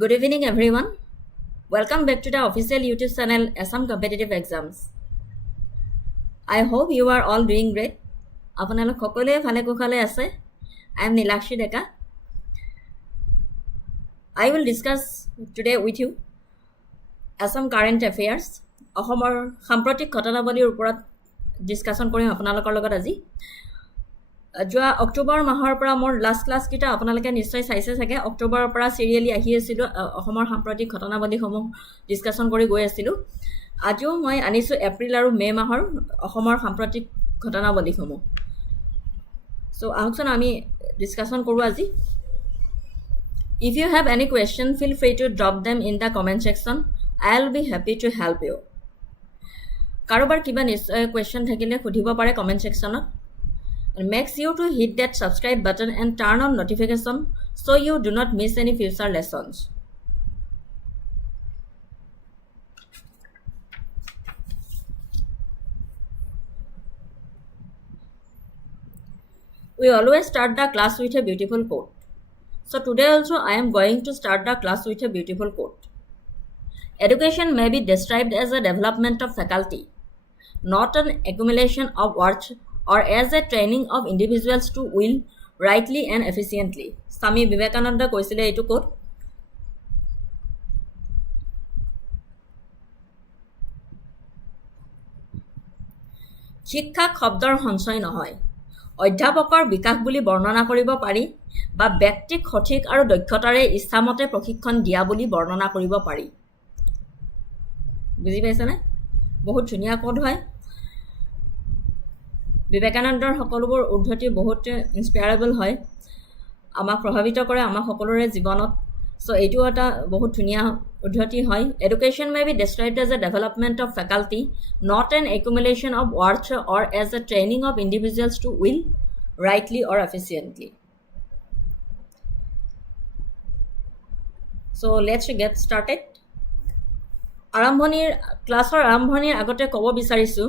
Good evening, everyone. Welcome back to the official YouTube channel Assam Competitive Exams. I hope you are all doing great. আপোনালোক সকলোৱে ভালে কুশলে আছে. I am Nilakshi Deka. I will discuss today with you Assam Current Affairs. অসমৰ সাম্প্ৰতিক ঘটনাৱলীৰ ওপৰত discussion কৰিম আপোনালোকৰ লগত আজি. যোৱা অক্টোবৰ মাহৰ পৰা মোৰ লাষ্ট ক্লাছ কিটা আপোনালোকে নিশ্চয় চাইছে চাগে. অক্টোবৰৰ পৰা সিৰিয়েলি আহি আছিল অসমৰ সাম্প্ৰতিক ঘটনাৱলীসমূহ ডিসকাশন কৰি গৈ আছিল. আজিও মই আনিছো এপ্ৰিল আৰু মে মাহৰ অসমৰ সাম্প্ৰতিক ঘটনাৱলীসমূহ. সো আহকচোন আমি ডিসকাশন কৰো আজি. If you have any question, feel free to drop them in the comment section. I'll be happy to help you. কাৰোবাৰ কিবা question থাকিলে সুধিব পাৰে comment sectionত. And make sure to hit that subscribe button and turn on notification so you do not miss any future lessons. We always start the class with a beautiful quote. So today also I am going to start the class with a beautiful quote. Education may be described as a development of faculty, not an accumulation of words, or as a training of individuals to will rightly and efficiently. Swami Vivekananda কৈছিলে এইটো coat. শিক্ষা শব্দৰ সঞ্চয় নহয়, অধ্যাপকৰ বিকাশ বুলি বৰ্ণনা কৰিব পাৰি বা ব্যক্তিক সঠিক আৰু দক্ষতাৰে ইচ্ছামতে প্ৰশিক্ষণ দিয়া বুলি বৰ্ণনা কৰিব পাৰি. বুজি পাইছেনে? বহুত ধুনীয়া কোট হয়. বিবেকানন্দৰ সকলোবোৰ উদ্ধৃতি বহুত ইনস্পায়াৰেবল হয়, আমাক প্ৰভাৱিত কৰে আমাৰ সকলোৰে জীৱনত. সো এইটো এটা বহুত ধুনীয়া উদ্ধৃতি হয়. Education may be described as a development of faculty, not an accumulation of worth or as a training of individuals to will rightly or efficiently. So let's get started. ক্লাছৰ আৰম্ভণিৰ আগতে ক'ব বিচাৰিছোঁ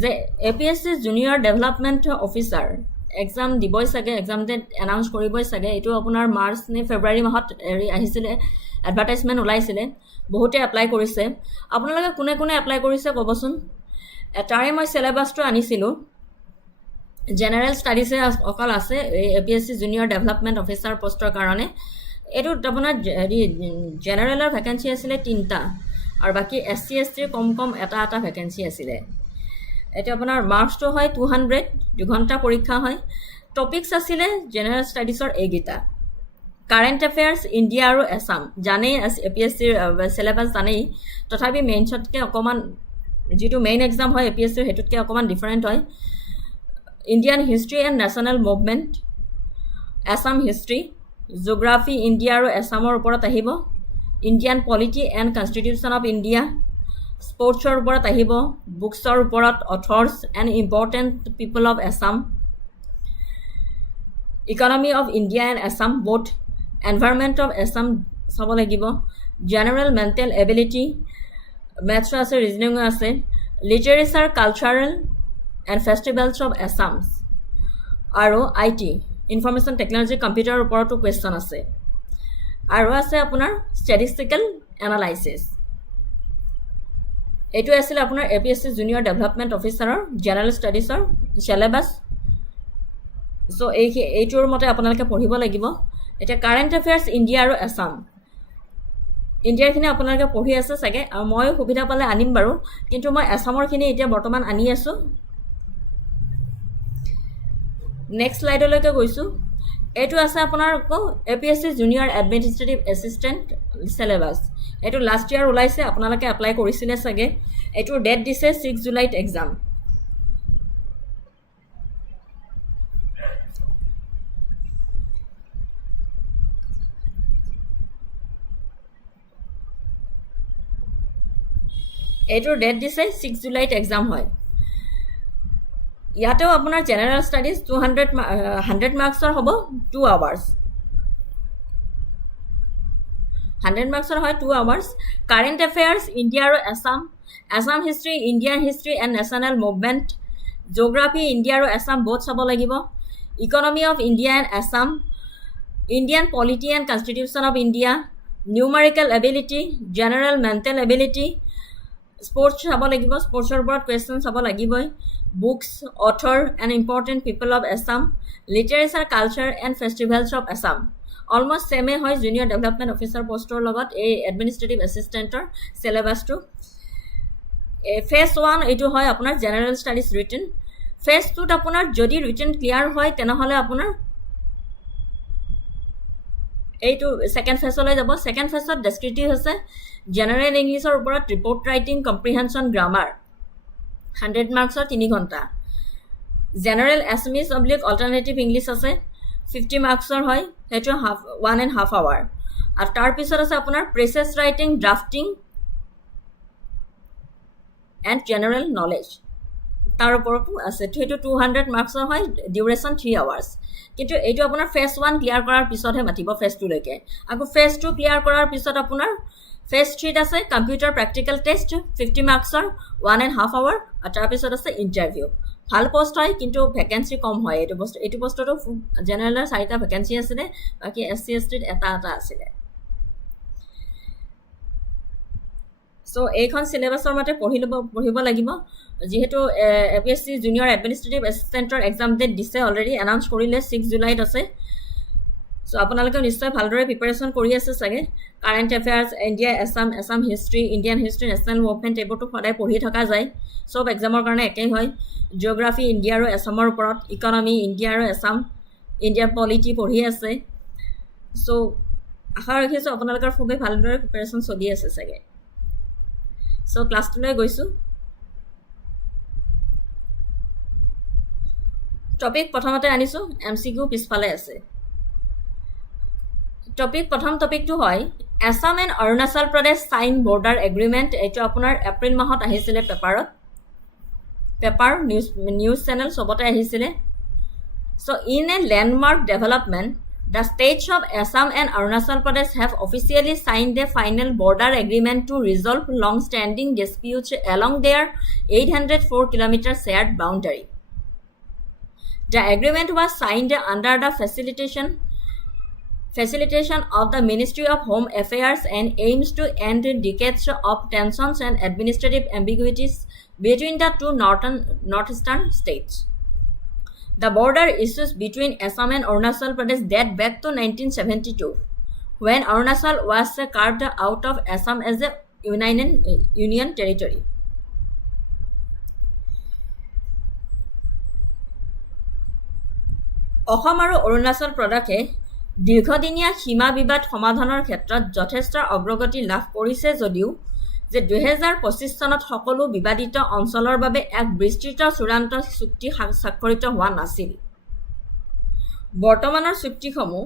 যে APSC junior development officer exam দিবই চাগে, exam date announce কৰিবই চাগে. এইটো আপোনাৰ মাৰ্চ নে ফেব্ৰুৱাৰী মাহত আহিছিলে, এডভাৰটাইজমেণ্ট ওলাইছিলে. বহুতে এপ্লাই কৰিছে. আপোনালোকে কোনে কোনে এপ্লাই কৰিছে ক'বচোন. তাৰে মই চিলেবাছটো আনিছিলোঁ. জেনেৰেল ষ্টাডিছে অকল আছে APSC জুনিয়ৰ ডেভেলপমেণ্ট অফিচাৰ পষ্টৰ কাৰণে. এইটোত আপোনাৰ জেনেৰেলৰ ভেকেঞ্চি আছিলে 3টা আৰু বাকী SC STৰ কম এটা ভেকেঞ্চি আছিলে. এটা আপোনাৰ মাৰ্কছটো হয় 200, 2 ঘণ্টা পৰীক্ষা হয়. টপিকছ আছিলে জেনেৰেল ষ্টাডিজৰ এইকেইটা: কাৰেণ্ট এফেয়াৰ্ছ, ইণ্ডিয়া আৰু আছাম. জানেই APSCৰ চিলেবাছ জানেই, তথাপি মেইনছতকৈ অকণমান যিটো মেইন এক্সাম হয় APSCৰ সেইটোতকৈ অকণমান ডিফাৰেণ্ট হয়. Indian history and national movement, Assam history, geography India আৰু আছামৰ ওপৰত আহিব. Indian polity and constitution of India, স্পৰ্টছৰ ওপৰত আহিব. বুকছৰ ওপৰত authors and important people of Assam, economy of India and Assam both, environment of Assam চাব লাগিব. জেনেৰেল মেণ্টেল এবিলিটি, মেথছো আছে, ৰিজনিঙো আছে. Literature, cultural and festivals of Assam's আৰু IT ইনফৰমেশ্যন টেকনলজি কম্পিউটাৰৰ ওপৰতো কুৱেশ্যন আছে. আৰু আছে আপোনাৰ ষ্টেটিষ্টিকেল এনালাইচিছ. এইটো আছিলে আপোনাৰ APSC জুনিয়ৰ ডেভেলপমেণ্ট অফিচাৰৰ জেনেৰেল ষ্টাডিজৰ চিলেবাছ. চ' এইটোৰ মতে আপোনালোকে পঢ়িব লাগিব. এতিয়া কাৰেণ্ট এফেয়াৰ্ছ ইণ্ডিয়া আৰু আছাম. ইণ্ডিয়াৰখিনি আপোনালোকে পঢ়ি আছে চাগে, আৰু ময়ো সুবিধা পালে আনিম বাৰু, কিন্তু মই আছামৰখিনি এতিয়া বৰ্তমান আনি আছোঁ. নেক্সট শ্লাইডলৈকে গৈছোঁ. এইটো আছে আপোনাৰ APSC junior administrative assistant syllabus. এইটো লাষ্ট ইয়াৰ ওলাইছে, আপোনালোকে এপ্লাই কৰিছিলে চাগে. এইটোৰ ডেট দিছে 6 জুলাইত এক্সাম. এইটোৰ ডেট দিছে 6 জুলাইত এক্সাম হয়. ইয়াতেও আপোনাৰ জেনেৰেল ষ্টাডিজ 100 মাৰ্কছৰ হ'ব, 2 আৱাৰ্ছ. 100 মাৰ্কছৰ হয়, 2 আৱাৰ্ছ. কাৰেণ্ট এফেয়াৰ্ছ ইণ্ডিয়া আৰু Assam, Assam history, Indian history and national movement, geography India আৰু আছাম বোথ চাব লাগিব. Economy of India and Assam, Indian Polity and Constitution of India, numerical ability, general mental ability, sports চাব লাগিব, sportsৰ ওপৰত question চাব লাগিবই, books, author and important people of Assam, literature, culture and festivals of Assam. Almost same হয় junior development officer পোষ্টৰ লগত এই administrative assistant-ৰ syllabus-টো। phase 1 এইটো হয় আপোনাৰ general studies written, phase 2 আপোনাৰ যদি written clear হয় তেনেহলে আপোনাৰ এইটো second phase-লৈ যাব। second phase-ত descriptive আছে general English-ৰ ওপৰত report writing, comprehension, grammar 100 marks-ৰ 3 ঘণ্টা। general Assamese / alternative English আছে 50 marks-ৰ হয়, সেইটো 1.5 hour। আৰু তাৰ পিছত আছে আপোনাৰ preface writing, drafting and general knowledge, তাৰ ওপৰতো আছে, সেইটো 200 marks-ৰ হয়, duration 3 hours। কিন্তু এইটো আপোনাৰ phase 1 ক্লিয়াৰ কৰাৰ পিছতহে মাতিব phase 2 লৈকে। আকৌ phase 2 ক্লিয়াৰ কৰাৰ পিছত আপোনাৰ phase 3 আছে কম্পিউটাৰ প্ৰেক্টিকেল টেষ্ট 50 marks-ৰ 1.5 hour, আৰু তাৰ পিছত আছে ইন্টাৰভিউ। ভাল পোষ্ট হয় কিন্তু ভ্যাকেন্সি কম হয়। এইটো পোষ্টটো জেনাৰেলৰ 4টা ভ্যাকেন্সি আছিলে, বাকি SC ST-ত এটা আছিলে। সো এইখন সিলেবাসৰ মতে পঢ়িব লাগিব। যেহেতু APSC জুনিয়ৰ এডমিনিষ্ট্ৰেটিভ এছিষ্টেণ্টৰ এক্সাম ডেট দিছে, অলৰেডি এনাউন্স কৰিলে 6 জুলাইত আছে। সো আপোনালোকে নিশ্চয় ভালদৰে প্ৰিপাৰেচন কৰি আছে চাগে। Current affairs, India, Assam history, Indian history, national movement এইবোৰতো সদায় পঢ়ি থকা যায়, সব এক্সামৰ কাৰণে একেই হয়। জিঅ'গ্ৰাফি ইণ্ডিয়া আৰু আসামৰ ওপৰত, ইকনমি ইণ্ডিয়া আৰু আসাম, ইণ্ডিয়াৰ পলিটি পঢ়ি আছে। সো আশা ৰাখিছোঁ আপোনালোকৰ খুবেই ভালদৰে প্ৰিপাৰেচন চলি আছে চাগে। সো ক্লাছটোলৈ গৈছোঁ। টপিক প্ৰথমতে আনিছোঁ, MCQ পিছফালে আছে। প্ৰথম টপিকটো হয় Assam and Arunachal Pradesh sign border agreement. এইটো আপোনাৰ এপ্ৰিল মাহত আহিছিলে পেপাৰ নিউজ চেনেল চবতে আহিছিলে। So in a landmark development, the states of Assam and Arunachal Pradesh have officially signed a final border agreement to resolve long-standing disputes along their 804 km shared boundary. The agreement was signed under the facilitation of the Ministry of Home Affairs and aims to end decades of tensions and administrative ambiguities between the two northeastern states. The border issues between Assam and Arunachal Pradesh date back to 1972, when Arunachal was carved out of Assam as a union territory. Assam আৰু অৰুণাচল প্ৰদেশে দীৰ্ঘদিনীয়া সীমা বিবাদ সমাধানৰ ক্ষেত্ৰত যথেষ্ট অগ্ৰগতি লাভ কৰিছে যদিও যে 2025 চনত সকলো বিবাদিত অঞ্চলৰ বাবে এক বিস্তৃত চূড়ান্ত চুক্তি স্বাক্ষৰিত হোৱা নাছিল। বৰ্তমানৰ চুক্তিসমূহ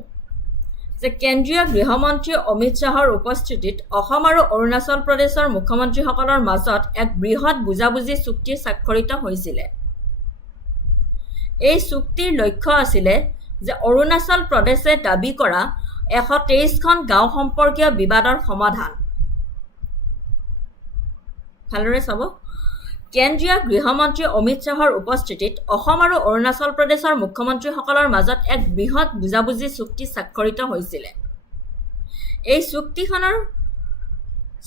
যে কেন্দ্ৰীয় গৃহমন্ত্ৰী অমিত শ্বাহৰ উপস্থিতিত অসম আৰু অৰুণাচল প্ৰদেশৰ মুখ্যমন্ত্ৰীসকলৰ মাজত এক বৃহৎ বুজাবুজি চুক্তি স্বাক্ষৰিত হৈছিল। এই চুক্তিৰ লক্ষ্য আছিল যে অৰুণাচল প্ৰদেশে দাবী কৰা 123খন গাঁও সম্পৰ্কীয় বিবাদৰ সমাধান। ভালদৰে চাব, কেন্দ্ৰীয় গৃহমন্ত্ৰী অমিত শ্বাহৰ উপস্থিতিত অসম আৰু অৰুণাচল প্ৰদেশৰ মুখ্যমন্ত্ৰীসকলৰ মাজত এক বৃহৎ বুজাবুজি চুক্তি স্বাক্ষৰিত হৈছিল। এই চুক্তিখনৰ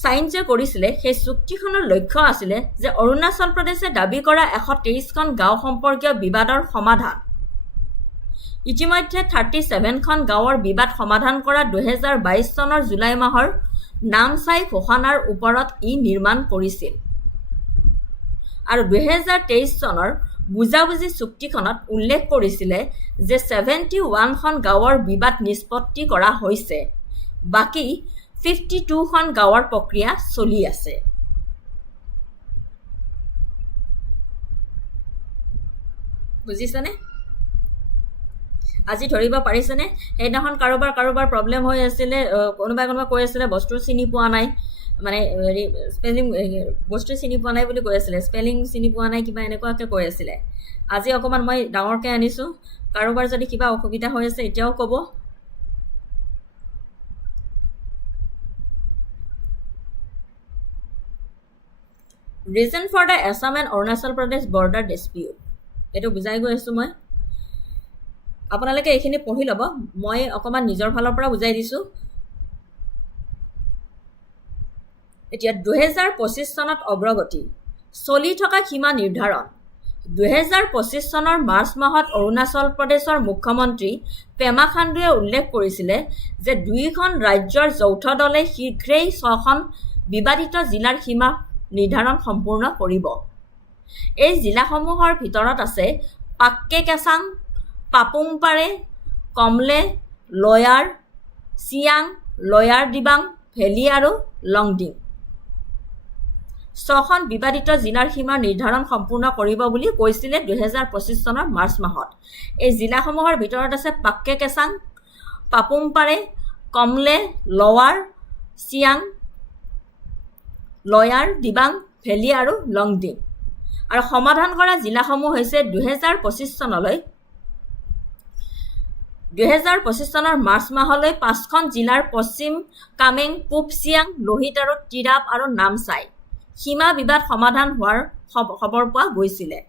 সাইন যে কৰিছিলে, সেই চুক্তিখনৰ লক্ষ্য আছিল যে অৰুণাচল প্ৰদেশে দাবী কৰা 123খন গাঁও সম্পৰ্কীয় বিবাদৰ সমাধান। ইতিমধ্যে 37খন গাঁৱৰ বিবাদ সমাধান কৰা 2022 চনৰ জুলাই মাহৰ নামচাই ঘোষণাৰ ওপৰত নিৰ্মাণ কৰিছিল। আৰু 2023 চনৰ বুজাবুজি চুক্তিখনত উল্লেখ কৰিছিল যে 71খন গাঁৱৰ বিবাদ নিষ্পত্তি কৰা হৈছে, বাকি 52খন গাঁৱৰ প্ৰক্ৰিয়া চলি আছে। বুজিছেনে? আজি ধৰিব পাৰিছেনে? সেইদিনাখন কাৰোবাৰ প্ৰব্লেম হৈ আছিলে, কোনোবাই কৈ আছিলে বস্তু চিনি পোৱা নাই, মানে হেৰি স্পেলিং বস্তু চিনি পোৱা নাই বুলি কৈ আছিলে, স্পেলিং চিনি পোৱা নাই, কিবা এনেকুৱাকৈ কৈ আছিলে। আজি অকণমান মই ডাঙৰকৈ আনিছোঁ, কাৰোবাৰ যদি কিবা অসুবিধা হৈ আছে এতিয়াও ক'ব। Reason for the Assam and Arunachal Pradesh border dispute, এইটো বুজাই গৈ আছোঁ মই। আপোনালোকে এইখিনি পঢ়ি ল'ব, মই অকণমান নিজৰ ফালৰ পৰা বুজাই দিছোঁ। এতিয়া 2025 চনত অগ্ৰগতি চলি থকা সীমা নিৰ্ধাৰণ 2025 চনৰ মাৰ্চ মাহত অৰুণাচল প্ৰদেশৰ মুখ্যমন্ত্ৰী পেমা খাণ্ডুৱে উল্লেখ কৰিছিলে যে দুইখন ৰাজ্যৰ যৌথ দলে শীঘ্ৰেই 6খন বিবাদিত জিলাৰ সীমা নিৰ্ধাৰণ সম্পূৰ্ণ কৰিব এই জিলাসমূহৰ ভিতৰত আছে পাক্কে কেচাং পাপুমপাৰে কমলে lower Siang lower Dibang valley আৰু লংডিং 6খন বিবাদিত জিলাৰ সীমা নিৰ্ধাৰণ সম্পূৰ্ণ কৰিব বুলি কৈছিলে 2025 চনৰ মাৰ্চ মাহত এই জিলাসমূহৰ ভিতৰত আছে পাক্কে কেচাং পাপুমপাৰে কমলে lower Siang lower Dibang valley আৰু লংডিং আৰু সমাধান কৰা জিলাসমূহ হৈছে 2025 চনৰ মাৰ্চ মাহলৈ 5খন জিলাৰ পশ্চিম কামেং পূব চিয়াং লোহিত আৰু তিৰাপ আৰু নামচাই সীমা বিবাদ সমাধান হোৱাৰ খবৰ পোৱা গৈছিলে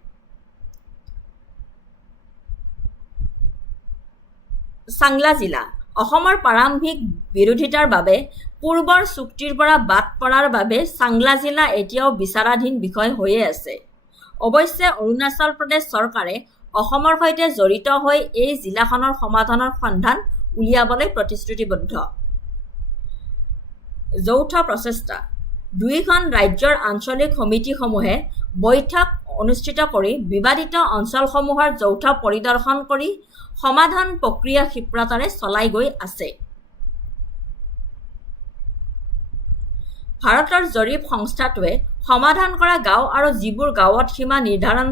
চাংলা জিলা অসমৰ প্ৰাৰম্ভিক বিৰোধিতাৰ বাবে পূৰ্বৰ চুক্তিৰ পৰা বাদ পৰাৰ বাবে চাংলা জিলা এতিয়াও বিচাৰাধীন বিষয় হৈয়ে আছে অৱশ্যে অৰুণাচল প্ৰদেশ চৰকাৰে অসমৰ সৈতে জড়িত হৈ এই জিলাখনৰ সমাধানৰ সন্ধান উলিয়াবলৈ প্ৰতিশ্ৰুতিবদ্ধ যৌথ প্ৰচেষ্টা দুইখন ৰাজ্যৰ আঞ্চলিক সমিতিসমূহে বৈঠক অনুষ্ঠিত কৰি বিবাদিত অঞ্চলসমূহৰ যৌথ পৰিদৰ্শন কৰি সমাধান প্ৰক্ৰিয়া ক্ষীপ্ৰতাৰে চলাই গৈ আছে ভাৰতৰ জৰীপ সংস্থাটোৱে সমাধান কৰা গাঁও আৰু যিবোৰ গাঁৱত সীমা নিৰ্ধাৰণ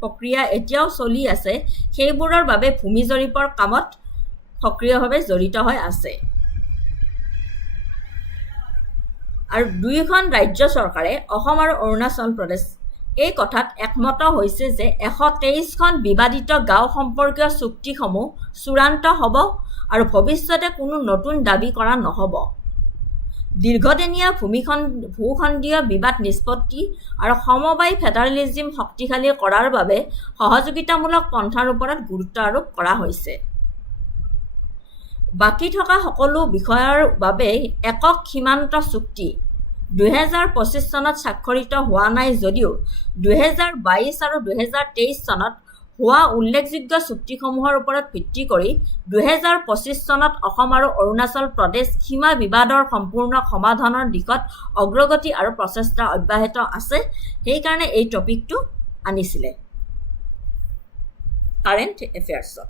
প্ৰক্ৰিয়া এতিয়াও চলি আছে সেইবোৰৰ বাবে ভূমি জৰীপৰ কামত সক্ৰিয়ভাৱে জড়িত হৈ আছে আৰু দুইখন ৰাজ্য চৰকাৰে অসম আৰু অৰুণাচল প্ৰদেশ এই কথাত একমত হৈছে যে 123খন বিবাদিত গাঁও সম্পৰ্কীয় চুক্তিসমূহ চূড়ান্ত হ'ব আৰু ভৱিষ্যতে কোনো নতুন দাবী কৰা নহ'ব দীৰ্ঘদিনীয়া ভূখণ্ডীয় বিবাদ নিষ্পত্তি আৰু সমবায় ফেডাৰেলিজম শক্তিশালী কৰাৰ বাবে সহযোগিতামূলক পন্থাৰ ওপৰত গুৰুত্ব আৰোপ কৰা হৈছে বাকী থকা সকলো বিষয়ৰ বাবে একক সীমান্ত চুক্তি 2025 চনত স্বাক্ষৰিত হোৱা নাই যদিও 2022 আৰু 2023 চনত হোৱা উল্লেখযোগ্য চুক্তিসমূহৰ ওপৰত ভিত্তি কৰি 2025 চনত অসম আৰু অৰুণাচল প্ৰদেশ সীমা বিবাদৰ সম্পূৰ্ণ সমাধানৰ দিশত অগ্ৰগতি আৰু প্ৰচেষ্টা অব্যাহত আছে সেইকাৰণে এই টপিকটো আনিছিলে current এফেয়াৰ্ছত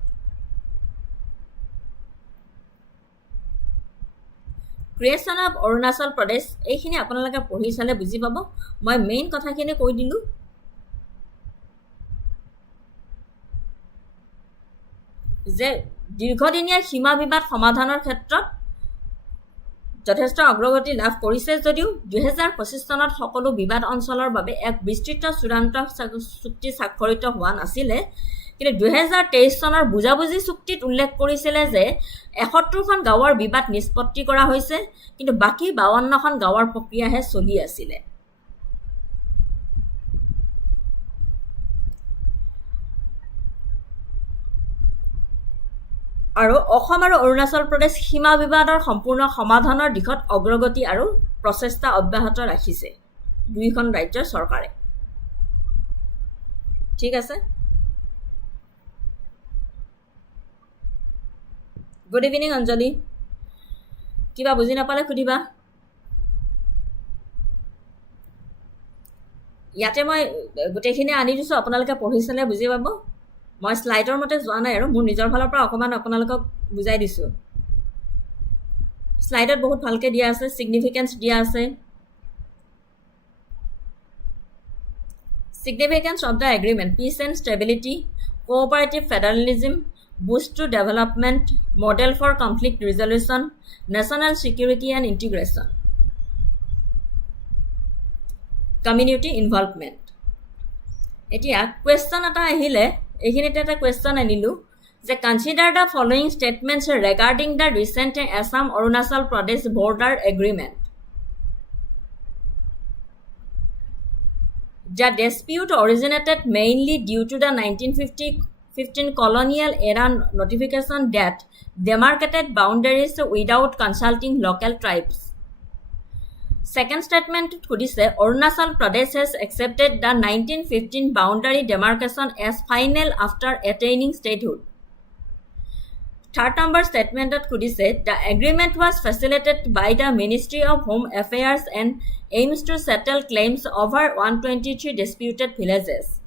creation of Arunachal Pradesh এইখিনি আপোনালোকে পঢ়ি চালে বুজি পাব মই মেইন কথাখিনি কৈ দিলোঁ যে দীৰ্ঘদিনীয়া সীমা বিবাদ সমাধানৰ ক্ষেত্ৰত যথেষ্ট অগ্ৰগতি লাভ কৰিছে যদিও 2025 চনত সকলো বিবাদ অঞ্চলৰ বাবে এক বিস্তৃত চূড়ান্ত চুক্তি স্বাক্ষৰিত হোৱা নাছিলে কিন্তু 2023 চনৰ বুজাবুজি চুক্তিত উল্লেখ কৰিছিলে যে 71খন গাঁৱৰ বিবাদ নিষ্পত্তি কৰা হৈছে কিন্তু বাকী 52খন গাঁৱৰ প্ৰক্ৰিয়াহে চলি আছিলে আৰু অসম আৰু অৰুণাচল প্ৰদেশ সীমা বিবাদৰ সম্পূৰ্ণ সমাধানৰ দিশত অগ্ৰগতি আৰু প্ৰচেষ্টা অব্যাহত ৰাখিছে দুইখন ৰাজ্যৰ চৰকাৰে ঠিক আছে গুড ইভিনিং অঞ্জলি কিবা বুজি নাপালে সুধিবা ইয়াতে মই গোটেইখিনি আনি দিছোঁ আপোনালোকে পঢ়ি চালে বুজি পাব মই স্লাইডৰ মতে যোৱা নাই আৰু মোৰ নিজৰ ফালৰ পৰা অকণমান আপোনালোকক বুজাই দিছোঁ স্লাইডত বহুত ভালকৈ দিয়া আছে ছিগনিফিকেঞ্চ দিয়া আছে significance of the agreement peace and stability cooperative federalism boost to development, model for conflict resolution, national security and integration, community involvement. এতিয়া question এটা আহিলে এইখিনিতে এটা question আনিলো যে consider the following statements regarding the recent Assam Arunachal Pradesh border agreement. The dispute originated mainly due to the 1915 colonial era notification that demarcated boundaries without consulting local tribes. Second statement khudise Arunachal Pradesh has accepted the 1915 boundary demarcation as final after attaining statehood. Third number statement khudise the agreement was facilitated by the Ministry of Home Affairs and aims to settle claims over 123 disputed villages.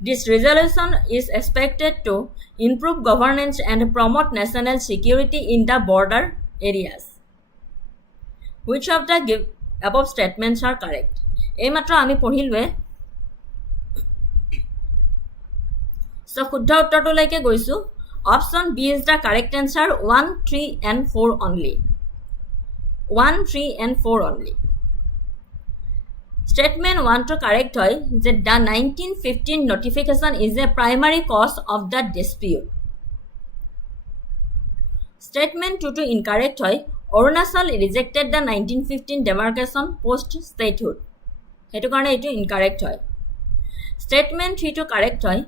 This resolution is expected to improve governance and promote national security in the border areas. Which of the above statements are correct? এই মাত্ৰ আমি পঢ়িলোৱে so শুদ্ধ উত্তৰটোলৈকে গৈছো option B is the correct answer 1 3 and 4 only 1 3 and 4 only Statement 1 to correct hoy যে the 1915 notification is a primary cause of the dispute. Statement 2 to incorrect hoy Arunachal rejected the 1915 demarcation post statehood. Hetu karone etu incorrect hoy. Statement 3 to correct hoy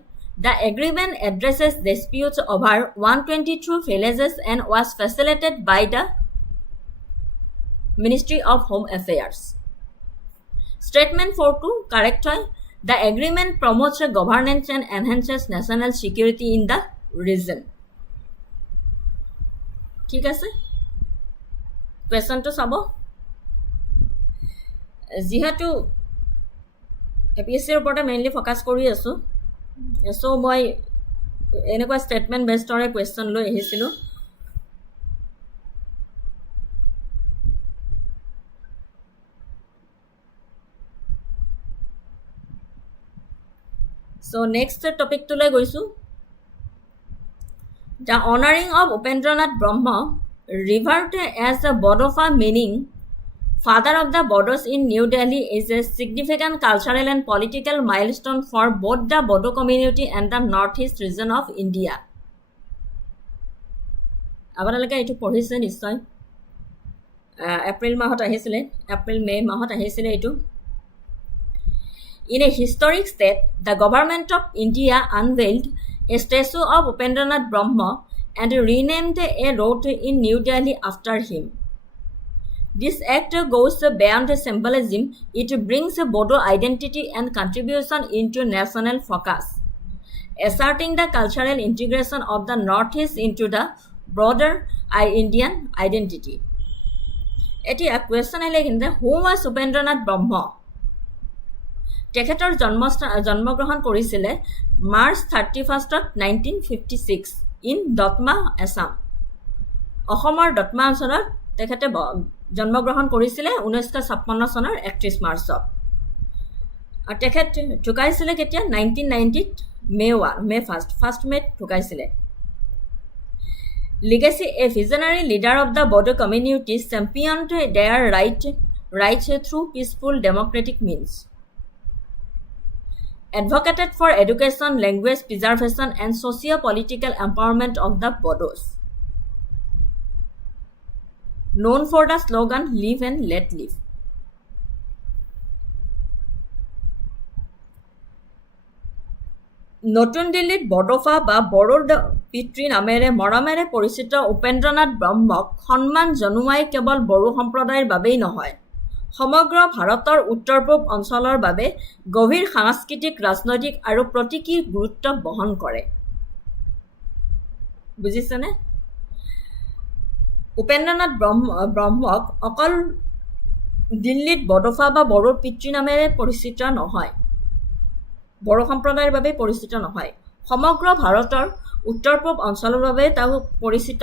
the agreement addresses disputes over 122 villages and was facilitated by the Ministry of Home Affairs. Statement 4 to correct hoy the agreement promotes governance and enhances national security in the region. ঠিক আছে কোৱেশ্চনটো চাব যেহেতু এপিএসসিৰ ওপৰতে mainly focus কৰি আছো so মই এনেকুৱা statement বেছডৰে question লৈ আহিছিলো So next topic to lai goisu the honoring of Upendranath Brahma revered as the Bodofa meaning father of the Bodos in New Delhi is a significant cultural and political milestone for both the Bodo community and the northeast region of India. Abanaloke etu pohise nischay April mahot ahisile April May mahot ahisile etu In a historic step, the government of India unveiled a statue of Upendranath Brahma and renamed a road in New Delhi after him. This act goes beyond symbolism, it brings Bodo identity and contribution into national focus, asserting the cultural integration of the Northeast into the broader Indian identity. A question is who was Upendranath Brahma? তেখেতৰ জন্মগ্ৰহণ কৰিছিলে March 31st 1956 in দতমা Assam অসমৰ দতমা অঞ্চলত তেখেতে জন্মগ্ৰহণ কৰিছিলে 1956 চনৰ 31 মাৰ্চত আৰু তেখেত ঢুকাইছিলে কেতিয়া 1990 মে 1st May ঢুকাইছিলে Legacy a visionary leader of the Bodo community championed their rights through peaceful democratic means advocated for education, language preservation, and socio-political empowerment of the Bodos. Known for the slogan, live and let live. নতুন দিল্লীত বড়োফা বা বড়োৰ পিতৃ নামেৰে মৰমেৰে পৰিচিত উপেন্দ্ৰনাথ ব্ৰহ্মক সন্মান জনোৱাই কেৱল বড়ো সম্প্ৰদায়ৰ বাবেই নহয় সমগ্ৰ ভাৰতৰ উত্তৰ-পূব অঞ্চলৰ বাবে গভীৰ সাংস্কৃতিক ৰাজনৈতিক আৰু প্ৰতীকী গুৰুত্ব বহন কৰে বুজিছেনে উপেন্দ্ৰনাথ ব্ৰহ্মক অকল দিল্লীত বড়োফা বা বড়োৰ পিতৃ নামেৰে পৰিচিত নহয় বড়ো সম্প্ৰদায়ৰ বাবে পৰিচিত নহয় সমগ্ৰ ভাৰতৰ উত্তৰ-পূব অঞ্চলৰ বাবে তেওঁ পৰিচিত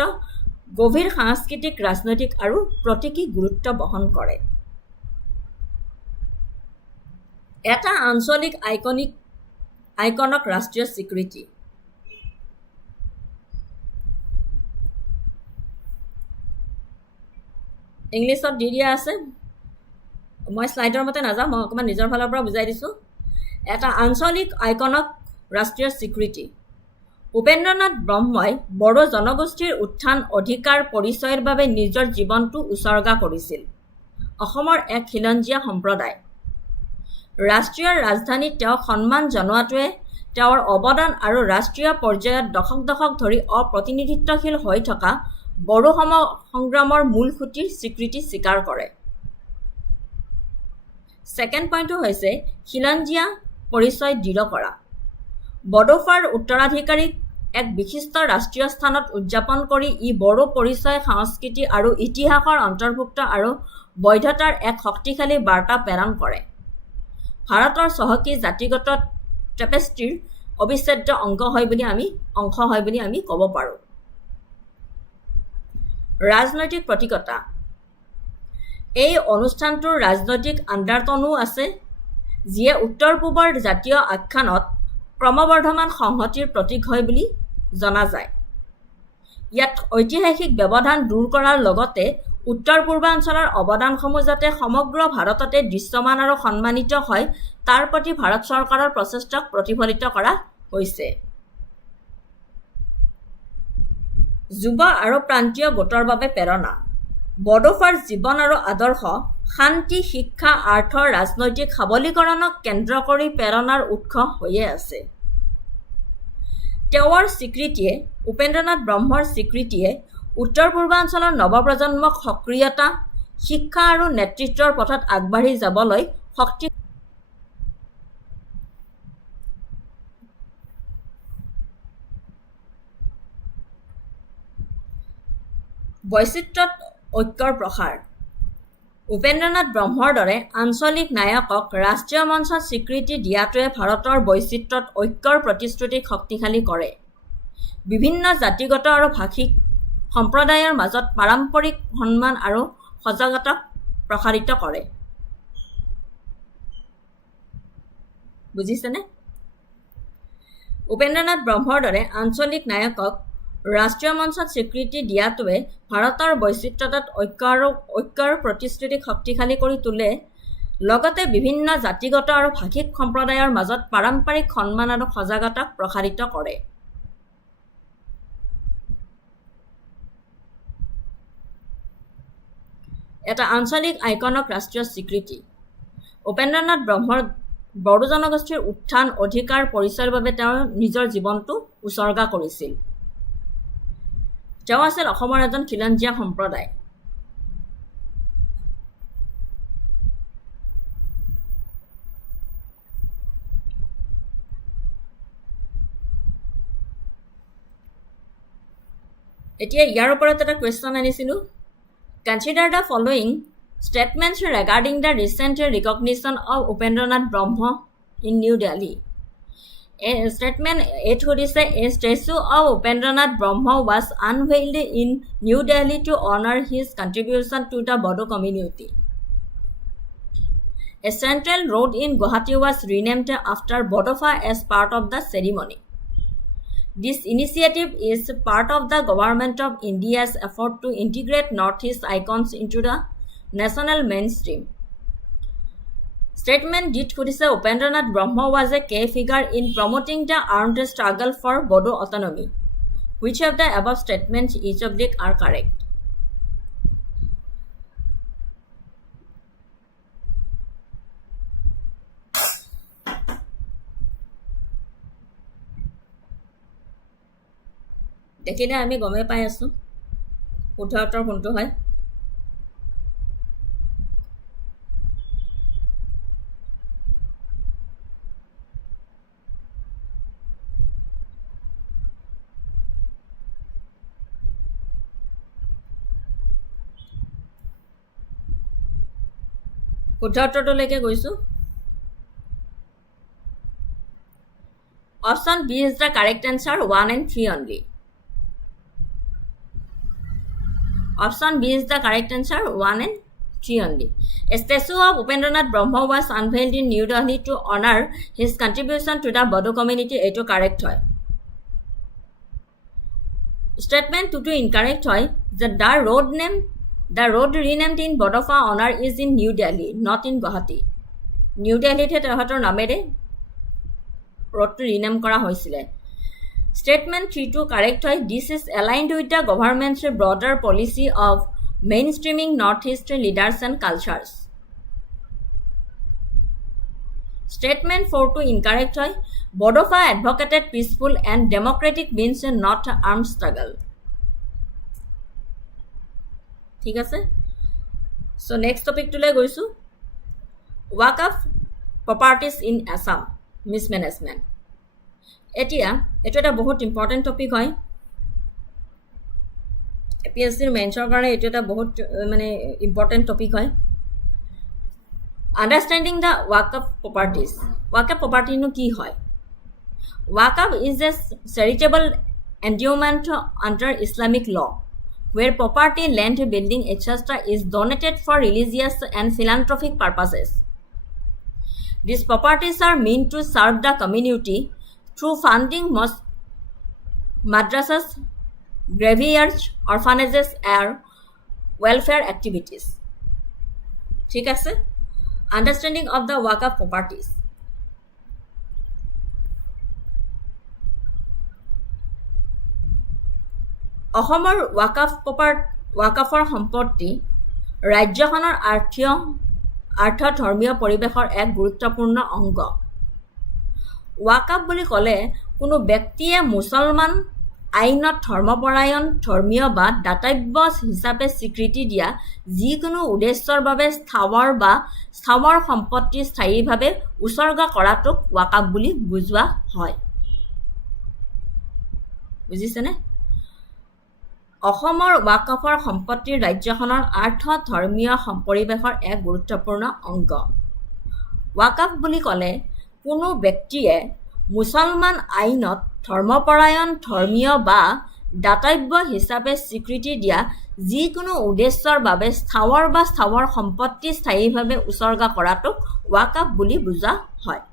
গভীৰ সাংস্কৃতিক ৰাজনৈতিক আৰু প্ৰতীকী গুৰুত্ব বহন কৰে এটা আঞ্চলিক আইকনক ৰাষ্ট্ৰীয় স্বীকৃতি ইংলিছত দি দিয়া আছে মই স্লাইডৰ মতে নাযাম মই অকমান নিজৰ ফালৰ পৰা বুজাই দিছো এটা আঞ্চলিক আইকনক ৰাষ্ট্ৰীয় স্বীকৃতি উপেন্দ্ৰনাথ ব্ৰহ্মই বড়ো জনগোষ্ঠীৰ উত্থান অধিকাৰ পৰিচয়ৰ বাবে নিজৰ জীৱনটো উৎসৰ্গা কৰিছিল অসমৰ এক খিলঞ্জীয়া সম্প্ৰদায় ৰাষ্ট্ৰীয় ৰাজধানীত তেওঁ সন্মান জনোৱাটোৱে তেওঁৰ অৱদান আৰু ৰাষ্ট্ৰীয় পৰ্যায়ত দশক ধৰি অপ্ৰতিনিধিত্বশীল হৈ থকা বড়ো সংগ্ৰামৰ মূল খুঁটিৰ স্বীকৃতি স্বীকাৰ কৰে সেকেন্ড পইণ্টটো হৈছে খিলঞ্জীয়া পৰিচয় দৃঢ় কৰা বড়োফাৰ উত্তৰাধিকাৰীক এক বিশিষ্ট ৰাষ্ট্ৰীয় স্থানত উদযাপন কৰি ই বড়ো পৰিচয় সংস্কৃতি আৰু ইতিহাসৰ অন্তৰ্ভুক্ত আৰু বৈধতাৰ এক শক্তিশালী বাৰ্তা প্ৰেৰণ কৰে ভাৰতৰ চহকী জাতিগত টেপেষ্ট্ৰিৰ অবিচ্ছেদ্য অংশ হয় বুলি আমি ক'ব পাৰোঁ ৰাজনৈতিক প্ৰতীকতা এই অনুষ্ঠানটোৰ ৰাজনৈতিক আণ্ডাৰটনো আছে যিয়ে উত্তৰ পূবৰ জাতীয় আখ্যানত ক্ৰমবৰ্ধমান সংহতিৰ প্ৰতীক হয় বুলি জনা যায় ইয়াত ঐতিহাসিক ব্যৱধান দূৰ কৰাৰ লগতে উত্তৰ পূৰ্বাঞ্চলৰ অৱদানসমূহ যাতে সমগ্ৰ ভাৰততে দৃশ্যমান আৰু সন্মানিত হয় তাৰ প্ৰতি ভাৰত চৰকাৰৰ প্ৰচেষ্টাক প্ৰতিফলিত কৰা হৈছে যুৱ আৰু প্ৰান্তীয় গোটৰ বাবে প্ৰেৰণা বড়োফাৰ জীৱন আৰু আদৰ্শ শান্তি শিক্ষা আৰ্থ ৰাজনৈতিক সবলীকৰণক কেন্দ্ৰ কৰি প্ৰেৰণাৰ উৎস হৈয়ে আছে তেওঁৰ স্বীকৃতিয়ে উপেন্দ্ৰনাথ ব্ৰহ্মৰ স্বীকৃতিয়ে উত্তৰ পূৰ্বাঞ্চলৰ নৱপ্ৰজন্মক সক্ৰিয়তা শিক্ষা আৰু নেতৃত্বৰ পথত আগবাঢ়ি যাবলৈ শক্তি বৈচিত্ৰ্যত ঐক্যৰ প্ৰসাৰ উপেন্দ্ৰনাথ ব্ৰহ্মৰ দৰে আঞ্চলিক নায়কক ৰাষ্ট্ৰীয় মঞ্চত স্বীকৃতি দিয়াটোৱে ভাৰতৰ বৈচিত্ৰ্যত ঐক্যৰ প্ৰতিশ্ৰুতিক শক্তিশালী কৰে বিভিন্ন জাতিগত আৰু ভাষিক সম্প্ৰদায়ৰ মাজত পাৰম্পৰিক সন্মান আৰু সজাগতাক প্ৰসাৰিত কৰে বুজিছেনে উপেন্দ্ৰনাথ ব্ৰহ্মৰ দৰে আঞ্চলিক নায়কক ৰাষ্ট্ৰীয় মঞ্চত স্বীকৃতি দিয়াটোৱে ভাৰতৰ বৈচিত্ৰ্যত ঐক্যৰ প্ৰতিশ্ৰুতিক শক্তিশালী কৰি তোলে লগতে বিভিন্ন জাতিগত আৰু ভাষিক সম্প্ৰদায়ৰ মাজত পাৰম্পৰিক সন্মান আৰু সজাগতাক প্ৰসাৰিত কৰে এটা আঞ্চলিক আইকনক ৰাষ্ট্ৰীয় স্বীকৃতি উপেন্দ্ৰনাথ ব্ৰহ্মৰ বড়ো জনগোষ্ঠীৰ উত্থান অধিকাৰ পৰিচয়ৰ বাবে তেওঁ নিজৰ জীৱনটো উচৰ্গা কৰিছিল তেওঁ আছিল অসমৰ এজন খিলঞ্জীয়া সম্প্ৰদায় এতিয়া ইয়াৰ ওপৰত এটা কুৱেশ্যন আনিছিলোঁ Consider the following statements regarding the recent recognition of Upendranath Brahma in New Delhi. A statement 8 hodise a statue of Upendranath Brahma was unveiled in New Delhi to honor his contribution to the Bodo community. A central road in Guwahati was renamed after Bodofa as part of the ceremony. This initiative is part of the Government of India's effort to integrate Northeast icons into the national mainstream. Statement dit Kudise Upendranath Brahma was a key figure in promoting the armed struggle for Bodo autonomy. Which of the above statements each of them are correct? দেখিলে আমি গমে পাই আছো শুদ্ধ উত্তৰ কোনটো হয় শুদ্ধ উত্তৰটোলৈকে গৈছো Option B is the correct answer 1 and 3 only. Option B is the correct answer 1 and 3 only. A statue of Upendranath Brahma was unveiled in New Delhi to honor his contribution to the Bodo community. Eto correct hoy. Statement 2 incorrect hoy. The road renamed in Bodofa honor is in New Delhi, not in Guwahati. New Delhi the tehator namere road to rename kora hoisile. Statement 3 correct hoy. This is aligned with the government's broader policy of mainstreaming Northeast leaders and cultures. Statement 4 incorrect hoy. Bodofa advocated peaceful and democratic means not armed struggle. ঠিক আছে So next topic to le goisu Wakaf properties in Assam mismanagement. এতিয়া এইটো এটা বহুত important topic হয় APSCৰ মেন্সৰ কাৰণে এইটো এটা বহুত মানে ইম্পৰ্টেণ্ট টপিক হয় understanding the Wakaf properties. Wakaf property নো কি হয় Wakaf is a charitable endowment under Islamic law where property, land, building, etc. is donated for religious and philanthropic purposes. These properties are meant to serve the community through funding mosques, madrasas, graveyards, orphanages, and welfare activities. ঠিক আছে Understanding of the Wakaf properties. অসমৰ ৱাকাফৰ সম্পত্তি ৰাজ্যখনৰ আৰ্থ ধৰ্মীয় পৰিৱেশৰ এক গুৰুত্বপূৰ্ণ অংগ ৱাকাফ বুলি ক'লে কোনো ব্যক্তিয়ে মুছলমান আইনত ধৰ্মপৰায়ণ ধৰ্মীয় বা দাতব্য হিচাপে স্বীকৃতি দিয়া যিকোনো উদ্দেশ্যৰ বাবে স্থাৱৰ সম্পত্তি স্থায়ীভাৱে উচৰ্গা কৰাটোক ৱাকাফ বুলি বুজোৱা হয় বুজিছেনে অসমৰ ৱাকাফৰ সম্পত্তি ৰাজ্যখনৰ আৰ্থ ধৰ্মীয় পৰিৱেশৰ এক গুৰুত্বপূৰ্ণ অংগ ৱাকাফ বুলি ক'লে কোনো ব্যক্তিয়ে মুছলমান আইনত ধৰ্মপৰায়ণ ধৰ্মীয় বা দাতব্য হিচাপে স্বীকৃতি দিয়া যিকোনো উদ্দেশ্যৰ বাবে স্থাৱৰ সম্পত্তি স্থায়ীভাৱে উচৰ্গা কৰাটোক ৱাকাফ বুলি বুজা হয়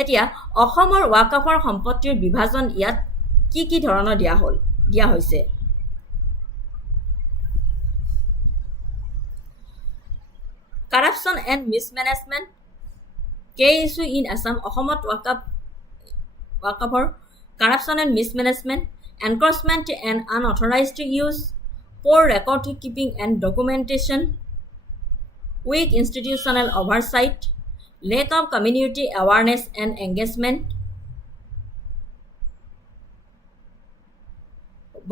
এতিয়া অসমৰ ৱাকাফৰ সম্পত্তিৰ বিভাজন ইয়াত কি ধৰণৰ দিয়া হৈছে Corruption and mismanagement key issue in Assam অসমত ৱাকাফৰ corruption and mismanagement encroachment and unauthorized use poor record keeping and documentation weak institutional oversight lack of community awareness and engagement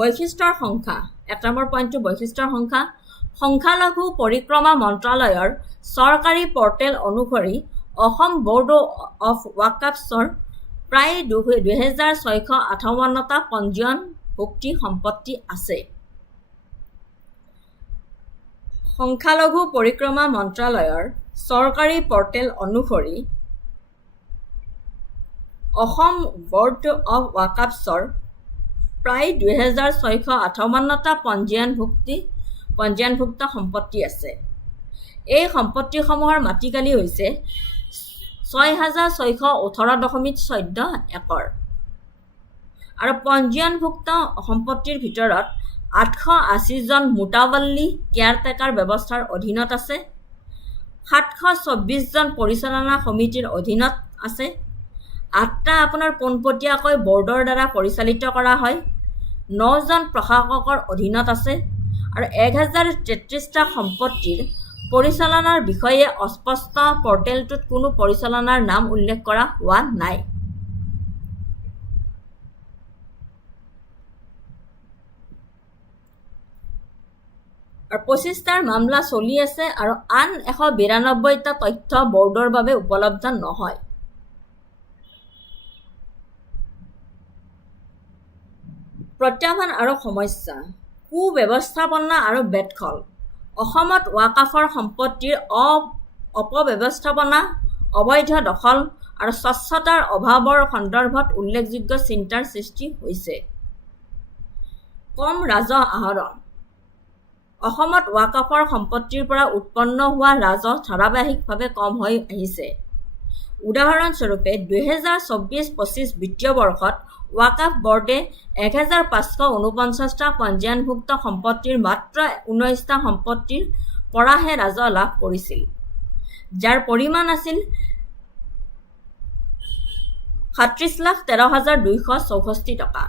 বৈশিষ্ট্যৰ সংখ্যা 1 নম্বৰ পইণ্টটো বৈশিষ্ট্যৰ সংখ্যালঘু পৰিক্ৰমা মন্ত্ৰালয়ৰ চৰকাৰী পৰ্টেল অনুসৰি অসম বোৰ্ড অফ ৱাকাফছৰ প্ৰায় 2658টা পঞ্জীয়নভুক্তি সম্পত্তি আছে সংখ্যালঘু পৰিক্ৰমা মন্ত্ৰালয়ৰ চৰকাৰী পৰ্টেল অনুসৰি অসম বোৰ্ড অফ ৱাকাফছৰ প্ৰায় 2658টা পঞ্জীয়নভুক্ত সম্পত্তি আছে এই সম্পত্তিসমূহৰ মাটিকালি হৈছে 6618.14 একৰ আৰু পঞ্জীয়নভুক্ত সম্পত্তিৰ ভিতৰত 880 জন মুতাৱল্লী কেয়াৰটেকাৰ ব্যৱস্থাৰ অধীনত আছে 724 জন পৰিচালনা সমিতিৰ অধীনত আছে 8টা আপোনাৰ পোনপটীয়াকৈ বৰ্ডৰ দ্বাৰা পৰিচালিত কৰা হয় 9 জন প্ৰশাসকৰ অধীনত আছে আৰু 1033টা সম্পত্তিৰ পৰিচালনাৰ বিষয়ে অস্পষ্ট পৰ্টেলটোত কোনো পৰিচালনাৰ নাম উল্লেখ কৰা হোৱা নাই আৰু 25টাৰ মামলা চলি আছে আৰু আন 192টা তথ্য বৰ্ডৰ বাবে উপলব্ধ নহয় প্ৰত্যাহ্বান আৰু সমস্যা কুব্যৱস্থাপনা আৰু বেদখল অসমত ৱাকাফৰ সম্পত্তিৰ অপব্যৱস্থাপনা অবৈধ দখল আৰু স্বচ্ছতাৰ অভাৱৰ সন্দৰ্ভত উল্লেখযোগ্য চিন্তাৰ সৃষ্টি হৈছে কম ৰাজহ আহৰণ অসমত ৱাকাফৰ সম্পত্তিৰ পৰা উৎপন্ন হোৱা ৰাজহ ধাৰাবাহিকভাৱে কম হৈ আহিছে উদাহৰণস্বৰূপে 2024-25 বিত্তীয় বৰ্ষত ৱাকাফ বৰ্ডে 1549টা পঞ্জীয়নভুক্ত সম্পত্তিৰ মাত্ৰ 19টা সম্পত্তিৰ পৰাহে ৰাজহ লাভ কৰিছিল যাৰ পৰিমাণ আছিল 37,13,264 টকা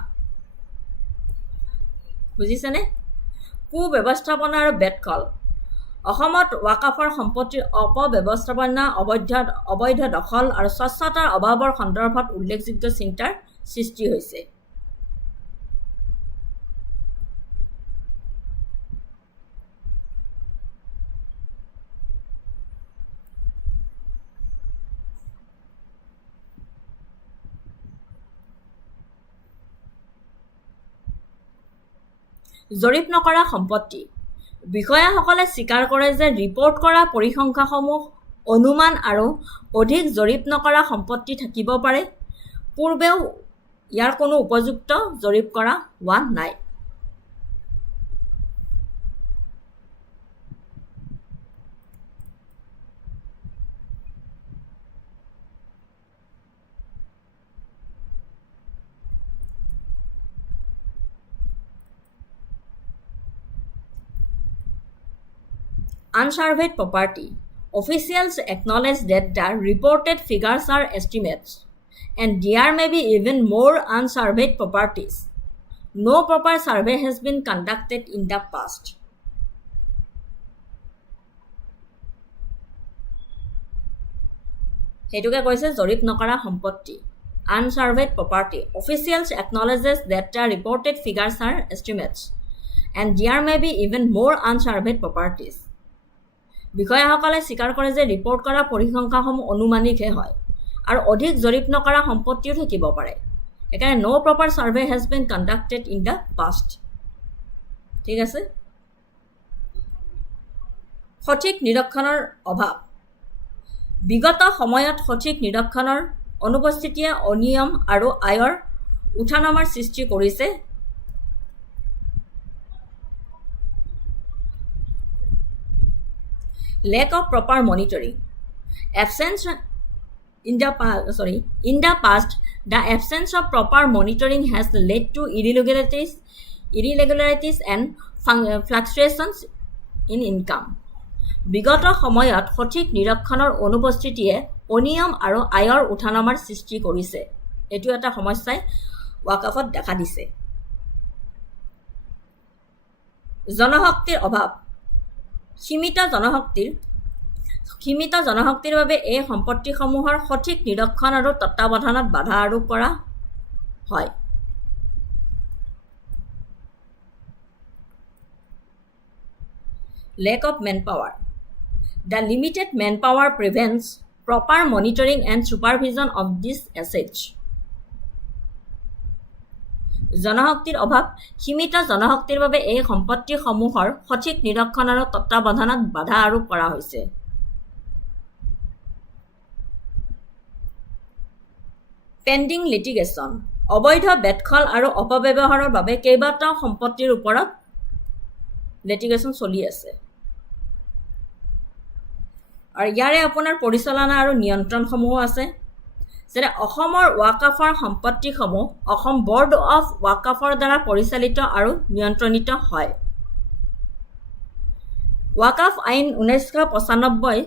বুজিছেনে কুব্যৱস্থাপনা আৰু বেদখল অসমত ৱাকাফৰ সম্পত্তিৰ অপব্যৱস্থাপনা অবৈধ দখল আৰু স্বচ্ছতাৰ অভাৱৰ সন্দৰ্ভত উল্লেখযোগ্য চিন্তাৰ সৃষ্টি হৈছে জৰীপ নকৰা সম্পত্তি বিষয়াসকলে স্বীকাৰ কৰে যে ৰিপৰ্ট কৰা পৰিসংখ্যাসমূহ অনুমান আৰু অধিক জৰীপ নকৰা সম্পত্তি থাকিব পাৰে পূৰ্বেও ইয়াৰ কোনো উপযুক্ত জৰীপ কৰা হোৱা নাই Unsurveyed property. Officials acknowledge that the reported figures are estimates, and there may be even more unsurveyed properties. No proper survey has been conducted in the past. হেতুকে কৈছে জৰীপ নকৰা সম্পত্তি Unsurveyed property. Officials acknowledges that the reported figures are estimates, and there may be even more unsurveyed properties. বিষয়াসকলে স্বীকাৰ কৰে যে report কৰা পৰিসংখ্যাসমূহ অনুমানিকহে হয় আৰু অধিক জৰীপ নকৰা সম্পত্তিও থাকিব পাৰে একাৰণে no proper survey has been conducted in the past ঠিক আছে সঠিক নিৰীক্ষণৰ অভাৱ বিগত সময়ত সঠিক নিৰীক্ষণৰ অনুপস্থিতিয়ে অনিয়ম আৰু আয়ৰ উঠানমাৰ সৃষ্টি কৰিছে lack of proper monitoring in the past the absence of proper monitoring has led to irregularities and fluctuations in income বিগত সময়ত সঠিক নিৰীক্ষণৰ অনুপস্থিতিয়ে অনিয়ম আৰু আয়ৰ উঠানমাৰ সৃষ্টি কৰিছে এটো এটা সমস্যাই ওয়াকাফত দেখা দিছে জনশক্তিৰ অভাৱ সীমিত জনশক্তিৰ বাবে এই সম্পত্তিসমূহৰ সঠিক নিৰীক্ষণ আৰু তত্ত্বাৱধানত বাধা আৰোপ কৰা হয় lack of manpower the limited manpower prevents proper monitoring and supervision of these assets জনশক্তিৰ অভাৱ সীমিত জনশক্তিৰ বাবে এই সম্পত্তিসমূহৰ সঠিক নিৰীক্ষণ আৰু তত্ত্বাৱধানত বাধা আৰোপ কৰা হৈছে পেণ্ডিং লিটিগেশ্যন অবৈধ বেদখল আৰু অপব্যৱহাৰৰ বাবে কেইবাটাও সম্পত্তিৰ ওপৰত লিটিগেশ্যন চলি আছে আৰু ইয়াৰে আপোনাৰ পৰিচালনা আৰু নিয়ন্ত্ৰণসমূহ আছে যেনে অসমৰ ওয়াকাফৰ সম্পত্তিসমূহ অসম বৰ্ড অফ ওয়াকাফৰ দ্বাৰা পৰিচালিত আৰু নিয়ন্ত্ৰণিত হয় ওয়াকাফ আইন 1995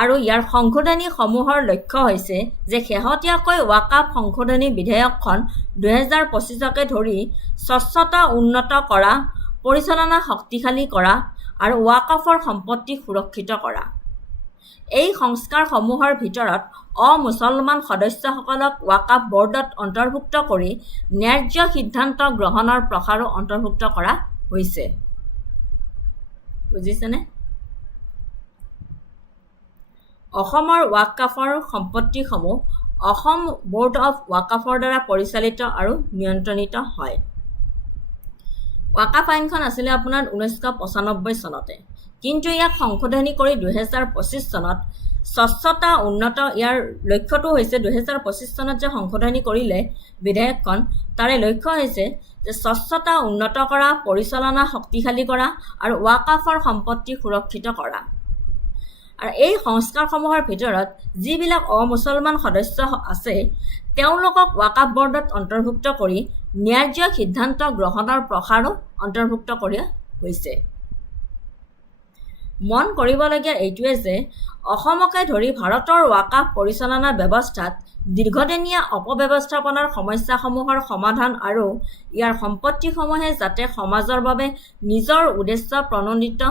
আৰু ইয়াৰ সংশোধনীসমূহৰ লক্ষ্য হৈছে যে শেহতীয়াকৈ ওয়াকাফ সংশোধনী বিধেয়কখন 2025কে ধৰি স্বচ্ছতা উন্নত কৰা পৰিচালনা শক্তিশালী কৰা আৰু ওয়াকাফৰ সম্পত্তি সুৰক্ষিত কৰা এই সংস্কাৰসমূহৰ ভিতৰত অমুছলমান সদস্যসকলক ওয়াকাফ বৰ্ডত অন্তৰ্ভুক্ত কৰি ন্যায্য সিদ্ধান্ত গ্ৰহণৰ প্ৰসাৰো অন্তৰ্ভুক্ত কৰা হৈছে বুজিছেনে অসমৰ ওয়াকাফৰ সম্পত্তিসমূহ অসম বৰ্ড অফ ওয়াকাফৰ দ্বাৰা পৰিচালিত আৰু নিয়ন্ত্ৰণিত হয় ওয়াকাফ আইনখন আছিল আপোনাৰ 1995 চনতে কিন্তু ইয়াক সংশোধনী কৰি 2025 চনত স্বচ্ছতা উন্নত ইয়াৰ লক্ষ্যটো হৈছে 2025 চনত যে সংশোধনী কৰিলে বিধেয়কখন তাৰে লক্ষ্য হৈছে যে স্বচ্ছতা উন্নত কৰা পৰিচালনা শক্তিশালী কৰা আৰু ওয়াকাফৰ সম্পত্তি সুৰক্ষিত কৰা আৰু এই সংস্কাৰসমূহৰ ভিতৰত যিবিলাক অমুছলমান সদস্য আছে তেওঁলোকক ওয়াকাফ বৰ্ডত অন্তৰ্ভুক্ত কৰি ন্যায্য সিদ্ধান্ত গ্ৰহণৰ প্ৰসাৰো অন্তৰ্ভুক্ত কৰা হৈছে মন কৰিবলগীয়া এইটোৱে যে অসমকে ধৰি ভাৰতৰ ওয়াকাফ পৰিচালনা ব্যৱস্থাত দীৰ্ঘদিনীয়া অপব্যৱস্থাপনাৰ সমস্যাসমূহৰ সমাধান আৰু ইয়াৰ সম্পত্তিসমূহে যাতে সমাজৰ বাবে নিজৰ উদ্দেশ্য প্ৰণোদিত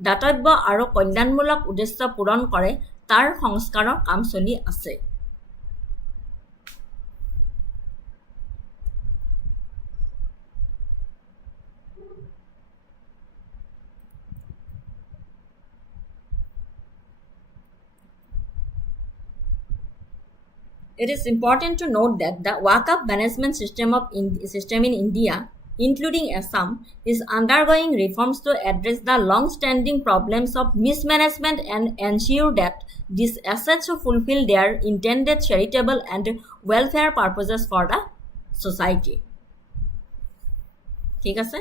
দাতব্য আৰু কল্যাণমূলক উদ্দেশ্য পূৰণ কৰে তাৰ সংস্কাৰৰ কাম চলি আছে It is important to note that the Waqf management system in India including Assam, is undergoing reforms to address the long-standing problems of mismanagement and ensure that these assets fulfill their intended charitable and welfare purposes for the society. ঠিক আছে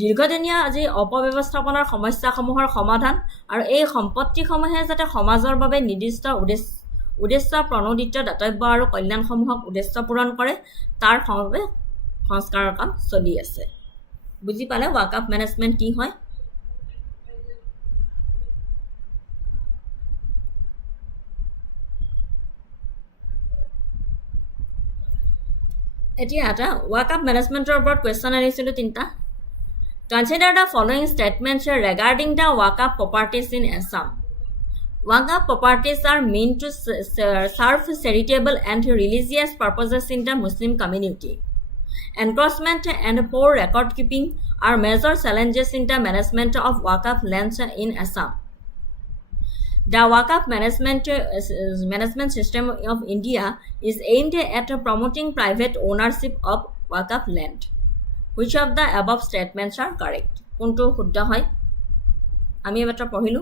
দীৰ্ঘদিনীয়া আজি অপব্যৱস্থাপনাৰ সমস্যাসমূহৰ সমাধান আৰু এই সম্পত্তিসমূহে যাতে সমাজৰ বাবে নিৰ্দিষ্ট উদ্দেশ্য প্ৰণোদিত দাতব্য আৰু কল্যাণসমূহক উদ্দেশ্য পূৰণ কৰে তাৰ বাবে সংস্কাৰৰ কাম চলি আছে বুজি পালে ৱাকআপ মেনেজমেণ্ট কি হয় এতিয়া এটা ৱাকআপ মেনেজমেণ্টৰ ওপৰত কুৱেশ্যন আনিছিলোঁ তিনিটা Consider the following statements regarding the Waqf properties in Assam. Waqf properties are meant to serve charitable and religious purposes in the Muslim community. Encroachment and poor record keeping are major challenges in the management of Waqf lands in Assam. The Waqf management system of India is aimed at promoting private ownership of Waqf land. Which of the above statements are correct? কোনটো শুদ্ধ হয় আমি এটা পঢ়িলো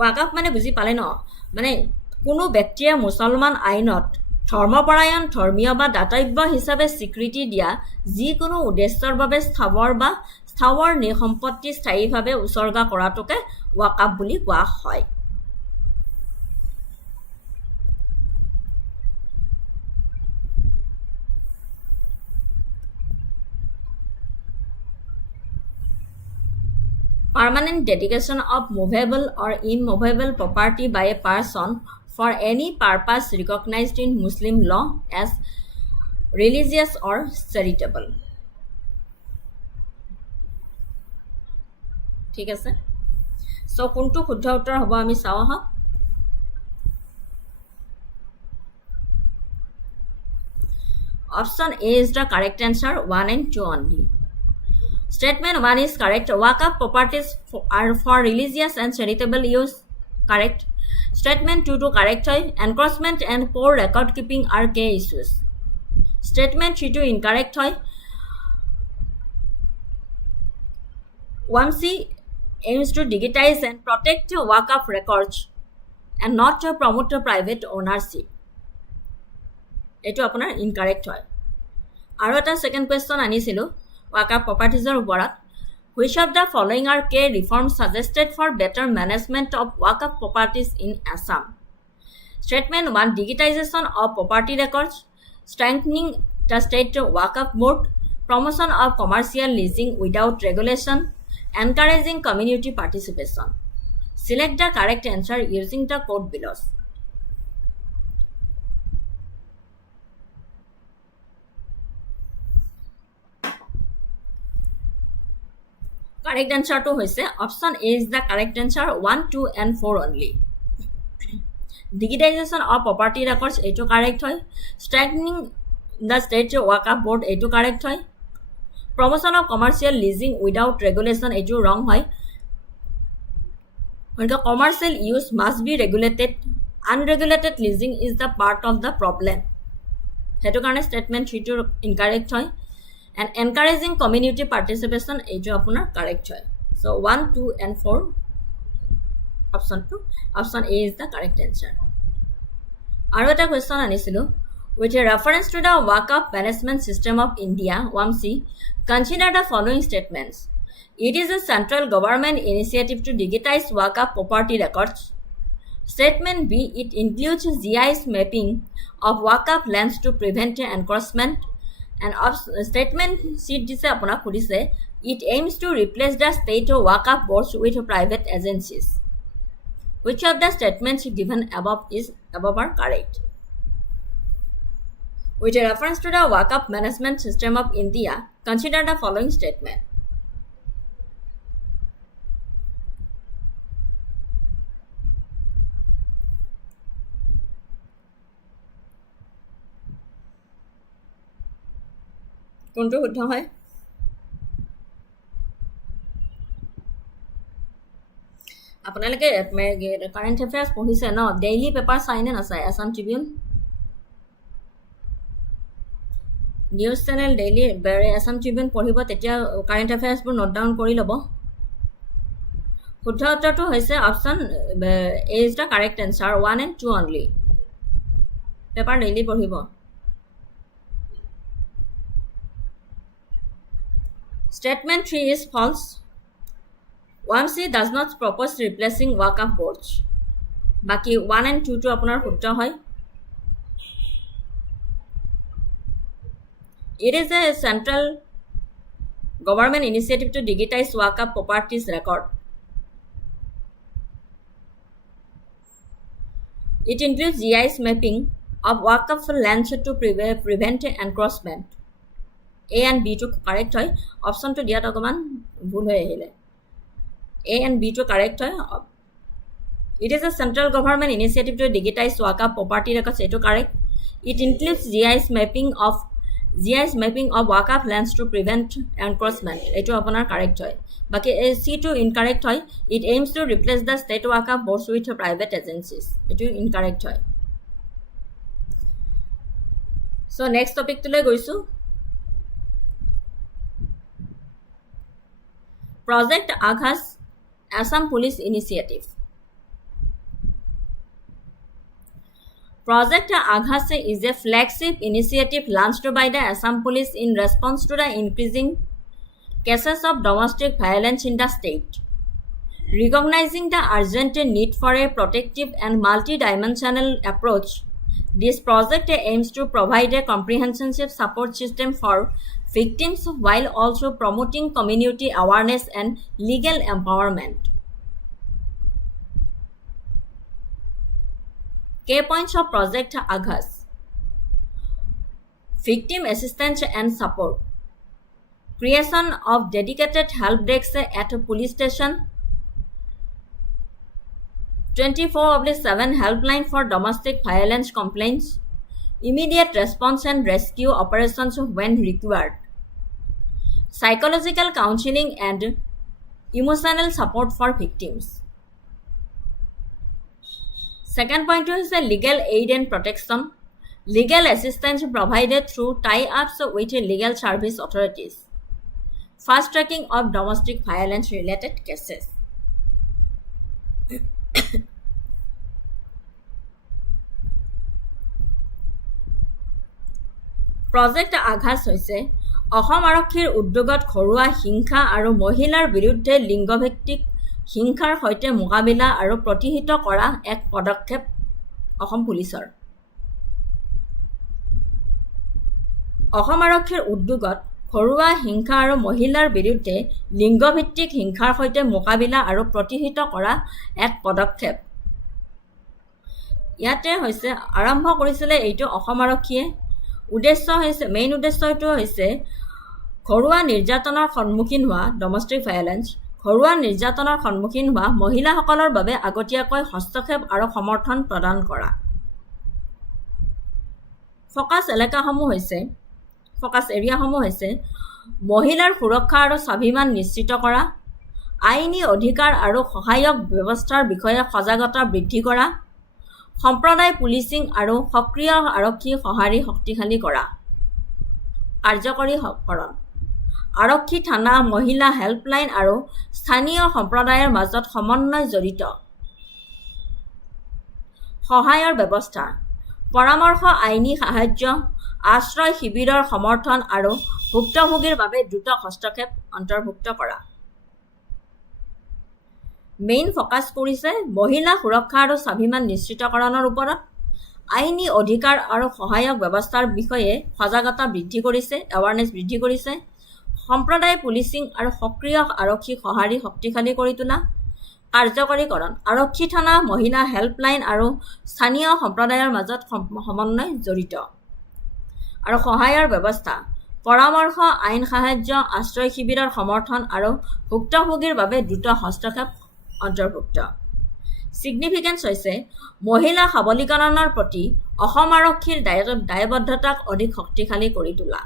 ৱাকফ মানে বুজি পালে ন মানে কোনো ব্যক্তিয়ে মুছলমান আইনত ধৰ্মপৰায়ণ ধৰ্মীয় বা দাতব্য হিচাপে স্বীকৃতি দিয়া যিকোনো উদ্দেশ্যৰ বাবে স্থাৱৰ সম্পত্তি স্থায়ীভাৱে উৎসৰ্গা কৰাটোকে ৱাকফ বুলি কোৱা হয় Permanent dedication of movable or immovable property by a person for any purpose recognized in Muslim law as religious or charitable. ঠিক আছে সো কোনটো শুদ্ধ উত্তৰ হ'ব আমি চাওঁ হা Option A is the correct answer 1 and 2 only. Statement 1 is correct. Waqf properties are for religious and charitable use. Correct. Statement 2 to correct hoy. Encroachment and poor record keeping are key issues. Statement 3 to incorrect hoy. 1C aims to digitize and protect Waqf records and not to promote private ownership. Eto apunar incorrect hoy. Aro eta second question anisilo. Waqf properties are oporat which of the following are key reforms suggested for better management of Waqf properties in Assam Statement 1 digitization of property records strengthening the state Waqf board promotion of commercial leasing without regulation encouraging community participation Select the correct answer using the code below Correct answer to hoise option A is the correct answer 1 2 and 4 only digitization of property records eto correct hoy strengthening the state Waqf board eto correct hoy promotion of commercial leasing without regulation eto wrong hoy when the commercial use must be regulated unregulated leasing is the part of the problem hetu karone statement 3 to incorrect hoy and encouraging community participation ejo apunar correct hoy so 1 2 and 4 option A is the correct answer aro eta question anisilo with a reference to the Waqf management system of India 1C consider the following statements it is a central government initiative to digitize Waqf property records statement B it includes GIS mapping of Waqf lands to prevent encroachment And statement C dise apuna khudise it aims to replace the state Waqf boards with private agencies. Which of the statements given above are correct? With a reference to the Waqf management system of India, consider the following statement. কোনটো শুদ্ধ হয় আপোনালোকে current affairs পঢ়িছে ন daily paper চাইনে নাচায় Assam Tribune news channel daily Assam Tribune পঢ়িব তেতিয়া current এফেয়াৰ্ছবোৰ note down কৰি ল'ব শুদ্ধ উত্তৰটো হৈছে option A is the correct answer 1 and 2 only paper daily পঢ়িব Statement 3 is false. OMC does not propose replacing Waqf boards. Baki 1 and 2 to apunar hutta hoy. It is a central government initiative to digitize Waqf properties record. It includes GIS mapping of Waqf lands to prevent encroachment. A and B to correct hoy option to diat okoman bhul hoye ahile A and B to correct hoy it is a central government initiative to digitize Waqf property records eto correct it includes GIS mapping of Waqf lands to prevent encroachment eto apunar correct hoy baki C to incorrect hoy it aims to replace the state Waqf boards with private agencies eto incorrect hoy so next topic to le goisu Project Aghas Assam Police Initiative. Project Aghas is a flagship initiative launched by the Assam Police in response to the increasing cases of domestic violence in the state. Recognizing the urgent need for a protective and multi-dimensional approach, this project aims to provide a comprehensive support system for victims while also promoting community awareness and legal empowerment. Key points of Project Aghas: victim assistance and support, creation of dedicated help desks at a police station, 24/7 helpline for domestic violence complaints, immediate response and rescue operations when required, psychological counseling and emotional support for victims. Second point is legal aid and protection, legal assistance provided through tie-ups with legal service authorities, fast tracking of domestic violence related cases. Project Aghas hoise Assam আৰক্ষীৰ উদ্যোগত ঘৰুৱা হিংসা আৰু মহিলাৰ বিৰুদ্ধে লিংগভিত্তিক হিংসাৰ সৈতে মোকাবিলা আৰু প্ৰতিহিত কৰা এক পদক্ষেপ অসম পুলিচৰ অসম আৰক্ষীৰ উদ্যোগত ঘৰুৱা হিংসা আৰু মহিলাৰ বিৰুদ্ধে লিংগভিত্তিক হিংসাৰ সৈতে মোকাবিলা আৰু প্ৰতিহিত কৰা এক পদক্ষেপ ইয়াতে হৈছে আৰম্ভ কৰিছিলে এইটো অসম আৰক্ষীয়ে উদ্দেশ্য হৈছে মেইন উদ্দেশ্যটো হৈছে ঘৰুৱা নিৰ্যাতনৰ সন্মুখীন হোৱা ডমেষ্টিক ভায়োলেন্স ঘৰুৱা নিৰ্যাতনৰ সন্মুখীন হোৱা মহিলাসকলৰ বাবে আগতীয়াকৈ হস্তক্ষেপ আৰু সমৰ্থন প্ৰদান কৰা ফকাস এৰিয়াসমূহ হৈছে মহিলাৰ সুৰক্ষা আৰু স্বাভিমান নিশ্চিত কৰা আইনী অধিকাৰ আৰু সহায়ক ব্যৱস্থাৰ বিষয়ে সজাগতা বৃদ্ধি কৰা সম্প্ৰদায় পুলিচিং আৰু সক্ৰিয় আৰক্ষী সঁহাৰি শক্তিশালী কৰা কাৰ্যকৰীকৰণ আৰক্ষী থানা মহিলা হেল্পলাইন আৰু স্থানীয় সম্প্ৰদায়ৰ মাজত সমন্বয় জড়িত সহায়ৰ ব্যৱস্থা পৰামৰ্শ আইনী সাহায্য আশ্ৰয় শিবিৰৰ সমৰ্থন আৰু ভুক্তভোগীৰ বাবে দ্ৰুত হস্তক্ষেপ অন্তৰ্ভুক্ত কৰা মেইন ফকাস কৰিছে মহিলা সুৰক্ষা আৰু স্বাভিমান নিশ্চিতকৰণৰ ওপৰত আইনী অধিকাৰ আৰু সহায়ক ব্যৱস্থাৰ বিষয়ে সজাগতা বৃদ্ধি কৰিছে এৱাৰনেছ বৃদ্ধি কৰিছে সম্প্ৰদায় পুলিচিং আৰু সক্ৰিয় আৰক্ষী সঁহাৰি শক্তিশালী কৰি তোলা কাৰ্যকৰীকৰণ আৰক্ষী থানা মহিলা হেল্পলাইন আৰু স্থানীয় সম্প্ৰদায়ৰ মাজত সমন্বয় জড়িত আৰু সহায়ৰ ব্যৱস্থা পৰামৰ্শ আইন সাহায্য আশ্ৰয় শিবিৰৰ সমৰ্থন আৰু ভুক্তভোগীৰ বাবে দ্ৰুত হস্তক্ষেপ অন্তৰ্ভুক্ত সিগনিফিকেন্স হৈছে মহিলা সবলীকৰণৰ প্ৰতি অসম আৰক্ষীৰ দায়বদ্ধতাক অধিক শক্তিশালী কৰি তোলা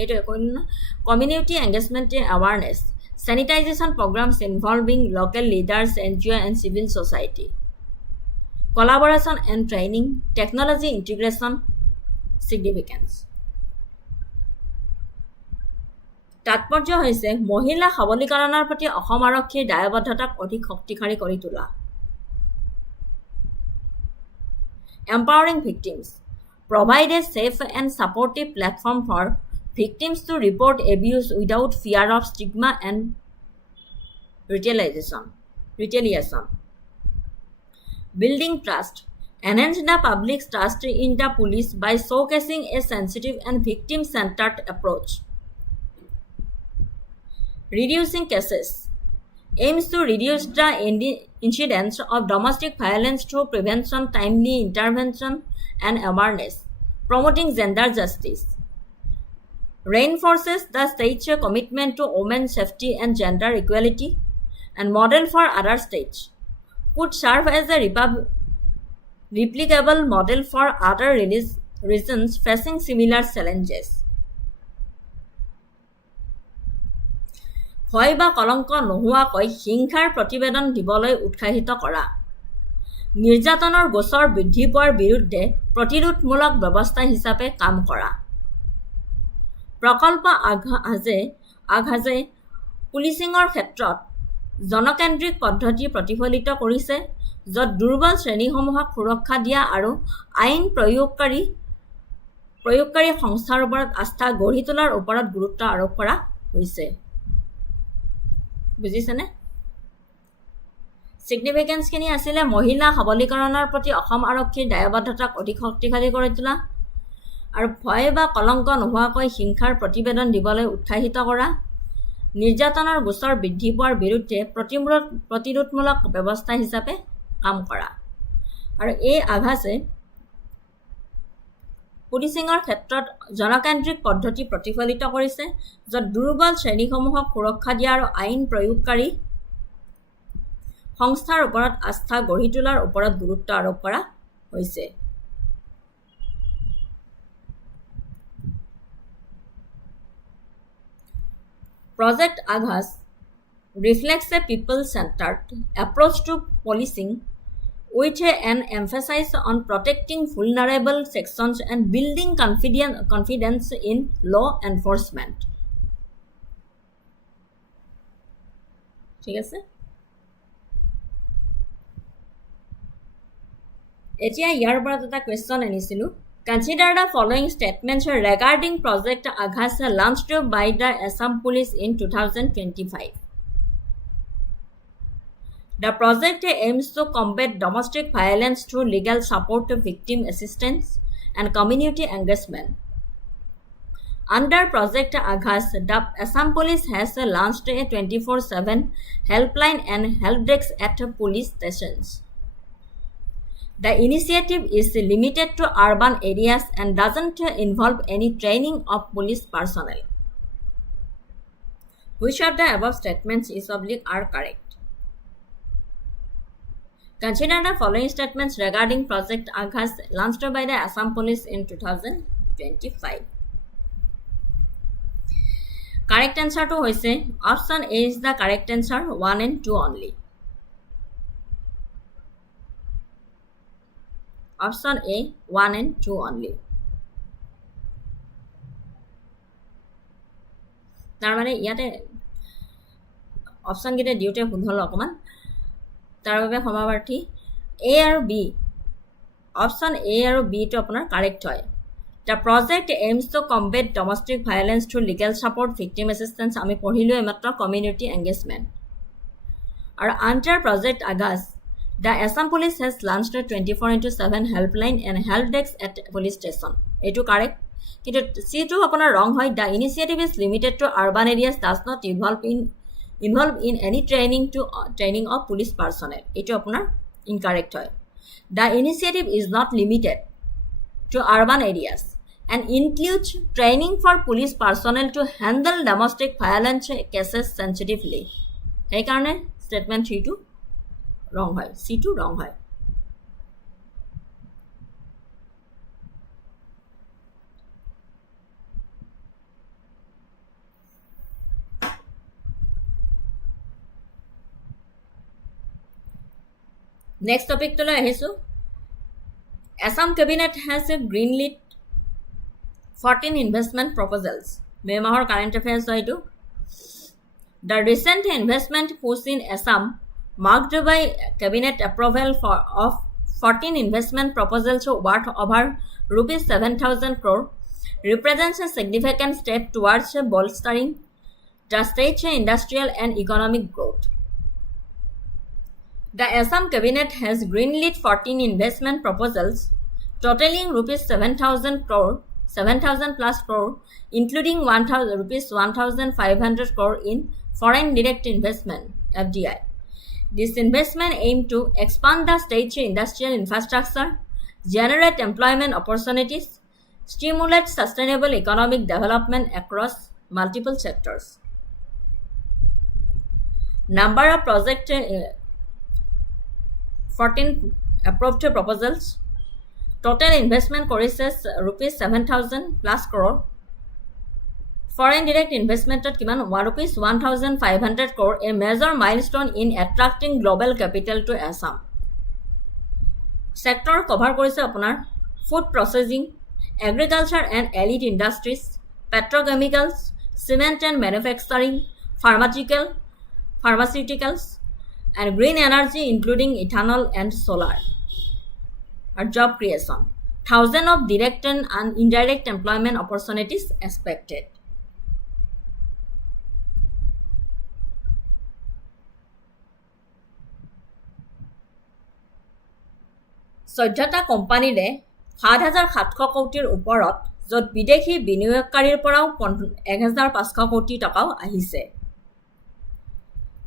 এইটো কইন না community engagement and awareness sanitization programs involving local leaders NGO and civil society collaboration and training technology integration significance তাৎপৰ্য হৈছে মহিলা সবলীকৰণৰ প্ৰতি অসম আৰক্ষীৰ দায়বদ্ধতাক অধিক শক্তিশালী কৰি তোলা empowering victims provide a safe and supportive platform for victims to report abuse without fear of stigma and retaliation building trust enhance the public's trust in the police by showcasing a sensitive and victim-centered approach reducing cases aims to reduce the incidence of domestic violence through prevention, timely intervention, and awareness, promoting gender justice. Reinforces the state's commitment to women's safety and gender equality, and model for other states. Could serve as a replicable model for other regions facing similar challenges. ভয় বা কলংক নোহোৱাকৈ হিংসাৰ প্ৰতিবেদন দিবলৈ উৎসাহিত কৰা নিৰ্যাতনৰ গোচৰ বৃদ্ধি পোৱাৰ বিৰুদ্ধে প্ৰতিৰোধমূলক ব্যৱস্থা হিচাপে কাম কৰা প্ৰকল্প আঘাজে পুলিচিঙৰ ক্ষেত্ৰত জনকেন্দ্ৰিক পদ্ধতি প্ৰতিফলিত কৰিছে য'ত দুৰ্বল শ্ৰেণীসমূহক সুৰক্ষা দিয়া আৰু আইন প্ৰয়োগকাৰী সংস্থাৰ ওপৰত আস্থা গঢ়ি তোলাৰ ওপৰত গুৰুত্ব আৰোপ কৰা হৈছে বুজিছেনে সিগনিফিকেন্স কিনি আছিল মহিলা সবলীকৰণৰ প্ৰতি অসম আৰক্ষীৰ দায়বদ্ধতাক অধিক শক্তিশালী কৰি তোলা আৰু ভয় বা কলংক নোহোৱাকৈ হিংসাৰ প্ৰতিবেদন দিবলৈ উৎসাহিত কৰা নিৰ্যাতনৰ গোচৰ বৃদ্ধি পোৱাৰ বিৰুদ্ধে প্ৰতিৰোধমূলক ব্যৱস্থা হিচাপে কাম কৰা আৰু এই আঘাজে পুলিচিঙৰ ক্ষেত্ৰত জনকেন্দ্ৰিক পদ্ধতি প্ৰতিফলিত কৰিছে য'ত দুৰ্বল শ্ৰেণীসমূহক সুৰক্ষা দিয়া আৰু আইন প্ৰয়োগকাৰী সংস্থাৰ ওপৰত আস্থা গঢ়ি তোলাৰ ওপৰত গুৰুত্ব আৰোপ কৰা হৈছে Project Aghas reflects a people-centered approach to policing with an emphasis on protecting vulnerable sections and building confidence in law enforcement. ঠিক আছে এতিয়া ইয়াৰ পৰা এটা কোৱেশ্চন আনিছিলো Consider the following statements regarding Project Aghas launched by the Assam Police in 2025. The project aims to combat domestic violence through legal support, victim assistance, and community engagement. Under Project Aghas, the Assam Police has launched a 24/7 helpline and help desk at police stations. The initiative is limited to urban areas and doesn't involve any training of police personnel. Which of the above statements are correct? Consider the following statements regarding Project Aghas launched by the Assam Police in 2025. Correct answer to hoise option A is the correct answer 1 and 2 only. Option A 1 and 2 only. তাৰ মানে ইয়াতে option গিতে দিওতে ভুল হল অকমান তাৰ বাবে ক্ষমাপ্ৰাৰ্থী A আৰু B option A আৰু B টো আপোনাৰ কাৰেক্ট হয় The project aims to combat domestic violence through legal support, victim assistance আমি পঢ়িলো এমাত্ৰ community engagement আৰু under Project Aghas The Assam Police has launched a 24/7 helpline and help desk at police station. Etu correct. Kintu C2 aponar wrong hoy. The initiative is limited to urban areas, does not involve in any training of police personnel. Etu aponar incorrect hoy. The initiative is not limited to urban areas and includes training for police personnel to handle domestic violence cases sensitively. Hey karone statement 3 to wrong হয় C2 wrong হয় Next topic to la ahisu. Assam cabinet has greenlit 14 investment proposals. May mahor current affairs hoitu. The recent investment push in Assam, marked by cabinet approval of 14 investment proposals worth over rupees 7,000 crore, represents a significant step towards bolstering the state's industrial and economic growth. The Assam cabinet has greenlit 14 investment proposals totaling rupees 7,000 plus crore, including rupees 1,500 crore in foreign direct investment (FDI). This investment aims to expand the state's industrial infrastructure, generate employment opportunities, stimulate sustainable economic development across multiple sectors. Number of project 14 approved proposals. Total investment কৰিছে rupees 7,000 plus crore. Foreign direct investment kiman rupees 1,500 crore, a major milestone in attracting global capital to Assam. Sector cover কৰিছে আপোনাৰ food processing, agriculture and allied industries, petrochemicals, cement and manufacturing, pharmaceuticals, and green energy including ethanol and solar. Or job creation. Thousands of direct and indirect employment opportunities expected. চৈধ্যটা কোম্পানীৰে ৭,৭০০ কোটিৰ ওপৰত, য'ত বিদেশী বিনিয়োগকাৰীৰ পৰাও ১,৫০০ কোটি টকাও আহিছে।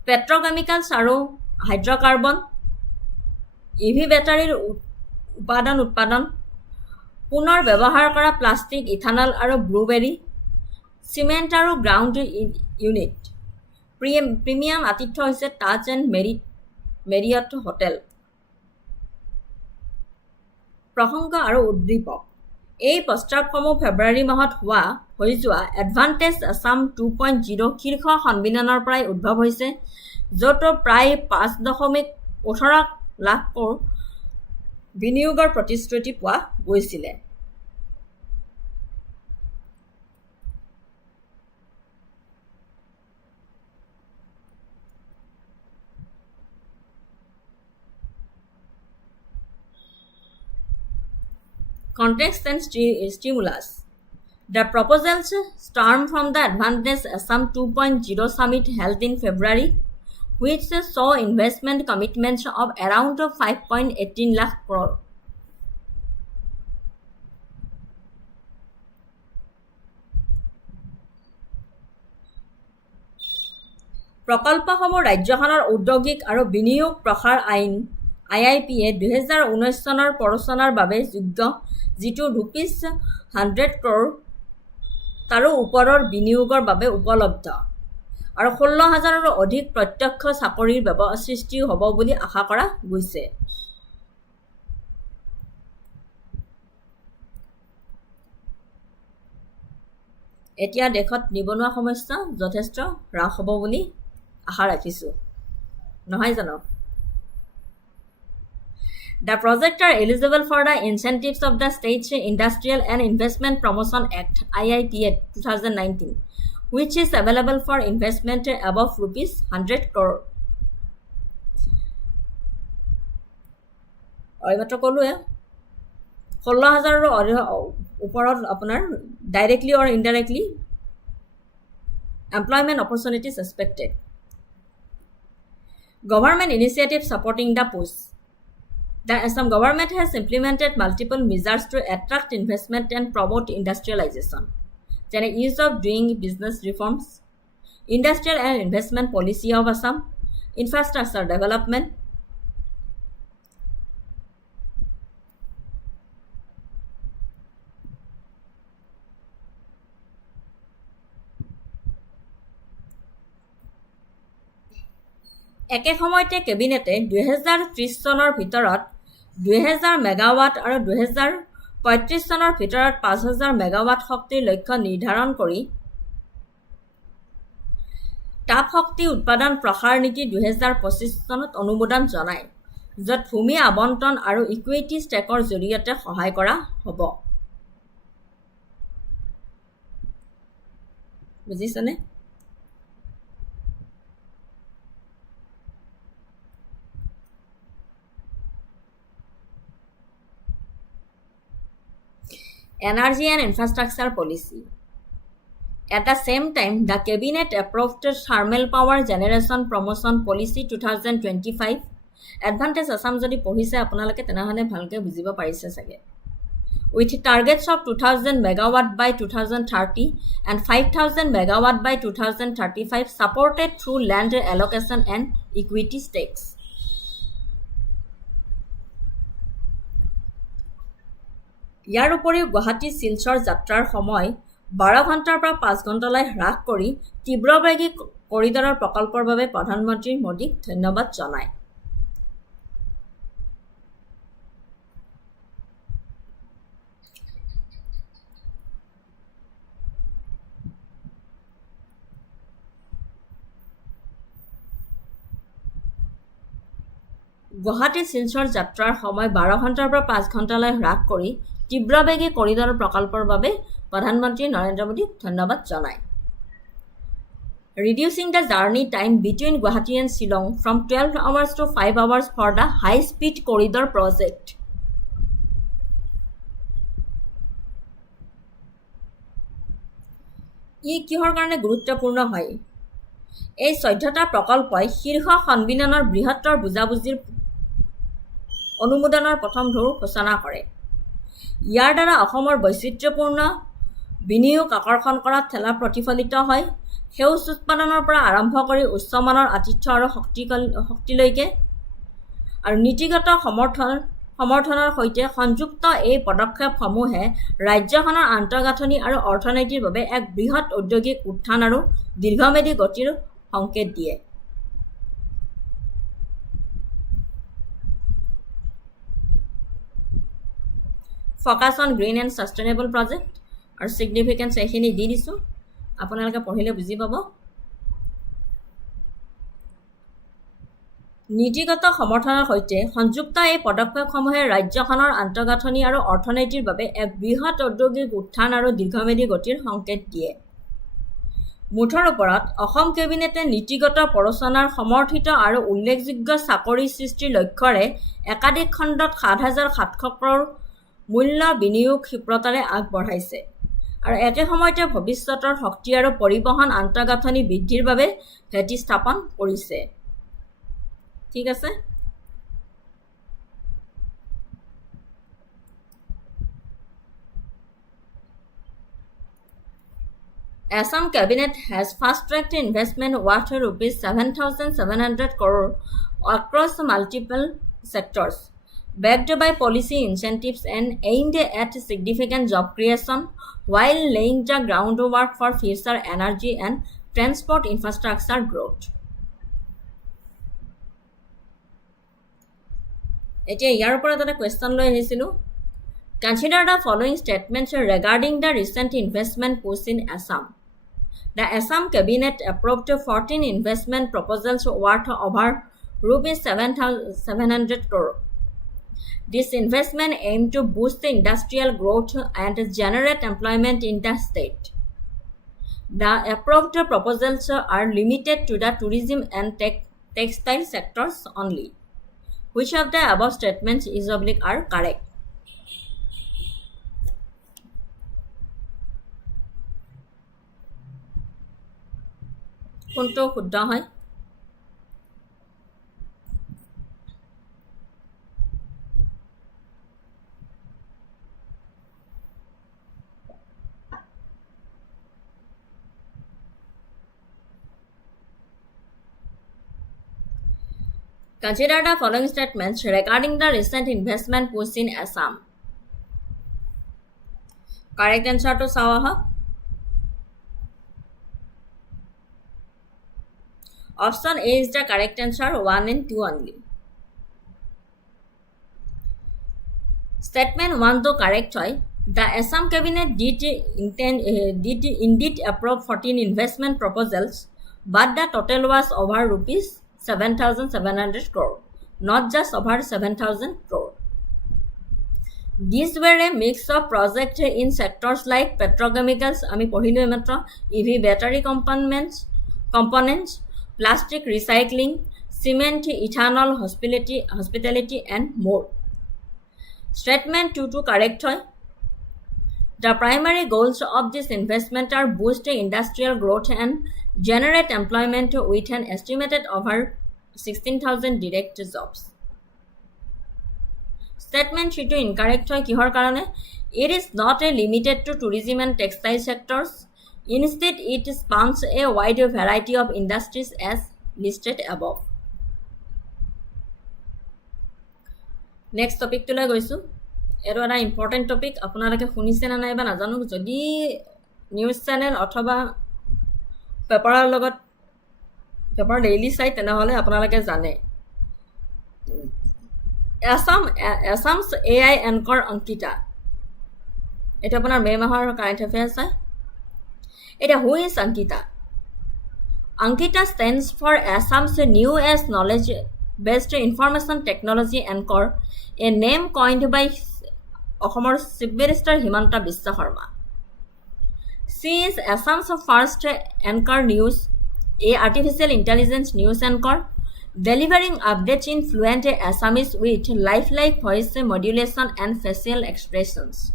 পেট্ৰকেমিকেলছ আৰু হাইড্ৰকাৰ্বন, ইভি বেটাৰীৰ উৎপাদন, পুনৰ ব্যৱহাৰ কৰা প্লাষ্টিক, ইথানল আৰু ব্লুবেৰী, চিমেণ্ট আৰু গ্ৰাউণ্ড ইউনিট, প্ৰিমিয়াম আতিথ্য হৈছে তাজ এণ্ড মেৰিয়ট হোটেল। প্ৰসংগ আৰু উদ্দীপক। এই প্ৰস্তাৱসমূহ ফেব্ৰুৱাৰী মাহত হৈ যোৱা এডভান্টেজ আছাম 2.0 শীৰ্ষ সন্মিলনৰ পৰাই উদ্ভৱ হৈছে, য'ত প্ৰায় 5.18 লাখ কোটি বিনিয়োগৰ প্ৰতিশ্ৰুতি পোৱা গৈছিলে। Context and stimulus. The proposals stem from the Advantage Assam 2.0 summit held in February, which saw investment commitments of around 5.18 lakh crore. প্ৰকল্পসমূহ ৰাজ্যখনৰ ঔদ্যোগিক আৰু বিনিয়োগ প্ৰসাৰ আইন IIPA 2019 চনৰ প্ৰৰোচনাৰ বাবে যোগ্য, যিটো rupees 100 crore তাৰো ওপৰৰ বিনিয়োগৰ বাবে উপলব্ধ, আৰু 16,000ৰো অধিক প্ৰত্যক্ষ চাকৰিৰ সৃষ্টি হ'ব বুলি আশা কৰা গৈছে। এতিয়া দেশত নিবনুৱা সমস্যা যথেষ্ট হ্ৰাস হ'ব বুলি আশা ৰাখিছোঁ, নহয় জানো? The projects are eligible for the incentives of the State Industrial and Investment Promotion Act (IIPA) 2019, which is available for investment above rupees 100 crore. এইমাত্ৰ ক'লোৱে 16,000ৰো ওপৰত আপোনাৰ directly or indirectly employment opportunities expected. Government initiatives supporting the push. The Assam government has implemented multiple measures to attract investment and promote industrialization. There is ease of doing business reforms, industrial and investment policy of Assam, infrastructure development, একে সময়তে কেবিনেটে 2030 চনৰ ভিতৰত 2000 megawatt আৰু 2035 চনৰ ভিতৰত 5000 megawatt শক্তিৰ লক্ষ্য নিৰ্ধাৰণ কৰি তাপ শক্তি উৎপাদন প্ৰসাৰ নীতি 2025 চনত অনুমোদন জনায়। য'ত ভূমি আবণ্টন আৰু ইকুইটি ষ্টেকৰ জৰিয়তে সহায় কৰা হ'ব বুজিছেনে Energy and Infrastructure Policy. At the same time, the Cabinet approved Thermal Power Generation Promotion Policy 2025. Advantage Assam jodi pohise apnaloke tenahone bhalke bujiba parise sage. With targets of 2000 megawatt by 2030 and 5000 megawatt by 2035 supported through land allocation and equity stakes. ইয়াৰ উপৰিও গুৱাহাটী শিলচৰ যাত্ৰাৰ সময় 12 ঘণ্টাৰ পৰা 5 ঘণ্টালৈ হ্ৰাস কৰি তীব্ৰবেগী কৰিডৰৰ প্ৰকল্পৰ বাবে প্ৰধানমন্ত্ৰী মোদীক ধন্যবাদ জনায় গুৱাহাটী শিলচৰ যাত্ৰাৰ সময় 12 ঘণ্টাৰ পৰা 5 ঘণ্টালৈ হ্ৰাস কৰি তীব্ৰবেগী কৰিডৰ প্ৰকল্পৰ বাবে প্ৰধানমন্ত্ৰী নৰেন্দ্ৰ মোদীক ধন্যবাদ জনায় Reducing the journey time between Guwahati and Shillong from 12 hours to 5 hours for the high-speed corridor project. ই কিহৰ কাৰণে গুৰুত্বপূৰ্ণ হয় এই 14টা প্ৰকল্পই শীৰ্ষ সন্মিলনৰ বৃহত্তৰ বুজাবুজিৰ অনুমোদনৰ প্ৰথম ঢৌ ঘোষণা কৰে ইয়াৰ দ্বাৰা অসমৰ বৈচিত্ৰ্যপূৰ্ণ বিনিয়োগ আকৰ্ষণ কৰাত ঠেলা প্ৰতিফলিত হয় সেউজ উৎপাদনৰ পৰা আৰম্ভ কৰি উচ্চমানৰ আতিথ্য আৰু শক্তিলৈকে আৰু নীতিগত সমৰ্থনৰ সৈতে সংযুক্ত এই পদক্ষেপসমূহে ৰাজ্যখনৰ আন্তঃগাঁথনি আৰু অৰ্থনীতিৰ বাবে এক বৃহৎ ঔদ্যোগিক উত্থান আৰু দীৰ্ঘম্যাদী গতিৰ সংকেত দিয়ে Focus on green and sustainable project আৰু significance এখিনি দি দিছো আপোনালোকে পঢ়িলে বুজি পাব নীতিগত সমৰ্থনৰ সৈতে সংযুক্ত এই পদক্ষেপসমূহে ৰাজ্যখনৰ আন্তঃগাঁথনি আৰু অৰ্থনীতিৰ বাবে এক বৃহৎ ঔদ্যোগিক উত্থান আৰু দীৰ্ঘম্যাদী গতিৰ সংকেত দিয়ে মুঠৰ ওপৰত অসম কেবিনেটে নীতিগত প্ৰৰোচনাৰ সমৰ্থিত আৰু উল্লেখযোগ্য চাকৰি সৃষ্টিৰ লক্ষ্যৰে একাধিক খণ্ডত ৭৭০০ ক্ৰ'ৰ মূল্য বিনিয়োগ ক্ষিপ্ৰতাৰে আগবঢ়াইছে আৰু একে সময়তে ভৱিষ্যতৰ শক্তি আৰু পৰিবহণ আন্তঃগাঁথনি বৃদ্ধিৰ বাবে ভেটি স্থাপন কৰিছে ঠিক আছে Assam Cabinet has fast-tracked investment worth rupees 7,700 crore across multiple sectors, backed by policy incentives and aimed at significant job creation while laying the groundwork for future energy and transport infrastructure growth. এতিয়া ইয়াৰ ওপৰত এটা question লৈ আহিছিলোঁ Consider the following statements regarding the recent investment push in Assam. The Assam Cabinet approved 14 investment proposals worth over rupees 7,700 crore. This investment aimed to boost the industrial growth and generate employment in the state. The approved proposals are limited to the tourism and textile sectors only. Which of the above statements are correct? কোনটো শুদ্ধ হয় Consider the following statements regarding the recent investment push in Assam. Correct answer to Sawaha. Option A is the correct answer, 1 and 2 only. Statement 1 to correct hoy. The Assam Cabinet did indeed approve 14 investment proposals, but the total was over rupees 7,700 crore. not just over 7,000 crore. These were a mix of projects in sectors like petrochemicals, EV battery components, plastic recycling, cement, ethanol, hospitality and more. Statement 2 correct hoy. The primary goals of this investment are boost industrial growth and generate employment with an estimated over 16,000 direct jobs. Statement 3 incorrect hoy kihor karone. It is not limited to tourism and textile sectors. Instead, it spans a wide variety of industries as listed above. Next topic to loi goisu. Eto eta important topic apunalake shunise na nai ba najanu jodi news channel othoba paper logot paper daily site tena hole apunalake jane. Assam's AI anchor Ankita. Eta apunar May mahor current affairs hai. Eta who is Ankita? Ankita stands for Assam's newest knowledge-based information technology anchor, a name coined by অসমৰ Chief Minister Himanta Biswa Sarma. She is Assam's first anchor news, a artificial intelligence news anchor, delivering updates in fluent Assamese with lifelike voice modulation and facial expressions.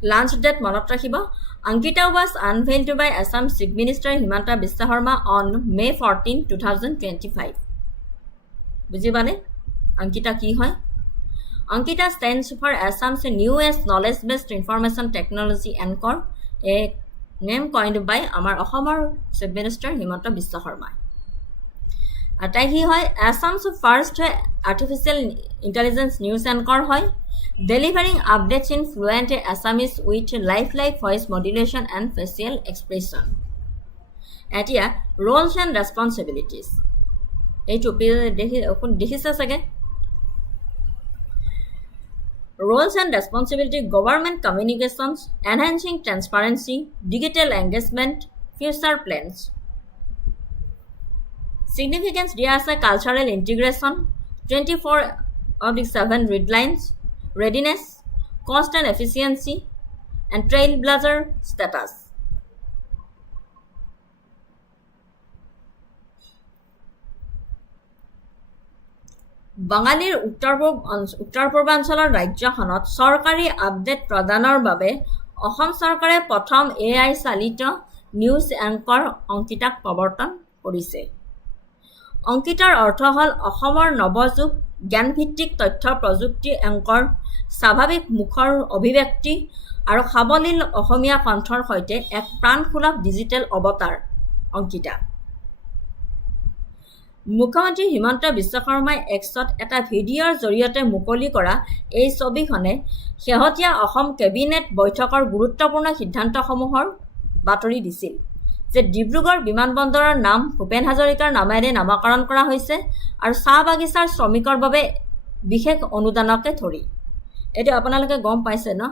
Launch date monot rakhiba. Ankita was unveiled by Assam Chief Minister Himanta Biswa Sarma on May 14, 2025. বুজি পালে Ankita কি হয়? Ankita stands for Assam's newest knowledge-based information technology anchor, a name coined by our Assam Chief Minister Himanta Biswa Sarma. Atai hi hoy Assam's first artificial intelligence news anchor hoy, delivering updates in fluent Assamese with lifelike voice modulation and facial expression. Atia roles and responsibilities. Ei topi dekhisa sage. Roles and responsibility: government communications, enhancing transparency, digital engagement, future plans. Significance: dia ase cultural integration, 24/7 readlines, readiness, cost and efficiency, and trailblazer status. বাঙালীৰ উত্তৰ পূৰ্বাঞ্চলৰ ৰাজ্যখনত চৰকাৰী update প্ৰদানৰ বাবে অসম চৰকাৰে প্ৰথম AI চালিত news anchor অংকিতাক প্ৰৱৰ্তন কৰিছে। অংকিতাৰ অৰ্থ হ'ল অসমৰ নৱযুগ জ্ঞানভিত্তিক তথ্য প্ৰযুক্তি এংকৰ, স্বাভাৱিক মুখৰ অভিব্যক্তি আৰু সাৱলীল অসমীয়া কণ্ঠৰ সৈতে এক প্ৰাণসুলভ ডিজিটেল অৱতাৰ অংকিতা। মুখ্যমন্ত্ৰী হিমন্ত বিশ্ব শৰ্মাই এক্সত এটা ভিডিঅ'ৰ জৰিয়তে মুকলি কৰা এই ছবিখনে শেহতীয়া অসম কেবিনেট বৈঠকৰ গুৰুত্বপূৰ্ণ সিদ্ধান্তসমূহৰ বাতৰি দিছিল যে ডিব্ৰুগড় বিমানবন্দৰৰ নাম ভূপেন হাজৰিকাৰ নামেৰে নামকৰণ কৰা হৈছে আৰু চাহ বাগিচাৰ শ্ৰমিকৰ বাবে বিশেষ অনুদানকে ধৰি। এইটো আপোনালোকে গম পাইছে ন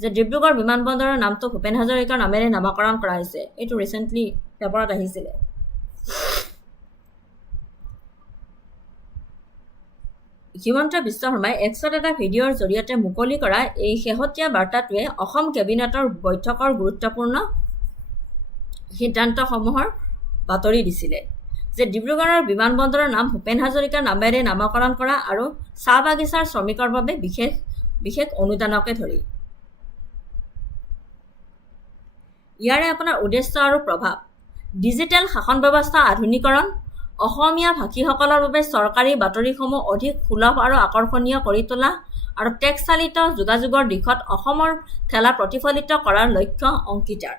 যে ডিব্ৰুগড় বিমানবন্দৰৰ নামটো ভূপেন হাজৰিকাৰ নামেৰে নামকৰণ কৰা হৈছে। এইটো ৰিসেন্টলি পেপাৰত আহিছিলে। হিমন্ত বিশ্ব শৰ্মাই এক্সত এটা ভিডিঅ'ৰ জৰিয়তে মুকলি কৰা এই শেহতীয়া বাৰ্তাটোৱে অসম কেবিনেটৰ বৈঠকৰ গুৰুত্বপূৰ্ণ সিদ্ধান্তসমূহৰ বাতৰি দিছিলে যে ডিব্ৰুগড়ৰ বিমানবন্দৰৰ নাম ভূপেন হাজৰিকাৰ নামেৰে নামকৰণ কৰা আৰু চাহ বাগিচাৰ শ্ৰমিকৰ বাবে বিশেষ অনুদানকে ধৰি। ইয়াৰে আপোনাৰ উদ্দেশ্য আৰু প্ৰভাৱ: ডিজিটেল শাসন ব্যৱস্থা আধুনিকৰণ, অসমীয়া ভাষীসকলৰ বাবে চৰকাৰী বাতৰিসমূহ অধিক সুলভ আৰু আকৰ্ষণীয় কৰি তোলা আৰু টেক্স চালিত যোগাযোগৰ দিশত অসমৰ ঠেলা প্ৰতিফলিত কৰাৰ লক্ষ্য অংকিতাৰ।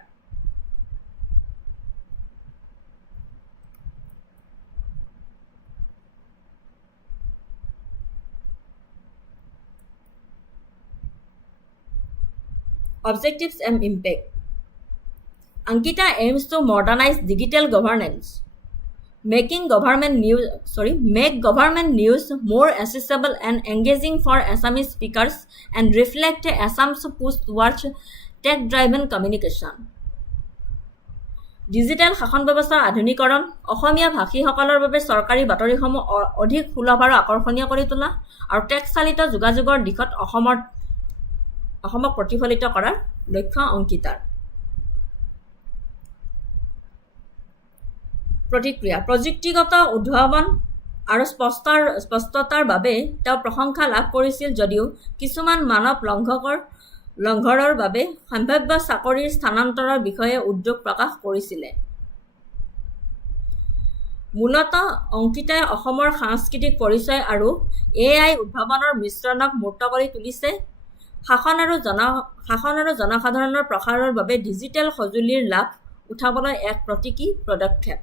Objectives and impact. Ankita aims to modernize digital governance, make government news more accessible and engaging for Assamese speakers and reflect Assam's push towards tech-driven communication. Digital শাসন ব্যৱস্থাৰ আধুনিকৰণ, অসমীয়া ভাষীসকলৰ বাবে চৰকাৰী বাতৰিসমূহ অধিক সুলভ আৰু আকৰ্ষণীয় কৰি তোলা আৰু টেক্সট চালিত যোগাযোগৰ দিশত অসমক প্ৰতিফলিত কৰাৰ লক্ষ্য অংকিতাৰ। প্ৰতিক্ৰিয়া: প্ৰযুক্তিগত উদ্ভাৱন আৰু স্পষ্টতাৰ বাবে তেওঁ প্ৰশংসা লাভ কৰিছিল যদিও কিছুমান মানৱ লংঘৰৰ বাবে সম্ভাৱ্য চাকৰিৰ স্থানান্তৰৰ বিষয়ে উদ্বেগ প্ৰকাশ কৰিছিল। মূলতঃ অংকিতাই অসমৰ সাংস্কৃতিক পৰিচয় আৰু AI উদ্ভাৱনৰ মিশ্ৰণক মূৰ্ত কৰি তুলিছে। শাসন আৰু জনসাধাৰণৰ প্ৰসাৰৰ বাবে ডিজিটেল সঁজুলিৰ লাভ উঠাবলৈ এক প্ৰতীকী পদক্ষেপ।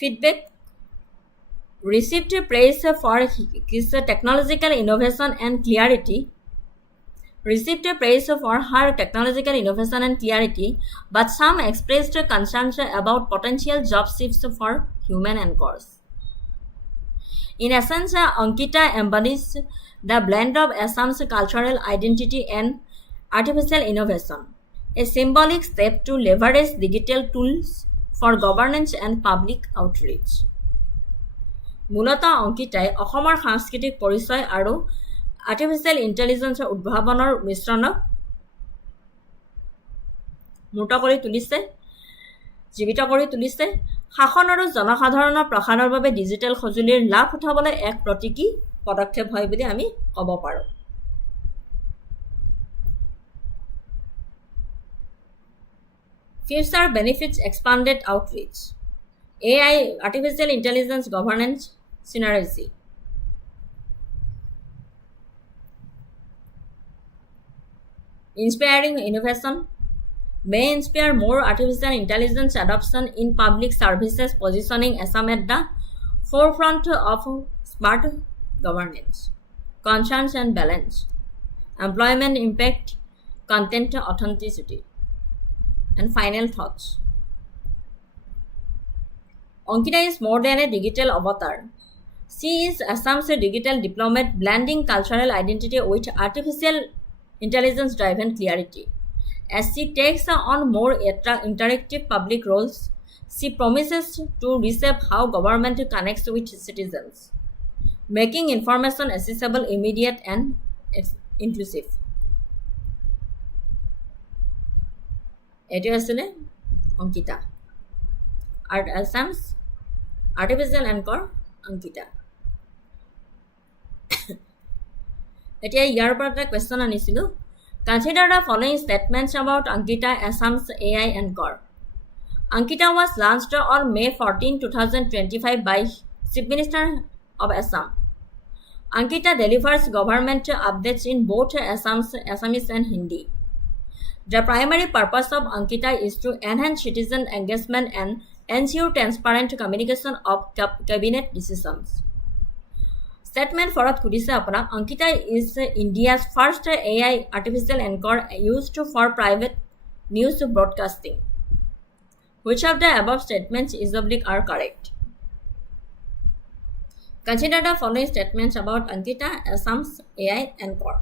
Feedback: received praise for his technological innovation and clarity. But some expressed concerns about potential job shifts for human anchors. In essence, Ankita embodies the blend of Assam's cultural identity and artificial innovation, a symbolic step to leverage digital tools for governance and public outreach. মূলতঃ অংকিতাই অসমৰ সাংস্কৃতিক পৰিচয় আৰু artificial ইণ্টেলিজেন্সৰ উদ্ভাৱনৰ মিশ্ৰণক জীৱিত কৰি তুলিছে। শাসন আৰু জনসাধাৰণৰ প্ৰসাৰৰ বাবে ডিজিটেল সঁজুলিৰ লাভ উঠাবলৈ এক প্ৰতীকী পদক্ষেপ হয় বুলি আমি ক'ব পাৰোঁ। Future benefits: expanded outreach, AI, artificial intelligence governance synergy. Inspiring innovation: may inspire more artificial intelligence adoption in public services, positioning Assam at the forefront of smart governance. Concerns and balance: employment impact, content authenticity. And final thoughts: Ankita is more than a digital avatar. She is Assam's digital diplomat, blending cultural identity with artificial intelligence-driven clarity. As she takes on more interactive public roles, she promises to reshape how government connects with citizens, making information accessible, immediate, and inclusive. এটি আছিলে Ankita, আসামছ artificial anchor Ankita. এতিয়া ইয়াৰ পৰা এটা question আনিছিলোঁ। Consider the following statements about Ankita, Assam's AI anchor. Ankita was launched on May 14, 2025 by Chief Minister of Assam. Ankita delivers government updates in both Assamese and Hindi. The primary purpose of Ankita is to enhance citizen engagement and ensure transparent communication of cabinet decisions. Statement for Kudisa Ankita is India's first AI artificial anchor used for private news broadcasting. Which of the above statements are correct? Consider the following statements about Ankita, Assam's AI anchor.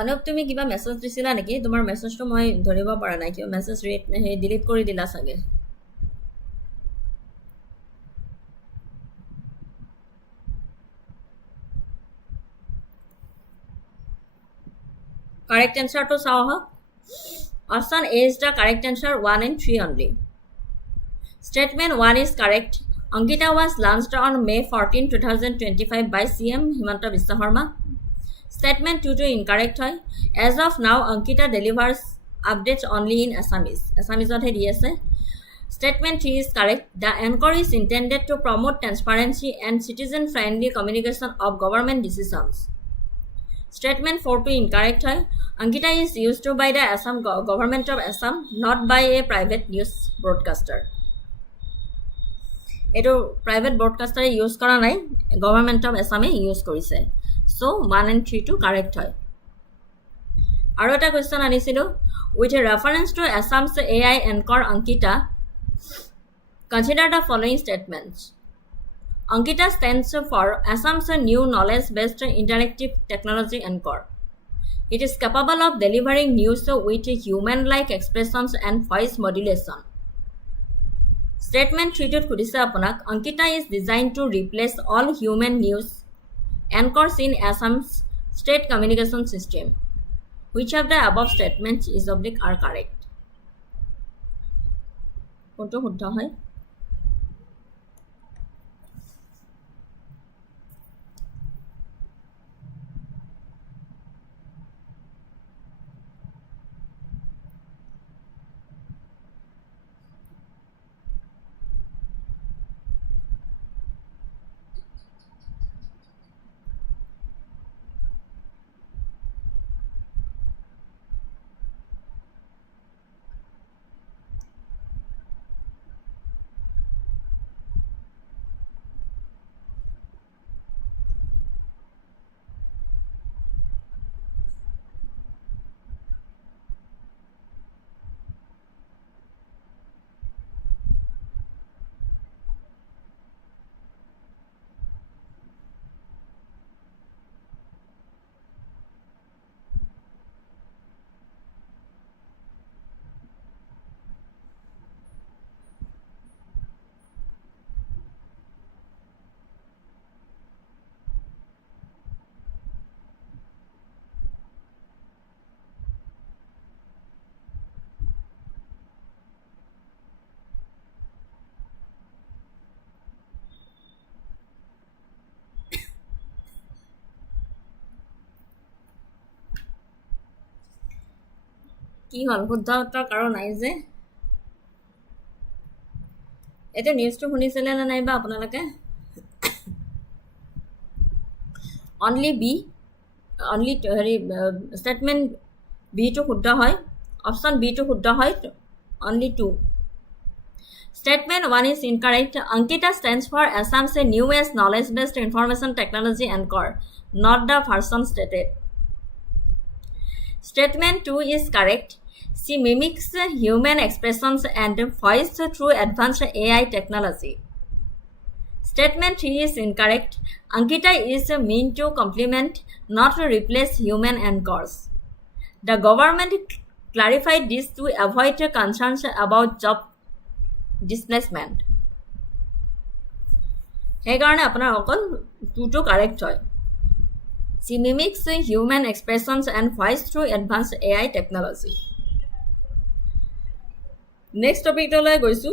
Anup, তুমি কিবা message দিছিলা নেকি? তোমাৰ মেছেজটো মই ধৰিব পৰা নাই, কিয় মেছেজ ডিলিট কৰি দিলা চাগে। কাৰেক্ট এনচাৰটো চাওঁ আহক। Option A is the correct answer, 1 and 3 only. Statement 1 is correct. Ankita was launched on May 14, 2025 by CM Himanta Biswa Sarma. Statement 2 to incorrect hoy. As of now, Ankita delivers updates only in Assamese. Assamese he di ase. Statement 3 is correct. The anchor is intended to promote transparency and citizen-friendly communication of government decisions. Statement 4 to incorrect hoy. Ankita is used by the Assam government of Assam, not by a private news broadcaster. Eto private broadcaster use kora nai, government of Assam use korise. So 1 and 3 to correct hoy. Aro eta question anisilo, with a reference to Assam's AI anchor Ankita, consider the following statements. Ankita stands for Assam's new knowledge-based interactive technology anchor. It is capable of delivering news with human-like expressions and voice modulation. Statement 3 to khudise apunak, Ankita is designed to replace all human news anchors in Assam's state communication system. Which of the above statements is oblique are correct? Konto shuddha hoy? কি হল শুদ্ধতাৰ কাৰণ নাই যে এতে নিউজটো শুনিছিলে না নাইবা আপোনালোকে only be only হেৰি স্টেটমেন্ট বি টো শুদ্ধ হয় অপশন বি টো শুদ্ধ হয় only 2 Statement 1 is incorrect. Ankita stands for Assam's newest knowledge-based information technology anchor, not the version stated. Statement 2 is correct. She mimics human expressions and voice through advanced AI technology. Statement 3 is incorrect. Ankita is meant to complement, not to replace human anchors. The government clarified this to avoid concerns about job displacement. সেইকাৰণে আপোনাৰ অকল 2 to correct হয় She mimics human expressions and voice through advanced AI technology. Next topic to লৈ গৈছো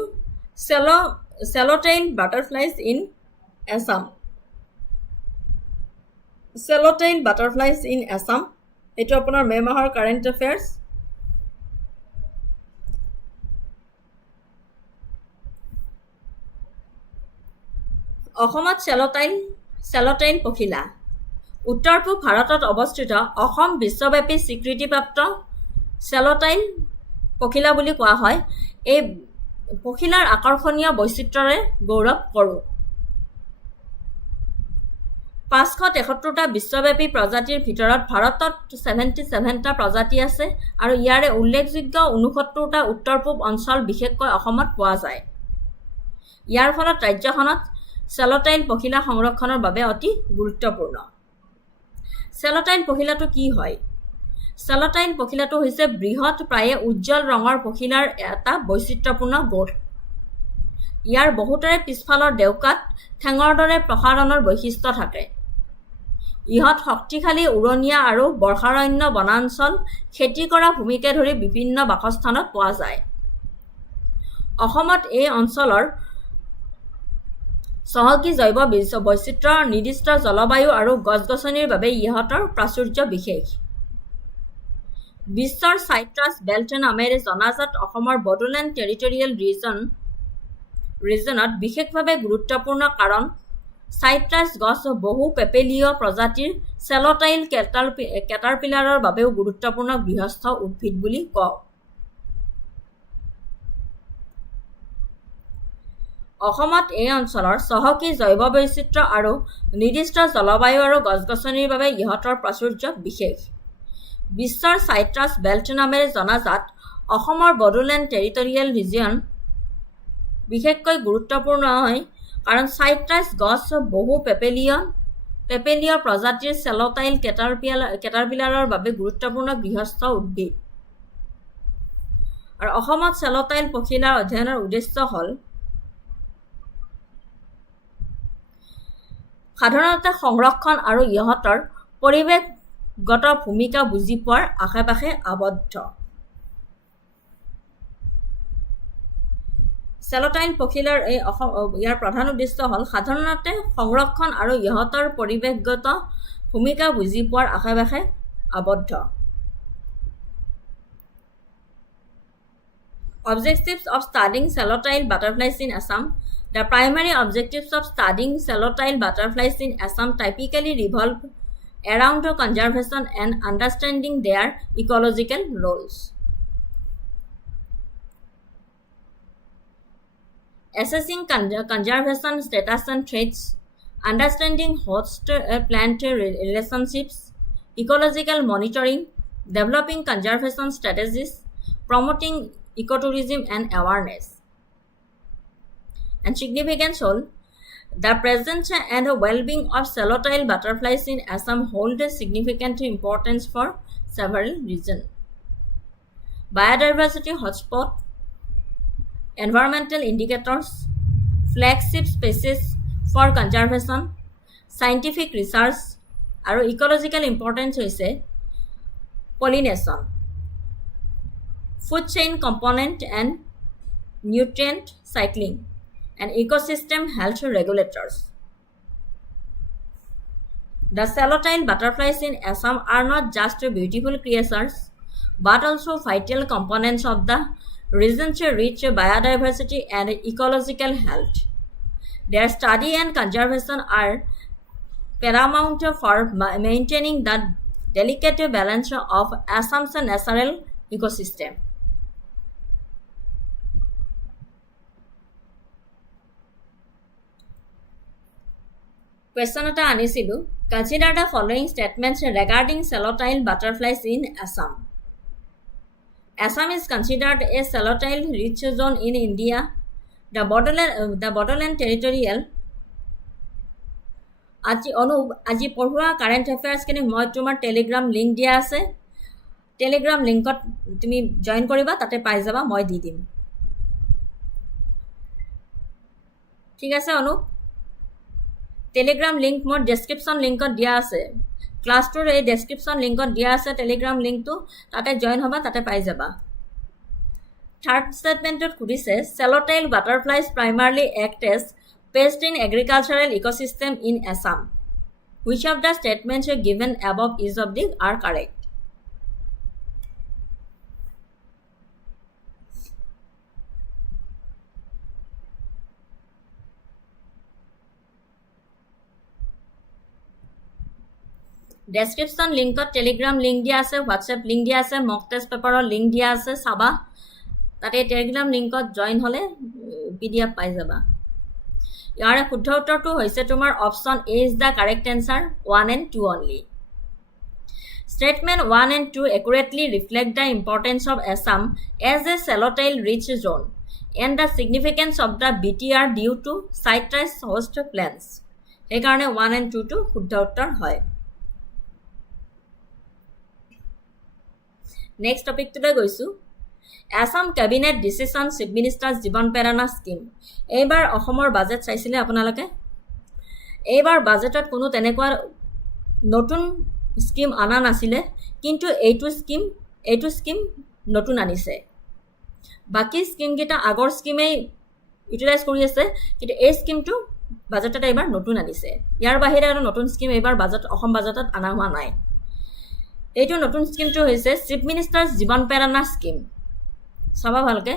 Swallowtail butterflies in Assam. Swallowtail butterflies in Assam. এটো আপোনাৰ মে মাহৰ current এফেয়াৰ্স অসমত Swallowtail পখিলা উত্তৰ পূব ভাৰতত অৱস্থিত অসম বিশ্বব্যাপী স্বীকৃতিপ্ৰাপ্ত Swallowtail পখিলা বুলি কোৱা হয় এই পখিলাৰ আকৰ্ষণীয় বৈচিত্ৰ্যৰে গৌৰৱ কৰো 573টা বিশ্বব্যাপী প্ৰজাতিৰ ভিতৰত ভাৰতত 77টা প্ৰজাতি আছে আৰু ইয়াৰে উল্লেখযোগ্য 69টা উত্তৰ পূব অঞ্চল বিশেষকৈ অসমত পোৱা যায় ইয়াৰ ফলত ৰাজ্যখনত Swallowtail পখিলা সংৰক্ষণৰ বাবে অতি গুৰুত্বপূৰ্ণ Swallowtail পখিলাটো কি হয় Swallowtail পখিলাটো হৈছে বৃহৎ প্ৰায়ে উজ্জ্বল ৰঙৰ পখিলাৰ এটা বৈচিত্ৰ্যপূৰ্ণ গোট ইয়াৰ বহুতৰে পিছফালৰ দেউকাত ঠেঙৰ দৰে প্ৰসাৰণৰ বৈশিষ্ট্য থাকে ইহত শক্তিশালী উৰণীয়া আৰু বৰ্ষাৰণ্য বনাঞ্চল খেতি কৰা ভূমিকে ধৰি বিভিন্ন বাসস্থানত পোৱা যায় অসমত এই অঞ্চলৰ চহকী জৈৱ বৈচিত্ৰ্য নিৰ্দিষ্ট জলবায়ু আৰু গছ-গছনিৰ বাবে ইহঁতৰ প্ৰাচুৰ্য বিশেষ বিশ্বৰ চাইট্ৰাছ বেল্ট নামেৰে জনাজাত অসমৰ বড়োলেণ্ড টেৰিটৰিয়েল ৰিজনত বিশেষভাৱে গুৰুত্বপূৰ্ণ কাৰণ চাইট্ৰাছ গছ বহু পেপেলীয় প্ৰজাতিৰ চেলটাইল কেটাৰপিলাৰৰ বাবেও গুৰুত্বপূৰ্ণ গৃহস্থ উদ্ভিদ বুলি কওঁ অসমত এই অঞ্চলৰ চহকী জৈৱ বৈচিত্ৰ্য আৰু নিৰ্দিষ্ট জলবায়ু আৰু গছ-গছনিৰ বাবে ইহঁতৰ প্ৰাচুৰ্য বিশেষ বিশ্বৰ চাইট্ৰাছ বেল্ট নামেৰে জনাজাত অসমৰ বড়োলেণ্ড টেৰিটৰিয়েল ৰিজন বিশেষকৈ গুৰুত্বপূৰ্ণ হয় কাৰণ চাইট্ৰাছ গছ বহু পেপেলীয় প্ৰজাতিৰ চেলটাইল কেটাৰপিলাৰৰ বাবে গুৰুত্বপূৰ্ণ গৃহস্থ উদ্ভিদ আৰু অসমত চেলটাইল পখিলাৰ অধ্যয়নৰ উদ্দেশ্য হ'ল সাধাৰণতে সংৰক্ষণ আৰু ইহঁতৰ পৰিৱেশগত ভূমিকা বুজি পোৱাৰ আশে-পাশে আবদ্ধ চেলটাইল পখিলাৰ ইয়াৰ প্ৰধান উদ্দেশ্য হ'ল সাধাৰণতে সংৰক্ষণ আৰু ইহঁতৰ পৰিৱেশগত ভূমিকা বুজি পোৱাৰ আশে-পাশে আবদ্ধ Objectives of studying celotile butterflies in Assam The primary objectives of studying celotile butterflies in Assam typically revolve around conservation and understanding their ecological roles. Assessing conservation status and threats, understanding host-plant relationships, ecological monitoring, developing conservation strategies, promoting ecotourism and awareness. And significance hold the presence and well-being of celotile butterflies in Assam hold a significant importance for several reasons. Biodiversity hotspot, environmental indicators, flagship species for conservation, scientific research, and ecological importance is pollination, food chain component and nutrient cycling, and ecosystem health regulators. The celotile butterflies in Assam are not just beautiful creatures, but also vital components of the region's rich biodiversity and ecological health. Their study and conservation are paramount for maintaining the delicate balance of Assam's natural ecosystem. Question eta anisilu Consider the following statements regarding celotile butterflies in Assam. Assam is considered a celotile rich zone in India. The Bodoland territorial আজি পঢ়োৱা current এফেয়াৰ্ছখিনি মই তোমাৰ Telegram link দিয়া আছে Telegram লিংকত তুমি join কৰিবা তাতে পাই যাবা মই দি দিম ঠিক আছে অনুপ টেলিগ্ৰাম লিংক মোৰ ডেসক্ৰিপচন লিংকত দিয়া আছে ক্লাছটোৰ এই ডেসক্ৰিপচন লিংকত দিয়া আছে টেলিগ্ৰাম লিংকটো তাতে জয়েন হবা তাতে পাই যাবা third ষ্টেটমেণ্টত খুদিছে celotile butterflies primarily act as pests in agricultural ecosystem in Assam. Which of the statements given above is of these are correct? Description link telegram link dia ase whatsapp link dia ase mock test paper link dia ase saba tate telegram link join hole pdf pai jaba yare শুদ্ধ উত্তৰটো হৈছে তোমাৰ option A is the correct answer 1 and 2 only Statement 1 and 2 accurately reflect the importance of Assam as a celotile rich zone and the significance of the BTR due to citrus host plants এই কাৰণে 1 and 2 টো শুদ্ধ উত্তৰ হয় Next topic today goisu Assam cabinet decision chief minister Jiban Perana scheme এইবাৰ অসমৰ budget চাইছিলে আপোনালোকে এইবাৰ বাজেটত কোনো তেনেকুৱা নতুন স্কিম আনা নাছিলে কিন্তু এইটো স্কিম নতুন আনিছে বাকি স্কিম গিটা আগৰ স্কিমে ইউটিলাইজ কৰি আছে কিন্তু এই স্কিমটো বাজেটত এইবাৰ নতুন আনিছে ইয়াৰ বাহিৰে আৰু নতুন স্কিম এইবাৰ বাজেট অসম বাজেটত আনা হোৱা নাই এইটো নতুন স্কিমটো হৈছে chief minister's Jiban Prerana scheme চাবা ভালকে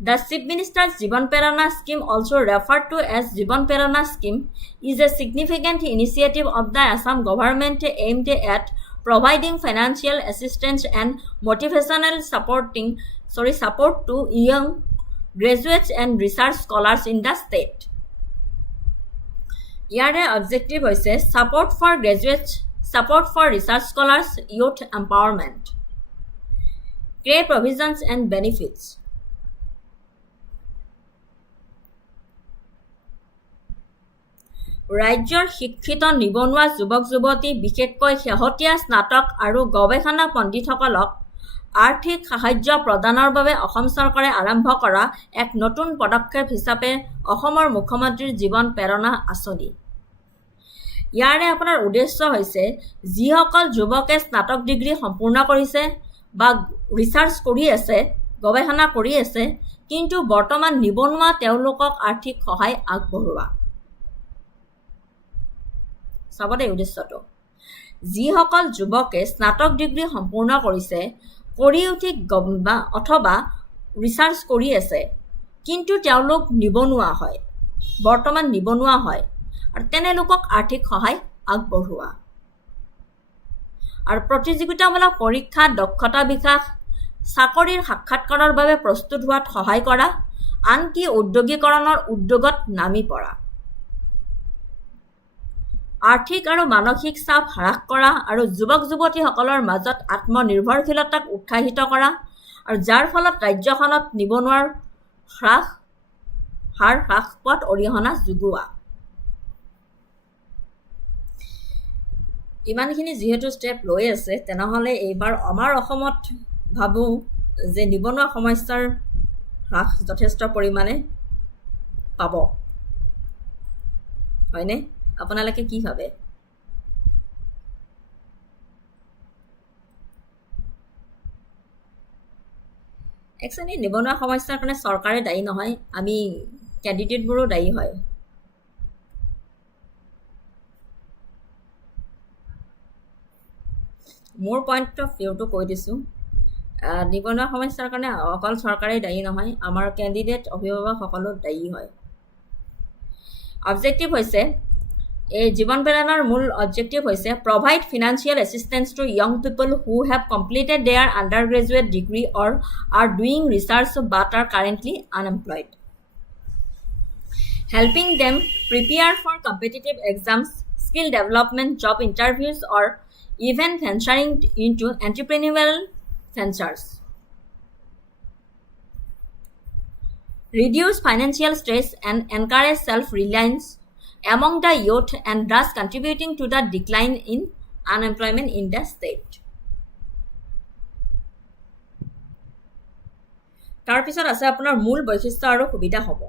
The Chief Minister's Jivan Prerana Scheme, also referred to as Jivan Prerana Scheme, is a significant initiative of the Assam government aimed at providing financial assistance and motivational support to young graduates and research scholars in the state. Yare objective hoise support for graduates, support for research scholars, youth empowerment, clear provisions and benefits. ৰাজ্যৰ শিক্ষিত নিবনুৱা যুৱক যুৱতী বিশেষকৈ শেহতীয়া স্নাতক আৰু গৱেষণা পণ্ডিতসকলক আৰ্থিক সাহায্য প্ৰদানৰ বাবে অসম চৰকাৰে আৰম্ভ কৰা এক নতুন পদক্ষেপ হিচাপে অসমৰ মুখ্যমন্ত্ৰীৰ জীৱন প্ৰেৰণা আঁচনি ইয়াৰে আপোনাৰ উদ্দেশ্য হৈছে যিসকল যুৱকে স্নাতক ডিগ্ৰী সম্পূৰ্ণ কৰিছে বা ৰিচাৰ্চ কৰি আছে গৱেষণা কৰি আছে কিন্তু বৰ্তমান নিবনুৱা তেওঁলোকক আৰ্থিক সহায় আগবঢ়োৱা চাবদে উদ্দেশ্যটো যিসকল যুৱকে স্নাতক ডিগ্ৰী সম্পূৰ্ণ কৰিছে কৰি উঠি অথবা ৰিচাৰ্চ কৰি আছে কিন্তু তেওঁলোক নিবনুৱা হয় বৰ্তমান নিবনুৱা হয় আৰু তেনে লোকক আৰ্থিক সহায় আগবঢ়োৱা আৰু প্ৰতিযোগিতামূলক পৰীক্ষা দক্ষতা বিকাশ চাকৰিৰ সাক্ষাৎকাৰৰ বাবে প্ৰস্তুত হোৱাত সহায় কৰা আনকি উদ্যোগীকৰণৰ উদ্যোগত নামি পৰা আৰ্থিক আৰু মানসিক চাপ হ্ৰাস কৰা আৰু যুৱক যুৱতীসকলৰ মাজত আত্মনিৰ্ভৰশীলতাক উৎসাহিত কৰা আৰু যাৰ ফলত ৰাজ্যখনত নিবনুৱাৰ হাৰ হ্ৰাস পোৱাত অৰিহণা যোগোৱা ইমানখিনি যিহেতু ষ্টেপ লৈ আছে তেনেহ'লে এইবাৰ আমাৰ অসমত ভাবোঁ যে নিবনুৱা সমস্যাৰ হ্ৰাস যথেষ্ট পৰিমাণে পাব হয়নে আপোনালোকে কি ভাবে একচুৱেলি নিবনুৱা সমস্যাৰ কাৰণে চৰকাৰে দায়ী নহয় আমি কেণ্ডিডেটবোৰো দায়ী হয় মোৰ পইণ্ট অফ ভিউটো কৈ দিছোঁ নিবনুৱা সমস্যাৰ কাৰণে অকল চৰকাৰে দায়ী নহয় আমাৰ কেণ্ডিডেট অভিভাৱক সকলো দায়ী হয় অবজেক্টিভ হৈছে এই জীৱন প্ৰেৰণাৰ মূল অবজেক্টিভ হৈছে provide financial assistance to young people who have completed their undergraduate degree or are doing research but are currently unemployed helping them prepare for competitive exams skill development job interviews or even venturing into entrepreneurial ventures reduce financial stress and encourage self-reliance among the youth and thus contributing to the decline in unemployment in the state. তাৰ পিছত আছে আপোনাৰ মূল বৈশিষ্ট্য আৰু সুবিধা হ'ব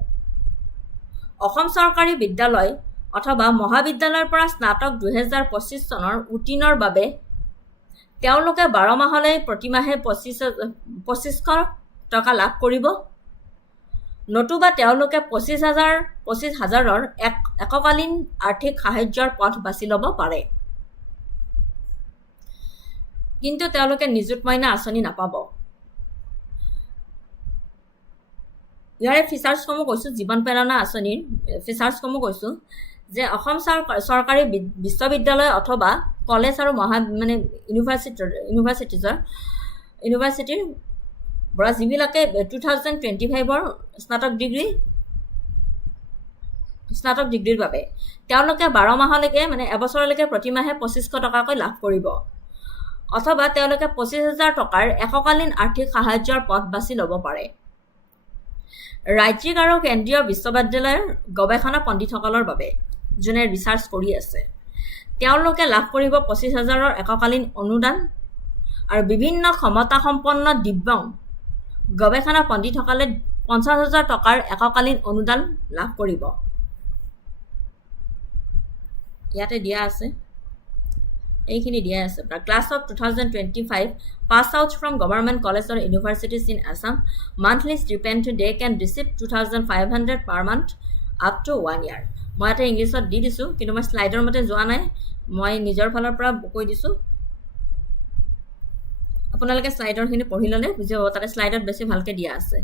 অসম চৰকাৰী বিদ্যালয় অথবা মহাবিদ্যালয়ৰ পৰা স্নাতক 2025 চনৰ উত্তীৰ্ণৰ বাবে তেওঁলোকে 12 মাহলৈ প্ৰতিমাহে 2500 টকা লাভ কৰিব নতুবা তেওঁলোকে 25,000ৰ এককালীন আৰ্থিক সাহায্যৰ পথ বাছি ল'ব পাৰে কিন্তু তেওঁলোকে নিযুত মইনা আঁচনি নাপাব ইয়াৰে ফিচাৰ্ছসমূহ কৈছোঁ জীৱন প্ৰেৰণা আঁচনিৰ ফিচাৰ্ছসমূহ কৈছোঁ যে অসম চৰকাৰী বিশ্ববিদ্যালয় অথবা কলেজ আৰু ইউনিভাৰ্চিটিৰ পৰা যিবিলাকে 2025ৰ স্নাতক ডিগ্ৰীৰ বাবে তেওঁলোকে 12 মাহলৈকে এবছৰলৈকে প্ৰতিমাহে 2500 টকাকৈ লাভ কৰিব অথবা তেওঁলোকে 25,000 টকাৰ এককালীন আৰ্থিক সাহায্যৰ পথ বাছি ল'ব পাৰে ৰাজ্যিক আৰু কেন্দ্ৰীয় বিশ্ববিদ্যালয়ৰ গৱেষণা পণ্ডিতসকলৰ বাবে যোনে ৰিচাৰ্চ কৰি আছে তেওঁলোকে লাভ কৰিব 25,000ৰ এককালীন অনুদান আৰু বিভিন্ন ক্ষমতা সম্পন্ন দিব্যাংগ গৱেষণা পণ্ডিতসকলে 50,000 টকাৰ এককালীন অনুদান লাভ কৰিব ইয়াতে দিয়া আছে এইখিনি দিয়া আছে class of 2025 pass out from government college or universities in Assam monthly stipend they can receive 2,500 per month up to 1 year. মই এটা ইংলিছত দি দিছোঁ, কিন্তু মই স্লাইডৰ মতে যোৱা নাই, মই নিজৰ ফালৰ পৰা কৈ দিছোঁ। আপোনালোকে স্লাইডৰখিনি পঢ়ি ল'লে বুজি পাব, তাতে স্লাইডত বেছি ভালকৈ দিয়া আছে।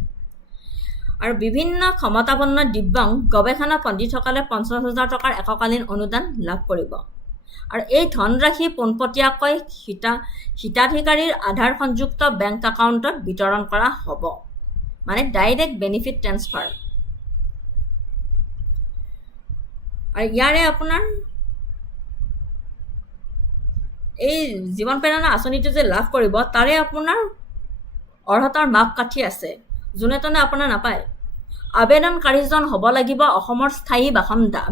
আৰু বিভিন্ন ক্ষমতাপন্ন দিব্যাংগ গৱেষণা পণ্ডিতসকলে 50,000 টকাৰ এককালীন অনুদান লাভ কৰিব। আৰু এই ধনৰাশি পোনপটীয়াকৈ হিতাধিকাৰীৰ আধাৰ সংযুক্ত বেংক একাউণ্টত বিতৰণ কৰা হ'ব, মানে ডাইৰেক্ট বেনিফিট ট্ৰেন্সফাৰ। আৰু ইয়াৰে আপোনাৰ এই জীৱন প্ৰেৰণা আঁচনিটো যে লাভ কৰিব, তাৰে আপোনাৰ অৰ্হতাৰ মাপকাঠি আছে, যোনে তোনে আপোনাৰ নাপায়। আবেদনকাৰীজন হ'ব লাগিব অসমৰ স্থায়ী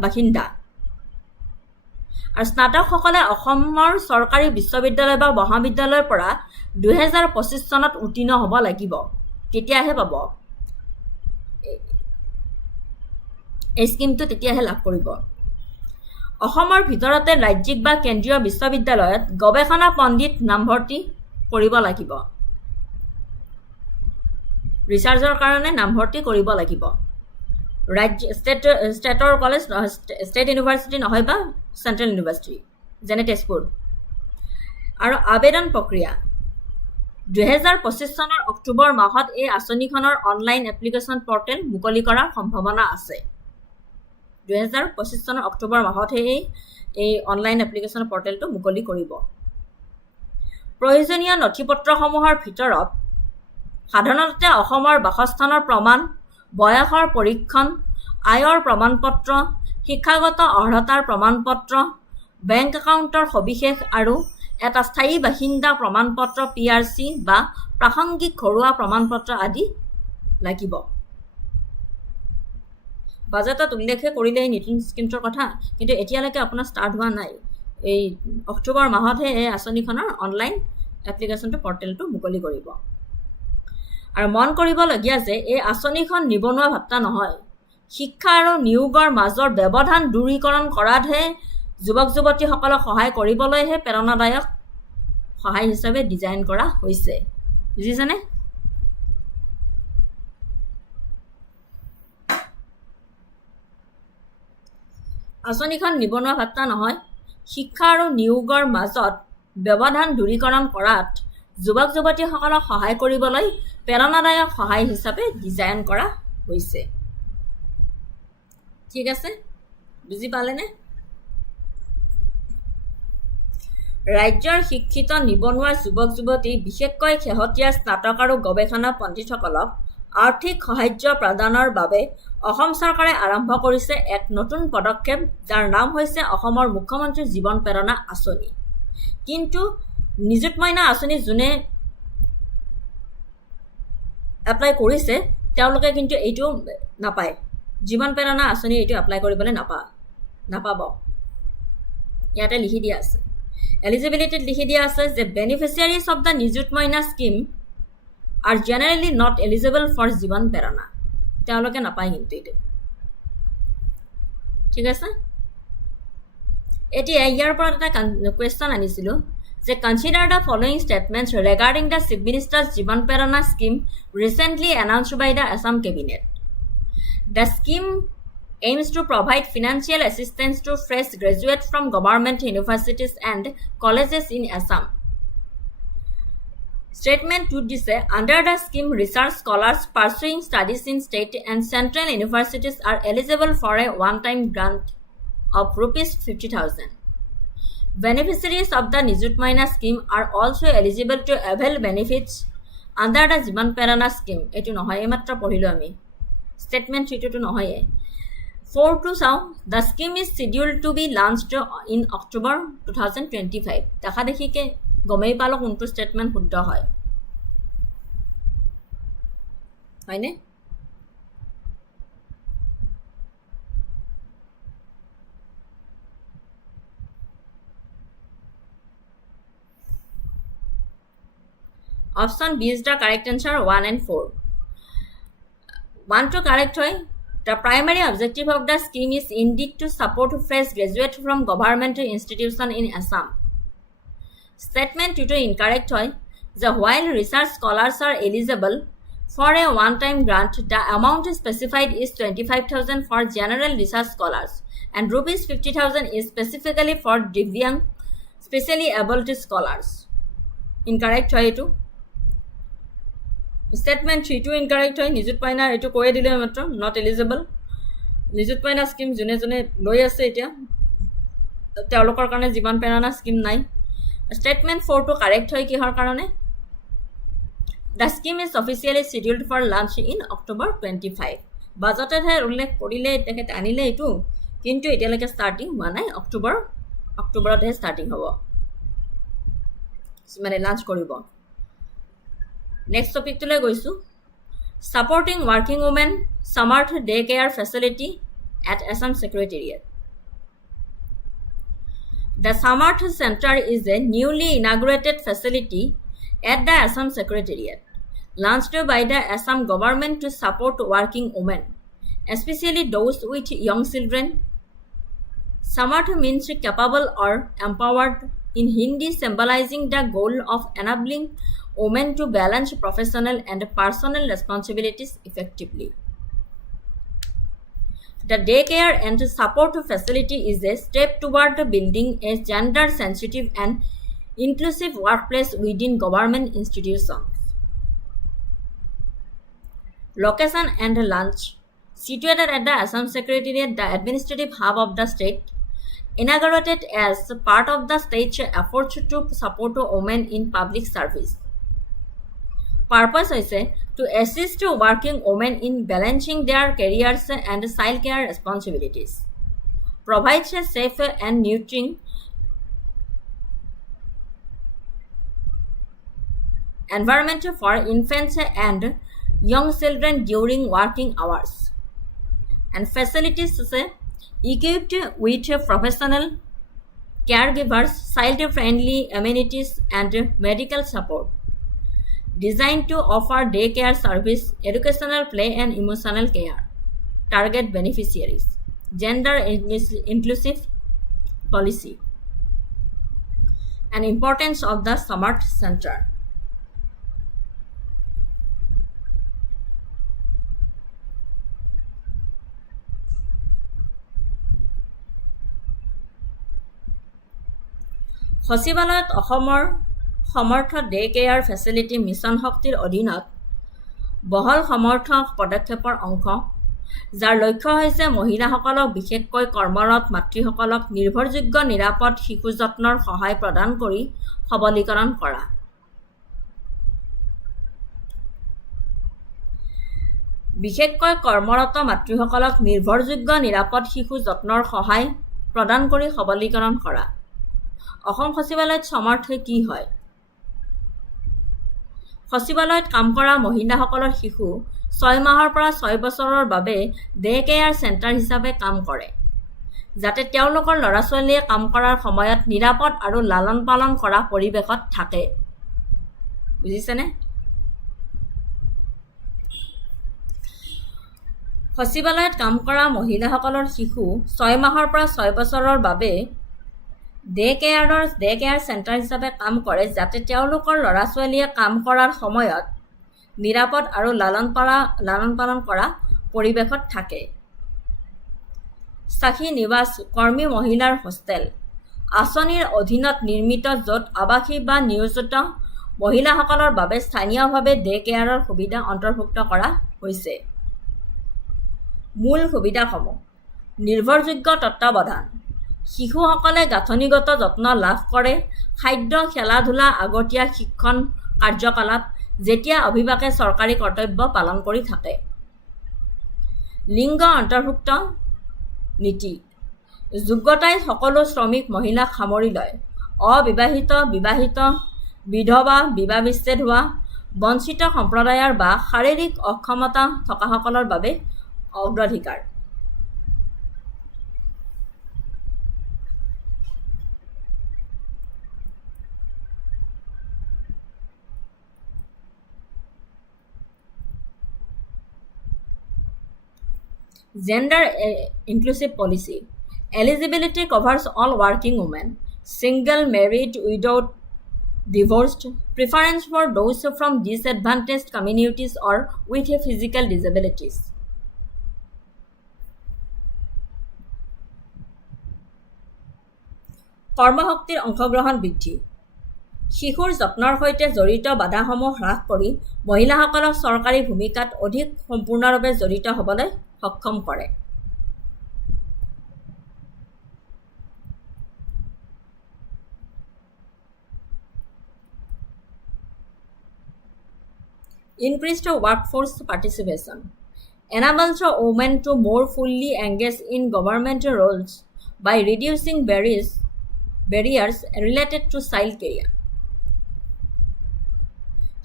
বাসিন্দা। আৰু স্নাতকসকলে অসমৰ চৰকাৰী বিশ্ববিদ্যালয় বা মহাবিদ্যালয়ৰ পৰা 2025 চনত উত্তীৰ্ণ হ'ব লাগিব, তেতিয়াহে পাব এই স্কিমটো, তেতিয়াহে লাভ কৰিব। অসমৰ ভিতৰতে ৰাজ্যিক বা কেন্দ্ৰীয় বিশ্ববিদ্যালয়ত গৱেষণা পণ্ডিত নামভৰ্তি কৰিব লাগিব, ৰিচাৰ্চৰ কাৰণে নামভৰ্তি কৰিব লাগিব। ষ্টেটৰ কলেজ, ষ্টেট ইউনিভাৰ্চিটি নহয় বা চেণ্ট্ৰেল ইউনিভাৰ্চিটি যেনে তেজপুৰ। আৰু আবেদন প্ৰক্ৰিয়া 2025 চনৰ অক্টোবৰ মাহত এই আঁচনিখনৰ অনলাইন এপ্লিকেশ্যন পৰ্টেল মুকলি কৰাৰ সম্ভাৱনা আছে। 2025 চনৰ অক্টোবৰ মাহতহে এই অনলাইন এপ্লিকেশ্যন পৰ্টেলটো মুকলি কৰিব। প্ৰয়োজনীয় নথিপত্ৰসমূহৰ ভিতৰত সাধাৰণতে অসমৰ বাসস্থানৰ প্ৰমাণ, বয়সৰ পৰীক্ষণ, আয়ৰ প্ৰমাণপত্ৰ, শিক্ষাগত অৰ্হতাৰ প্ৰমাণপত্ৰ, বেংক একাউণ্টৰ সবিশেষ আৰু এটা স্থায়ী বাসিন্দা প্ৰমাণপত্ৰ PRC বা প্ৰাসংগিক ঘৰুৱা প্ৰমাণপত্ৰ আদি লাগিব। বাজেটত উল্লেখে কৰিলে এই নতুন স্কিমটোৰ কথা, কিন্তু এতিয়ালৈকে আপোনাৰ ষ্টাৰ্ট হোৱা নাই। এই অক্টোবৰ মাহতহে এই আঁচনিখনৰ অনলাইন এপ্লিকেশ্যনটো পৰ্টেলটো মুকলি কৰিব। আৰু মন কৰিবলগীয়া যে এই আঁচনিখন নিবনুৱা ভাত্তা নহয়, শিক্ষা আৰু নিয়োগৰ মাজৰ ব্যৱধান দূৰীকৰণ কৰাতহে যুৱক যুৱতীসকলক সহায় কৰিবলৈহে প্ৰেৰণাদায়ক সহায় হিচাপে ডিজাইন কৰা হৈছে, বুজিছেনে? আঁচনিখন নিবনুৱা ভাত্তা নহয়, শিক্ষা আৰু নিয়োগৰ মাজত ব্যৱধান দূৰীকৰণ কৰাত যুৱক যুৱতীসকলক সহায় কৰিবলৈ প্ৰেৰণাদায়ক সহায় হিচাপে ডিজাইন কৰা হৈছে। ঠিক আছে, বুজি পালেনে? ৰাজ্যৰ শিক্ষিত নিবনুৱা যুৱক যুৱতী, বিশেষকৈ শেহতীয়া স্নাতক আৰু গৱেষণা পণ্ডিতসকলক আৰ্থিক সাহায্য প্ৰদানৰ বাবে অসম চৰকাৰে আৰম্ভ কৰিছে এক নতুন পদক্ষেপ, যাৰ নাম হৈছে অসমৰ মুখ্যমন্ত্ৰী জীৱন প্ৰেৰণা আঁচনি। কিন্তু নিযুত মইনা আঁচনি যোনে এপ্লাই কৰিছে তেওঁলোকে কিন্তু এইটো নাপায়, জীৱন প্ৰেৰণা আঁচনি এইটো এপ্লাই কৰিবলৈ নাপাব। ইয়াতে লিখি দিয়া আছে, এলিজিবিলিটিত লিখি দিয়া আছে যে বেনিফিচিয়াৰিজ অফ দ্য নিযুত মইনা scheme are generally not eligible for জীৱন প্ৰেৰণা, তেওঁলোকে নাপায় কিন্তু এইটো। ঠিক আছে, এতিয়া ইয়াৰ পৰা এটা কুৱেশ্যন আনিছিলোঁ যে consider the following statements regarding the chief minister's Jiban Prerana scheme recently announced by the Assam cabinet. The scheme aims to provide financial assistance to fresh graduates from government universities and colleges in Assam. Statement 2 dice, under the scheme, research scholars pursuing studies in state and central universities are eligible for a one-time grant of ₹50,000. Beneficiaries of the Nijut Maina scheme are also eligible to avail benefits under the Jiban Prerana scheme. Etu nohoy, ematra pohilo ami. Statement 3 to nohoy. 4 to sao, the scheme is scheduled to be launched in October 2025. Dekha dekhi ke গমেই পালো কোনটো statement শুদ্ধ হয়, হয়নে? Option B is the correct answer 1 and 4. 1 to correct হয়. The primary objective of the scheme is indeed to support fresh graduates from government institution in Assam. Statement 2 to incorrect হয়, that while research scholars are eligible For a one-time grant, the amount specified is 25,000 for general research scholars and rupees 50,000 is specifically for Divyang, specially abled scholars. Incorrect hoy etu. Statement 3 to incorrect hoy. Nijut paina etu koye dile matro not eligible. Nijut paina scheme june jone loi ase etia তেওঁলোকৰ কাৰণে জীবন প্ৰেৰণা scheme নাই. Statement 4 to correct hoy ki har karone. The scheme is officially scheduled for launch in October 25. Budget hai ullekh korile teket anile etu kintu etialeke starting hua nai. October he starting hobo mane launch koribo. Next topic to le goisu supporting working women Samarth day care facility at Assam Secretariat. The Samarth Center is a newly inaugurated facility at the Assam Secretariat, launched by the Assam government to support working women, especially those with young children. Samarth means capable or empowered in Hindi, symbolizing the goal of enabling women to balance professional and personal responsibilities effectively. The daycare and support facility is a step toward building a gender-sensitive and inclusive workplace within government institutions. Location and launch. Situated at the Assam Secretariat, the administrative hub of the state, inaugurated as part of the state's efforts to support women in public service. Purpose is to assist working women in balancing their careers and childcare responsibilities, provides a safe and nurturing environment for infants and young children during working hours, and facilities equipped with professional caregivers, child-friendly amenities, and medical support, designed to offer daycare service, educational play, and emotional care. Target beneficiaries, gender inclusive policy, and importance of the Samarth Center. সচিবালয়ত অসমৰ সমৰ্থ day care facility mission শক্তিৰ অধীনত বহল সমৰ্থ পদক্ষেপৰ অংশ, যাৰ লক্ষ্য হৈছে মহিলাসকলক বিশেষকৈ কৰ্মৰত মাতৃসকলক নিৰ্ভৰযোগ্য নিৰাপদ শিশু যত্নৰ সহায় প্ৰদান কৰি সবলীকৰণ কৰা। বিশেষকৈ কৰ্মৰত মাতৃসকলক নিৰ্ভৰযোগ্য নিৰাপদ শিশু যত্নৰ সহায় প্ৰদান কৰি সবলীকৰণ কৰা। অসম সচিবালয়ত সমৰ্থ কি হয়? সচিবালয়ত কাম কৰা মহিলাসকলৰ শিশু 6 মাহৰ পৰা 6 বছৰৰ বাবে ডে কেয়াৰ চেণ্টাৰ হিচাপে কাম কৰে, যাতে তেওঁলোকৰ ল'ৰা-ছোৱালীয়ে কাম কৰাৰ সময়ত নিৰাপদ আৰু লালন পালন কৰা পৰিৱেশত থাকে। বুজিছেনে? সচিবালয়ত কাম কৰা মহিলাসকলৰ শিশু 6 মাহৰ পৰা 6 বছৰৰ বাবে ডে কেয়াৰ চেণ্টাৰ হিচাপে কাম কৰে, যাতে তেওঁলোকৰ ল'ৰা-ছোৱালীয়ে কাম কৰাৰ সময়ত নিৰাপদ আৰু লালন পালন কৰা পৰিৱেশত থাকে। চাখী নিবাস কৰ্মী মহিলাৰ হোষ্টেল আঁচনিৰ অধীনত নিৰ্মিত, য'ত আৱাসী বা নিয়োজিত মহিলাসকলৰ বাবে স্থানীয়ভাৱে ডে কেয়াৰৰ সুবিধা অন্তৰ্ভুক্ত কৰা হৈছে। মূল সুবিধাসমূহ: নিৰ্ভৰযোগ্য তত্ত্বাৱধান, শিশুসকলে গাঁথনিগত যত্ন লাভ কৰে, খাদ্য, খেলা-ধূলা, আগতীয়া শিক্ষণ কাৰ্যকলাপ, যেতিয়া অভিভাৱকে চৰকাৰী কৰ্তব্য পালন কৰি থাকে। লিংগ অন্তৰ্ভুক্ত নীতি, যোগ্যতাই সকলো শ্ৰমিক মহিলাক সামৰি লয়। অবিবাহিত, বিবাহিত, বিধৱা, বিবাহ বিচ্ছেদ হোৱা, বঞ্চিত সম্প্ৰদায়ৰ বা শাৰীৰিক অক্ষমতা থকাসকলৰ বাবে অগ্ৰাধিকাৰ। Gender inclusive policy. Eligibility covers all working women, single, married, widowed, divorced, preference for those from disadvantaged communities or with physical disabilities. কৰ্মশক্তিৰ অংশগ্ৰহণ বৃদ্ধি শিশুৰ যত্নৰ সৈতে জড়িত বাধাসমূহ হ্ৰাস কৰি মহিলাসকলক চৰকাৰী ভূমিকাত অধিক সম্পূৰ্ণৰূপে জড়িত হ'বলৈ সক্ষম কৰে Increased workforce participation enables women to more fully engage in government roles by reducing barriers related to child care.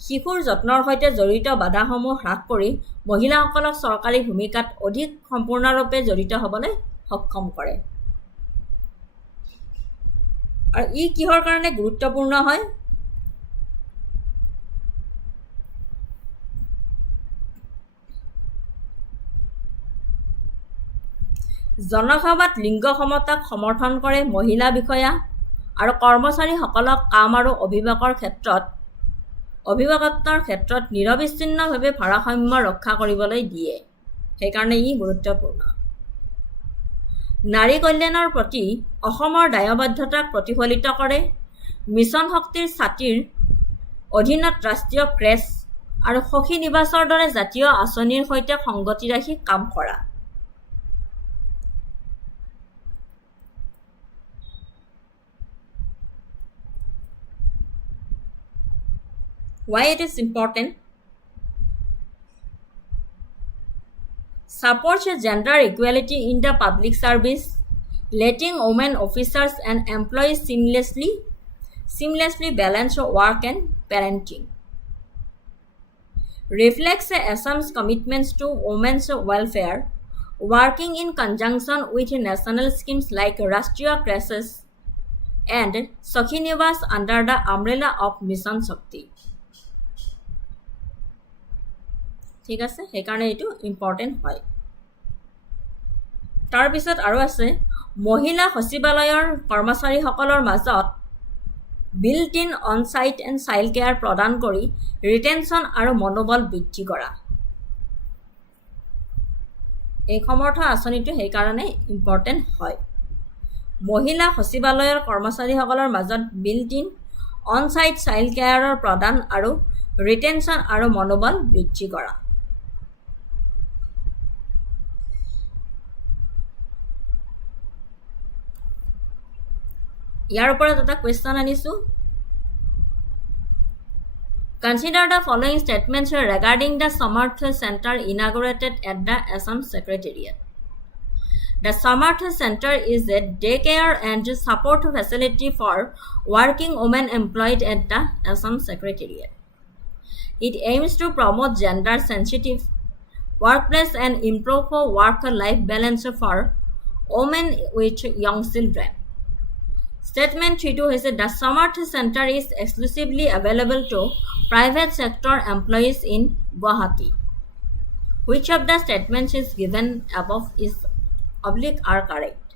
শিশুৰ যত্নৰ সৈতে জড়িত বাধাসমূহ হ্ৰাস কৰি মহিলাসকলক চৰকাৰী ভূমিকাত অধিক সম্পূৰ্ণৰূপে জড়িত হ'বলৈ সক্ষম কৰে আৰু ই কিহৰ কাৰণে গুৰুত্বপূৰ্ণ হয় জনসভাত লিংগ সমতাক সমৰ্থন কৰে মহিলা বিষয়া আৰু কৰ্মচাৰীসকলক কাম আৰু অভিভাৱকত্বৰ ক্ষেত্ৰত নিৰবিচ্ছিন্নভাৱে ভাৰসাম্য ৰক্ষা কৰিবলৈ দিয়ে সেইকাৰণে ই গুৰুত্বপূৰ্ণ নাৰী কল্যাণৰ প্ৰতি অসমৰ দায়বদ্ধতাক প্ৰতিফলিত কৰে মিছন শক্তিৰ ছাতিৰ অধীনত ৰাষ্ট্ৰীয় ক্ৰেচ আৰু সখী নিবাসৰ দৰে জাতীয় আঁচনিৰ সৈতে সংগতি ৰাখি কাম কৰা Why it is important? Supports gender equality in the public service, letting women officers and employees seamlessly balance work and parenting. Reflects Assam's commitments to women's welfare, working in conjunction with national schemes like Rashtriya Crisis and Sakhi Nivas under the umbrella of Mission Shakti. ঠিক আছে সেইকাৰণে এইটো important হয় তাৰপিছত আৰু আছে মহিলা সচিবালয়ৰ কৰ্মচাৰীসকলৰ মাজত built in on site and child care প্ৰদান কৰি ৰিটেনশ্যন আৰু মনোবল বৃদ্ধি কৰা এই সমৰ্থ আঁচনিটো সেইকাৰণে ইম্পৰ্টেণ্ট হয় মহিলা সচিবালয়ৰ কৰ্মচাৰীসকলৰ মাজত built in on site child কেয়াৰৰ প্ৰদান আৰু ৰিটেনশ্যন আৰু মনোবল বৃদ্ধি কৰা ইয়াৰ ওপৰত এটা কোৱেশ্চন আনিছো Consider the following statements regarding the Samarth Center inaugurated at the Assam Secretariat. The Samarth Center is a daycare and support facility for working women employed at the Assam Secretariat. It aims to promote gender-sensitive workplace and improve work-life balance for women with young children. Statement 32 is that the Samarth Center is exclusively available to private sector employees in Guwahati. Which of the statements is given above is are correct?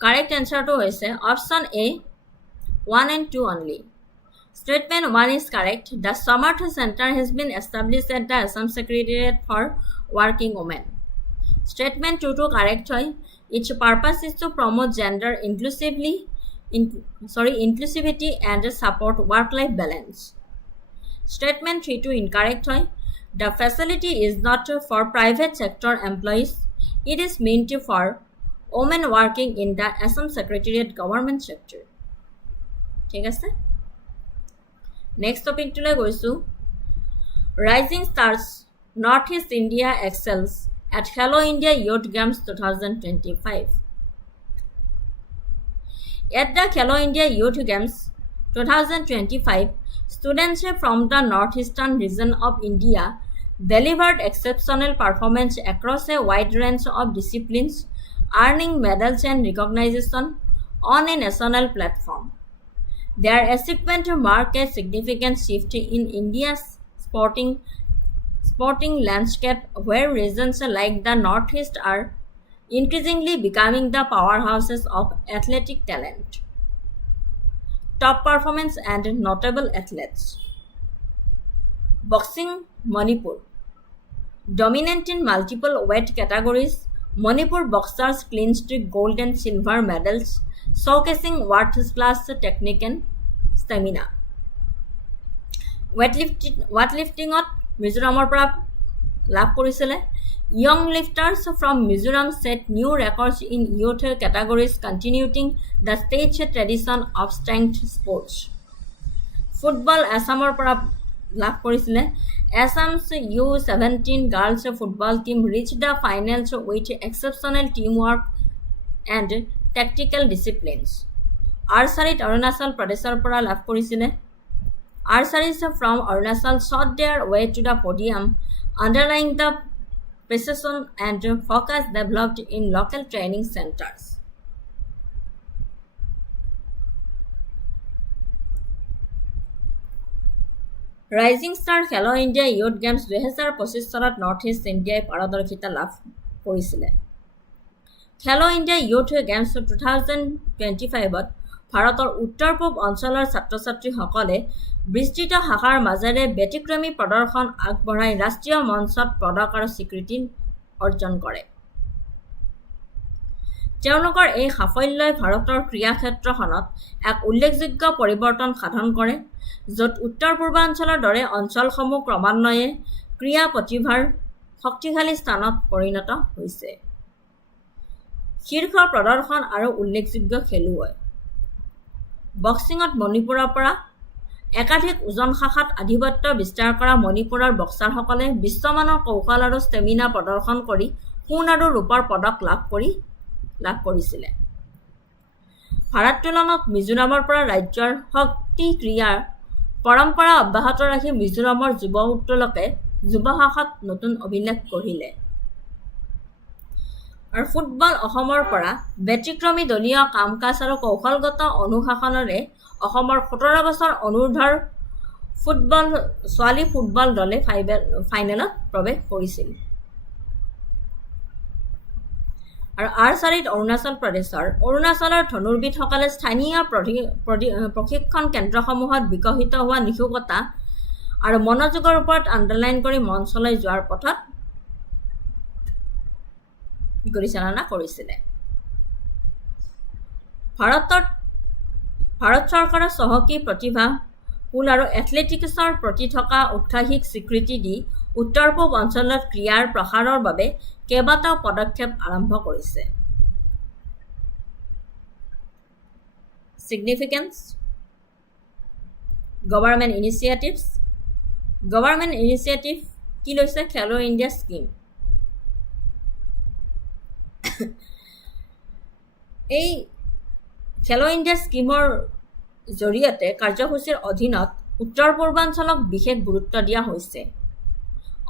Correct answer to is option A 1 and 2 only. Statement 1 is correct. The Samarth Center has been established at the Assam Secretariat for Working Women. Statement 2 to correct hoy. Its purpose is to promote gender inclusivity and support work-life balance. Statement 3 to incorrect hoy. The facility is not for private sector employees. It is meant for women working in the Assam Secretariat government sector. ঠিক আছে next টপিকটোলৈ গৈছো Rising Stars Northeast India excels at Hello India Youth Games 2025. At the Hello India Youth Games 2025, students from the northeastern region of India delivered exceptional performance across a wide range of disciplines, earning medals and recognition on a national platform. Their achievement mark a significant shift in India's sporting landscape, where regions like the Northeast are increasingly becoming the powerhouses of athletic talent, top performance, and notable athletes. Boxing Manipur. Dominant in multiple weight categories, Manipur boxers clinched gold and silver medals, showcasing world-class technique and stamina. Weightliftingত মিজোৰামৰ পৰা লাভ কৰিছিলে। Young lifters from Mizoram set new records in youth categories, continuing the stage tradition of strength sports. Football Assamৰ পৰা লাভ কৰিছিলে। Assam's U17 girls football team reached the finals with exceptional teamwork and tactical disciplines. Archeryত Arunachal প্ৰদেশৰ পৰা লাভ কৰিছিলে। Archerists from Arunachal shot their way to the podium, underlying the precision and focus developed in local training centers. Rising Star Hello India Youth Games 2025 চনত north east ইণ্ডিয়াই পাৰদৰ্শিতা লাভ কৰিছিলে। খেলো India youth games 2025ত ভাৰতৰ উত্তৰ পূব অঞ্চলৰ ছাত্ৰ-ছাত্ৰীসকলে বিস্তৃত শাখাৰ মাজেৰে ব্যতিক্ৰমী প্ৰদৰ্শন আগবঢ়াই ৰাষ্ট্ৰীয় মঞ্চত পদক আৰু স্বীকৃতি অৰ্জন কৰে। তেওঁলোকৰ এই সাফল্যই ভাৰতৰ ক্ৰীড়া ক্ষেত্ৰখনত এক উল্লেখযোগ্য পৰিৱৰ্তন সাধন কৰে, য'ত উত্তৰ পূৰ্বাঞ্চলৰ দৰে অঞ্চলসমূহ ক্ৰমান্বয়ে ক্ৰীড়া প্ৰতিভাৰ শক্তিশালী স্থানত পৰিণত হৈছে। শীৰ্ষ প্ৰদৰ্শন আৰু উল্লেখযোগ্য খেলুৱৈ। বক্সিঙত মণিপুৰৰ পৰা একাধিক ওজন শাখাত আধিপত্য বিস্তাৰ কৰা মণিপুৰৰ বক্সাৰসকলে বিশ্বমানৰ কৌশল আৰু ষ্টেমিনা প্ৰদৰ্শন কৰি সোণ আৰু ৰূপৰ পদক লাভ কৰিছিলে। ভাৰতোলনত মিজোৰামৰ পৰা ৰাজ্যৰ শক্তি ক্ৰীড়াৰ পৰম্পৰা অব্যাহত ৰাখি মিজোৰামৰ যুৱ উত্তোলকে যুৱ শাখাত নতুন অভিলেখ গঢ়িলে। আৰু ফুটবল অসমৰ পৰা ব্যতিক্ৰমী দলীয় কাম-কাজ আৰু কৌশলগত অনুশাসনেৰে অসমৰ 17 বছৰ অনুৰ্ধৰ ছোৱালী ফুটবল দলে ফাইনেলত প্ৰৱেশ কৰিছিল। আৰু আৰ্চাৰীত অৰুণাচলৰ ধনুৰ্বিদসকলে স্থানীয় প্ৰশিক্ষণ কেন্দ্ৰসমূহত বিকশিত হোৱা নিষুকতা আৰু মনোযোগৰ ওপৰত আণ্ডাৰলাইন কৰি মঞ্চলৈ যোৱাৰ পথত পৰিচালনা কৰিছিলে। ভাৰত চৰকাৰৰ চহকী প্ৰতিভা পুল আৰু এথলেটিক্সৰ প্ৰতি থকা উৎসাহিক স্বীকৃতি দি উত্তৰ পূব অঞ্চলত ক্ৰীড়াৰ প্ৰসাৰৰ বাবে কেইবাটাও পদক্ষেপ আৰম্ভ কৰিছে। Significance, Government Initiative কি লৈছে? খেলো ইণ্ডিয়া স্কিম। এই খেলো ইণ্ডিয়া স্কিমৰ জৰিয়তে কাৰ্যসূচীৰ অধীনত উত্তৰ পূৰ্বাঞ্চলক বিশেষ গুৰুত্ব দিয়া হৈছে।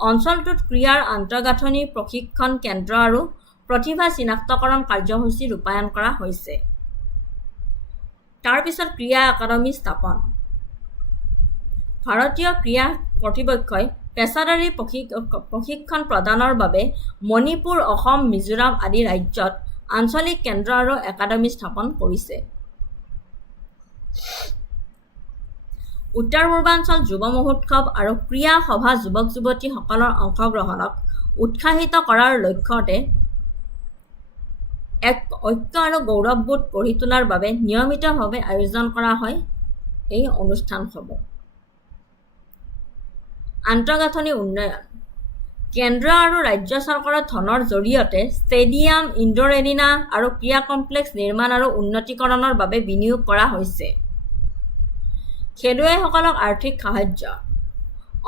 অঞ্চলটোত ক্ৰীড়াৰ আন্তঃগাঁথনি, প্ৰশিক্ষণ কেন্দ্ৰ আৰু প্ৰতিভা চিনাক্তকৰণ কাৰ্যসূচী ৰূপায়ণ কৰা হৈছে। তাৰ পিছত ক্ৰীড়া একাডেমী স্থাপন। ভাৰতীয় ক্ৰীড়া কৰ্তৃপক্ষই পেছাদাৰী প্ৰশিক্ষণ প্ৰদানৰ বাবে মণিপুৰ, অসম, মিজোৰাম আদি ৰাজ্যত আঞ্চলিক কেন্দ্ৰ আৰু একাডেমী স্থাপন কৰিছে। উত্তৰ পূৰ্বাঞ্চল যুৱ মহোৎসৱ আৰু ক্ৰীড়া সভা যুৱক-যুৱতীসকলৰ অংশগ্ৰহণক উৎসাহিত কৰাৰ লক্ষ্যতে এক ঐক্য আৰু গৌৰৱবোধ গঢ়ি তোলাৰ বাবে নিয়মিতভাৱে আয়োজন কৰা হয় এই অনুষ্ঠানসমূহ। আন্তঃগাঁথনি উন্নয়ন। কেন্দ্ৰ আৰু ৰাজ্য চৰকাৰৰ ধনৰ জৰিয়তে ষ্টেডিয়াম, ইনডোৰ এৰিনা আৰু ক্ৰীড়া কমপ্লেক্স নিৰ্মাণ আৰু উন্নতীকৰণৰ বাবে বিনিয়োগ কৰা হৈছে। খেলুৱৈসকলক আৰ্থিক সাহায্য।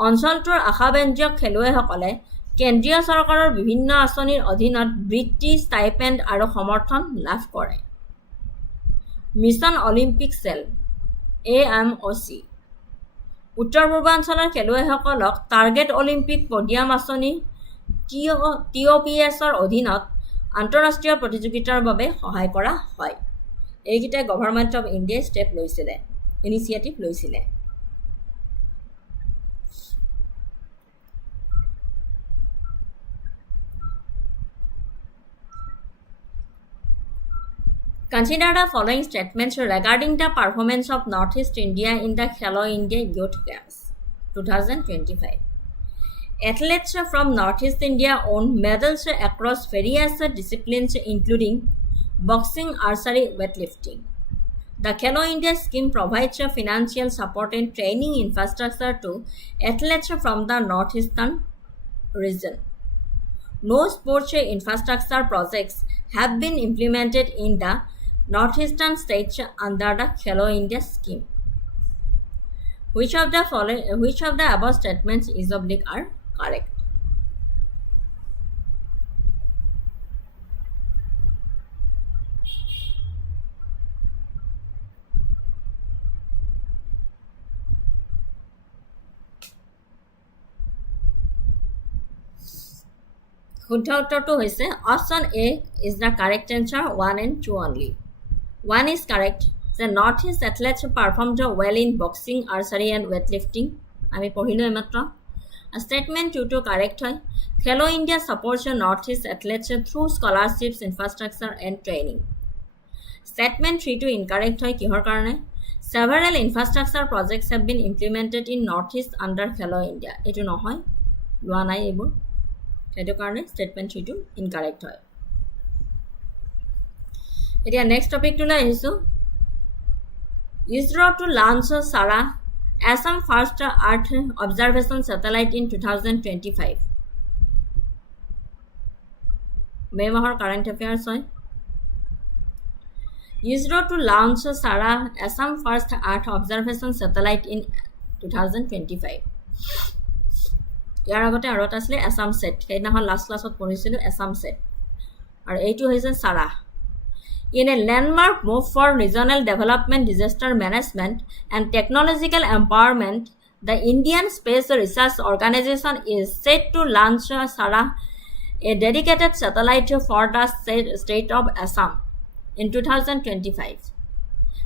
অঞ্চলটোৰ আশাব্যঞ্জক খেলুৱৈসকলে কেন্দ্ৰীয় চৰকাৰৰ বিভিন্ন আঁচনিৰ অধীনত বৃত্তি, ষ্টাইপেণ্ড আৰু সমৰ্থন লাভ কৰে। মিছন অলিম্পিক চেল (AMOC) উত্তৰ পূৰ্বাঞ্চলৰ খেলুৱৈসকলক টাৰ্গেট অলিম্পিক পডিয়াম আঁচনি (TOPS)ৰ অধীনত আন্তঃৰাষ্ট্ৰীয় প্ৰতিযোগিতাৰ বাবে সহায় কৰা হয়। এইকেইটা গভৰ্ণমেণ্ট অফ ইণ্ডিয়াই ষ্টেপ লৈছিলে ইনিচিয়েটিভ লৈছিলে Consider the following statements regarding the performance of Northeast India in the Hello India Youth Games 2025. Athletes from Northeast India won medals across various disciplines including boxing, archery, weightlifting. The Hello India scheme provides financial support and training infrastructure to athletes from the Northeastern region. No sports infrastructure projects have been implemented in the Northeastern states under the Hello India scheme. Which of the above statements is oblique are correct? শুদ্ধ উত্তৰটো হৈছে option A is the correct answer 1 and 2 only. 1 is correct. The Northeast athletes performed well in boxing, archery and weightlifting. আমি পঢ়িলো এইমাত্ৰ statement 2 to correct হয় Hello India supports Northeast athletes through scholarships, infrastructure and training. Statement 3 to incorrect হয় কিহৰ কাৰণে Several infrastructure projects have been implemented in Northeast under Hello India. এটো নহয় লোৱা নাই এইবোৰ সেইটো কাৰণে statement 3 to incorrect হয় এতিয়া নেক্সট টপিকটো আহিছো ISRO to launch SARA Assam first Earth observation satellite in 2025 মে মাহৰ কাৰেণ্ট এফেয়াৰ্স হয় ISRO to launch SARA Assam first Earth observation satellite in 2025 ইয়াৰ আগতে আৰু এটা আছিল Assam set সেইদিনাখন লাষ্ট ক্লাছত পঢ়িছিলো Assam set আৰু এইটো হৈছে SARA In a landmark move for regional development, disaster management, and technological empowerment, the Indian Space Research Organization is set to launch SARA, a dedicated satellite for the state of Assam, in 2025.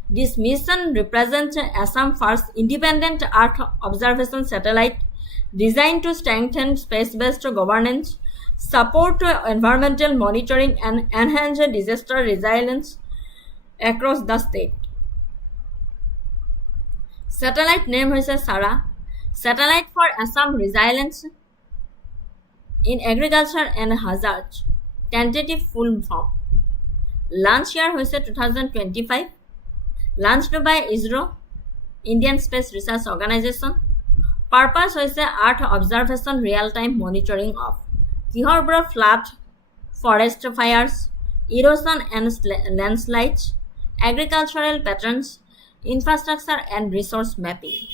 This mission represents Assam's first independent Earth observation satellite designed to strengthen space-based governance, support environmental monitoring and enhance disaster resilience across the state. Satellite name is SARA, Satellite for Assam Resilience in Agriculture and Hazards, tentative full form. Launch year is 2025, launched by ISRO, Indian Space Research Organization. Purpose is Earth observation real-time monitoring of Kihor flood, forest fires, erosion and landslides, agricultural patterns, infrastructure and resource mapping.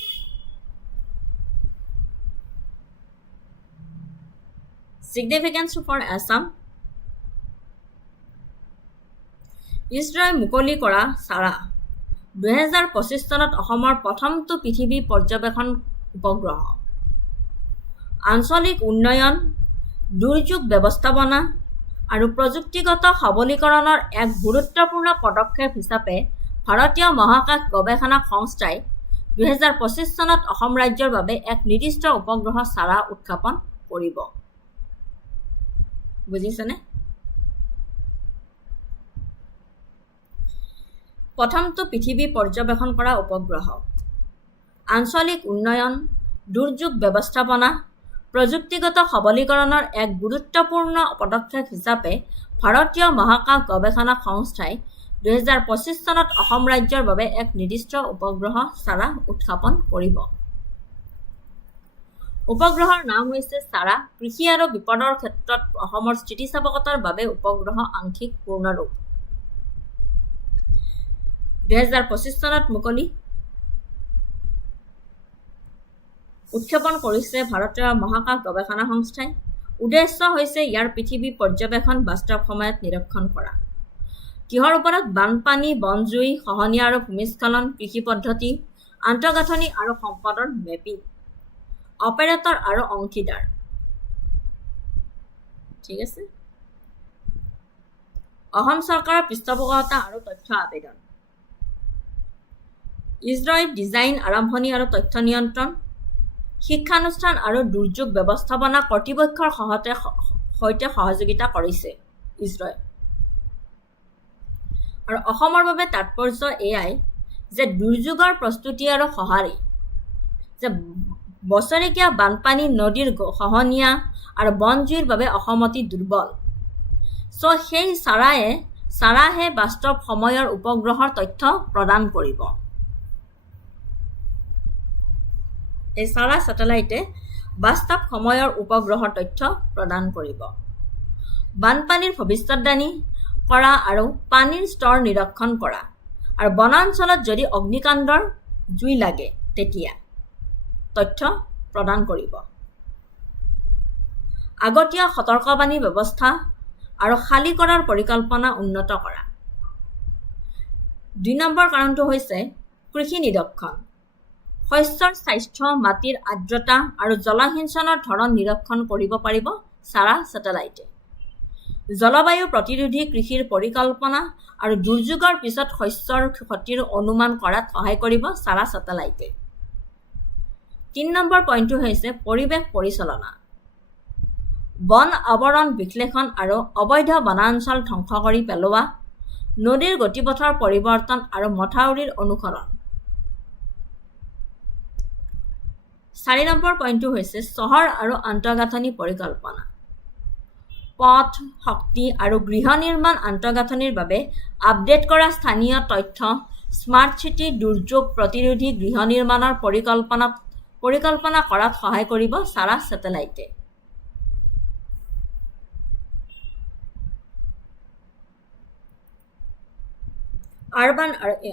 Significance for Assam. ISROই মুকলি কৰা SARA 2025 চনত অসমৰ প্ৰথমটো পৃথিৱী পৰ্যবেক্ষণ উপগ্ৰহ আঞ্চলিক উন্নয়ন দুৰ্যোগ ব্যৱস্থাপনা আৰু প্ৰযুক্তিগত সবলীকৰণৰ এক গুৰুত্বপূৰ্ণ পদক্ষেপ হিচাপে ভাৰতীয় মহাকাশ গৱেষণা সংস্থাই 2025 চনত অসম ৰাজ্যৰ বাবে এক নিৰ্দিষ্ট উপগ্ৰহ SARA উৎক্ষেপণ কৰিব বুজিছেনে প্ৰথমটো পৃথিৱী পৰ্যবেক্ষণ কৰা উপগ্ৰহ আঞ্চলিক উন্নয়ন দুৰ্যোগ ব্যৱস্থাপনা প্ৰযুক্তিগত সবলীকৰণৰ এক গুৰুত্বপূৰ্ণ পদক্ষেপ হিচাপে ভাৰতীয় মহাকাশ গৱেষণা সংস্থাই 2025 চনত অসম ৰাজ্যৰ বাবে এক নিৰ্দিষ্ট উপগ্ৰহ SARA উৎক্ষেপণ কৰিব উপগ্ৰহৰ নাম হৈছে SARA কৃষি আৰু বিপদৰ ক্ষেত্ৰত অসমৰ স্থিতিস্থাপকতাৰ বাবে উপগ্ৰহ আংশিক পূৰ্ণৰূপ 2025 চনত মুকলি উৎক্ষেপণ কৰিছে ভাৰতীয় মহাকাশ গৱেষণা সংস্থাই উদ্দেশ্য হৈছে ইয়াৰ পৃথিৱী পৰ্যবেক্ষণ বাস্তৱ সময়ত নিৰীক্ষণ কৰা কিহৰ ওপৰত বানপানী বনজুই খহনীয়া আৰু ভূমিস্খলন কৃষি পদ্ধতি আন্তঃগাঁথনি আৰু সম্পদৰ মেপিং অপাৰেটৰ আৰু অংশীদাৰ ঠিক আছে অসম চৰকাৰৰ পৃষ্ঠপোষকতা আৰু তথ্য আবেদন ইজৰাইল ডিজাইন আৰম্ভণি আৰু তথ্য নিয়ন্ত্ৰণ, শিক্ষানুষ্ঠান আৰু দুৰ্যোগ ব্যৱস্থাপনা কৰ্তৃপক্ষৰ সৈতে সহযোগিতা কৰিছে ইজৰাইল। আৰু অসমৰ বাবে তাৎপৰ্য এয়াই যে দুৰ্যোগৰ প্ৰস্তুতি আৰু সঁহাৰি, যে বছৰেকীয়া বানপানী, নদীৰ খহনীয়া আৰু বনজুইৰ বাবে অসম অতি দুৰ্বল। সেই চাৰাহে বাস্তৱ সময়ৰ উপগ্ৰহৰ তথ্য প্ৰদান কৰিব। এই চাৰা ছেটেলাইটে বাস্তৱ সময়ৰ উপগ্ৰহৰ তথ্য প্ৰদান কৰিব। বানপানীৰ ভৱিষ্যতবাণী কৰা আৰু পানীৰ স্তৰ নিৰীক্ষণ কৰা, আৰু বনাঞ্চলত যদি অগ্নিকাণ্ডৰ জুই লাগে তেতিয়া তথ্য প্ৰদান কৰিব। আগতীয়া সতৰ্কবাণী ব্যৱস্থা আৰু খালী কৰাৰ পৰিকল্পনা উন্নত কৰা। 2 নম্বৰ কাৰণটো হৈছে কৃষি নিৰীক্ষণ। শস্যৰ স্বাস্থ্য, মাটিৰ আৰ্দ্ৰতা আৰু জলসিঞ্চনৰ ধৰণ নিৰীক্ষণ কৰিব পাৰিব চাৰা ছেটেলাইটে। জলবায়ু প্ৰতিৰোধী কৃষিৰ পৰিকল্পনা আৰু দুৰ্যোগৰ পিছত শস্যৰ ক্ষতিৰ অনুমান কৰাত সহায় কৰিব চাৰা ছেটেলাইটে। 3 নম্বৰ পইণ্টটো হৈছে পৰিৱেশ পৰিচালনা। বন আৱৰণ বিশ্লেষণ আৰু অবৈধ বনাঞ্চল ধ্বংস কৰি পেলোৱা, নদীৰ গতিপথৰ পৰিৱৰ্তন আৰু মথাউৰিৰ অনুসৰণ। 4 নম্বৰ পইণ্টটো হৈছে চহৰ আৰু আন্তঃগাঁথনি পৰিকল্পনা। পথ, শক্তি আৰু গৃহ নিৰ্মাণ আন্তঃগাঁথনিৰ বাবে আপডেট কৰা স্থানীয় তথ্য স্মাৰ্ট চিটি, দুৰ্যোগ প্ৰতিৰোধী গৃহ নিৰ্মাণৰ পৰিকল্পনা কৰাত সহায় কৰিব চাৰা ছেটেলাইটে।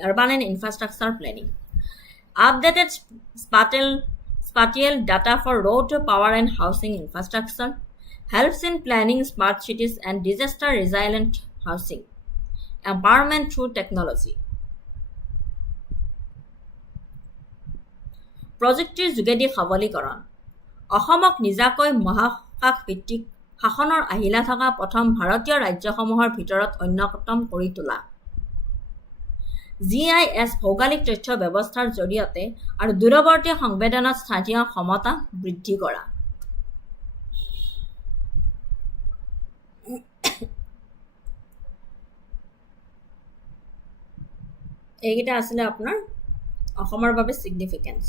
Urban and infrastructure planning. Updated spatial data for road, power and housing infrastructure helps in planning smart cities and disaster resilient housing. Empowerment through technology. প্ৰযুক্তিৰ যোগেদি সবলীকৰণ। অসমক নিজাকৈ মহাকাশ ভিত্তিক শাসনৰ আহিলা থকা প্ৰথম ভাৰতীয় ৰাজ্যসমূহৰ ভিতৰত অন্যতম কৰি তোলা। GIS ভৌগোলিক তথ্য ব্যৱস্থাৰ জৰিয়তে আৰু দূৰৱৰ্তী সংবেদনত স্থানীয় ক্ষমতা বৃদ্ধি কৰা। এইকেইটা আছিলে আপোনাৰ অসমৰ বাবে significance.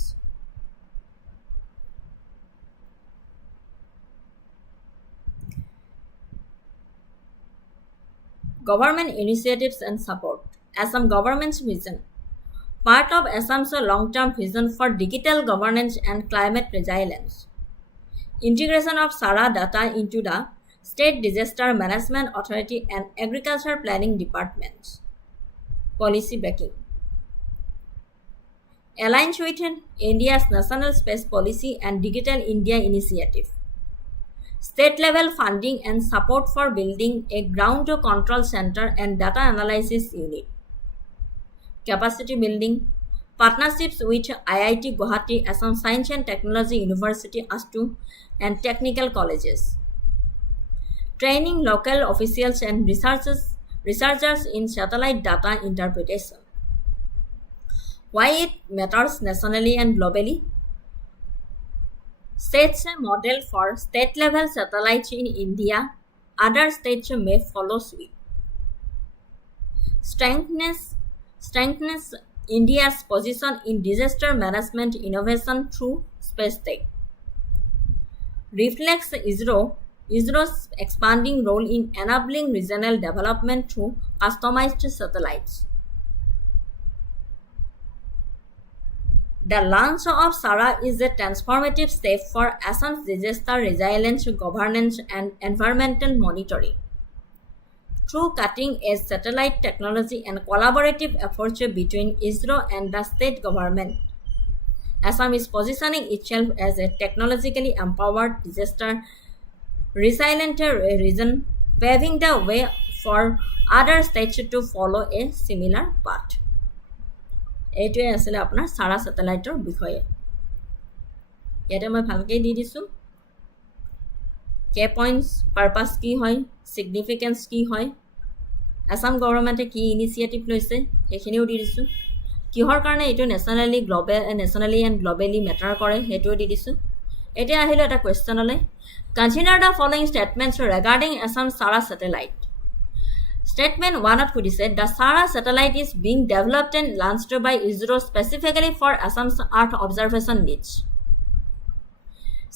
Government initiatives and support. Assam government's vision. Part of Assam's long-term vision for digital governance and climate resilience. Integration of SARA data into the State Disaster Management Authority and Agriculture Planning Departments. Policy backing. Aligns with India's National Space Policy and Digital India Initiative. State-level funding and support for building a ground control center and data analysis unit. Capacity building, partnerships with IIT Guwahati, Assam Science and Technology University, ASTU, and technical colleges. Training local officials and researchers in satellite data interpretation. Why it matters nationally and globally? Sets a model for state-level satellites in India. Other states may follow suit. Strengthens India's position in disaster management innovation through space tech. Reflects ISRO's expanding role in enabling regional development through customized satellites. The launch of SARA is a transformative step for Assam's disaster resilience, governance, and environmental monitoring. Through cutting-edge satellite technology and collaborative efforts between ISRO and the state government, Assam is positioning itself as a technologically empowered disaster resilient region, paving the way for other states to follow a similar path. এইটোৱে আছিলে আপোনাৰ চাৰা ছেটেলাইটৰ বিষয়ে। ইয়াতে মই ভালকৈ দি দিছোঁ কে points, purpose কি হয়, ছিগনিফিকেন্স কি হয়, আসাম গভৰ্ণমেণ্টে কি ইনিচিয়েটিভ লৈছে সেইখিনিও দি দিছোঁ। কিহৰ কাৰণে এইটো নেশ্যনেলি এণ্ড গ্ল'বেলি মেটাৰ কৰে সেইটোও দি দিছোঁ এতিয়া আহিলোঁ এটা কুৱেশ্যনলৈ consider the following statements regarding Assam চাৰা ছেটেলাইট Statement 1 সুধিছে The Sara satellite is being developed and launched by ISRO specifically for Assam's Earth observation needs.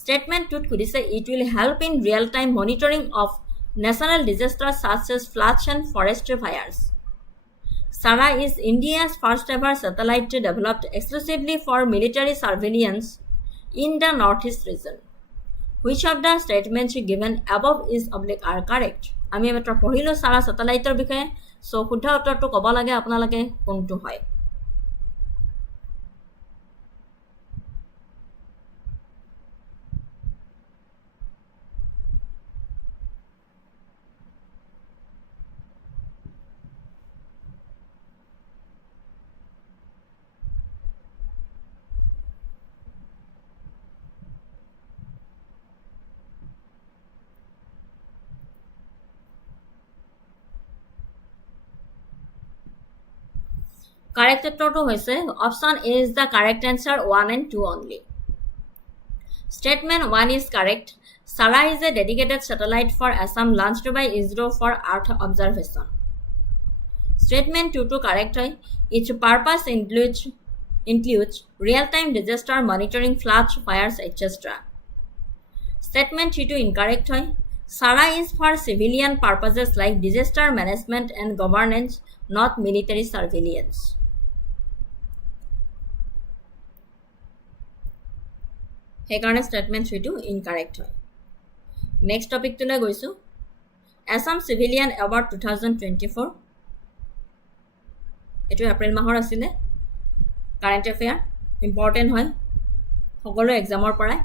Statement 2 সুধিছে It will help in real-time monitoring of national disasters such as floods and forest fires. Sara is India's first ever satellite developed exclusively for military surveillance in the northeast region. Which of the statements given above is are correct? আমি মাত্ৰ পঢ়িলোঁ সাৰা ছেটেলাইটৰ বিষয়ে so শুদ্ধ উত্তৰটো ক'ব লাগে আপোনালোকে কোনটো হয় Correct উত্তৰটো হৈছে option A is the correct answer 1 and 2 only. Statement 1 is correct. Sara is a dedicated satellite for Assam launched by ISRO for Earth observation. Statement 2 to correct হয় its purpose includes real-time disaster monitoring floods fires etc. Statement 3 to incorrect হয় Sara is for civilian purposes like disaster management and governance not military surveillance. সেইকাৰণে statement 3 টো incorrect হয় next topic তুলৈ গৈছো Assam Civilian Award 2024 এটো এপ্ৰিল মাহৰ আছিল current affair important হয় সকলো এক্সামৰ পৰাই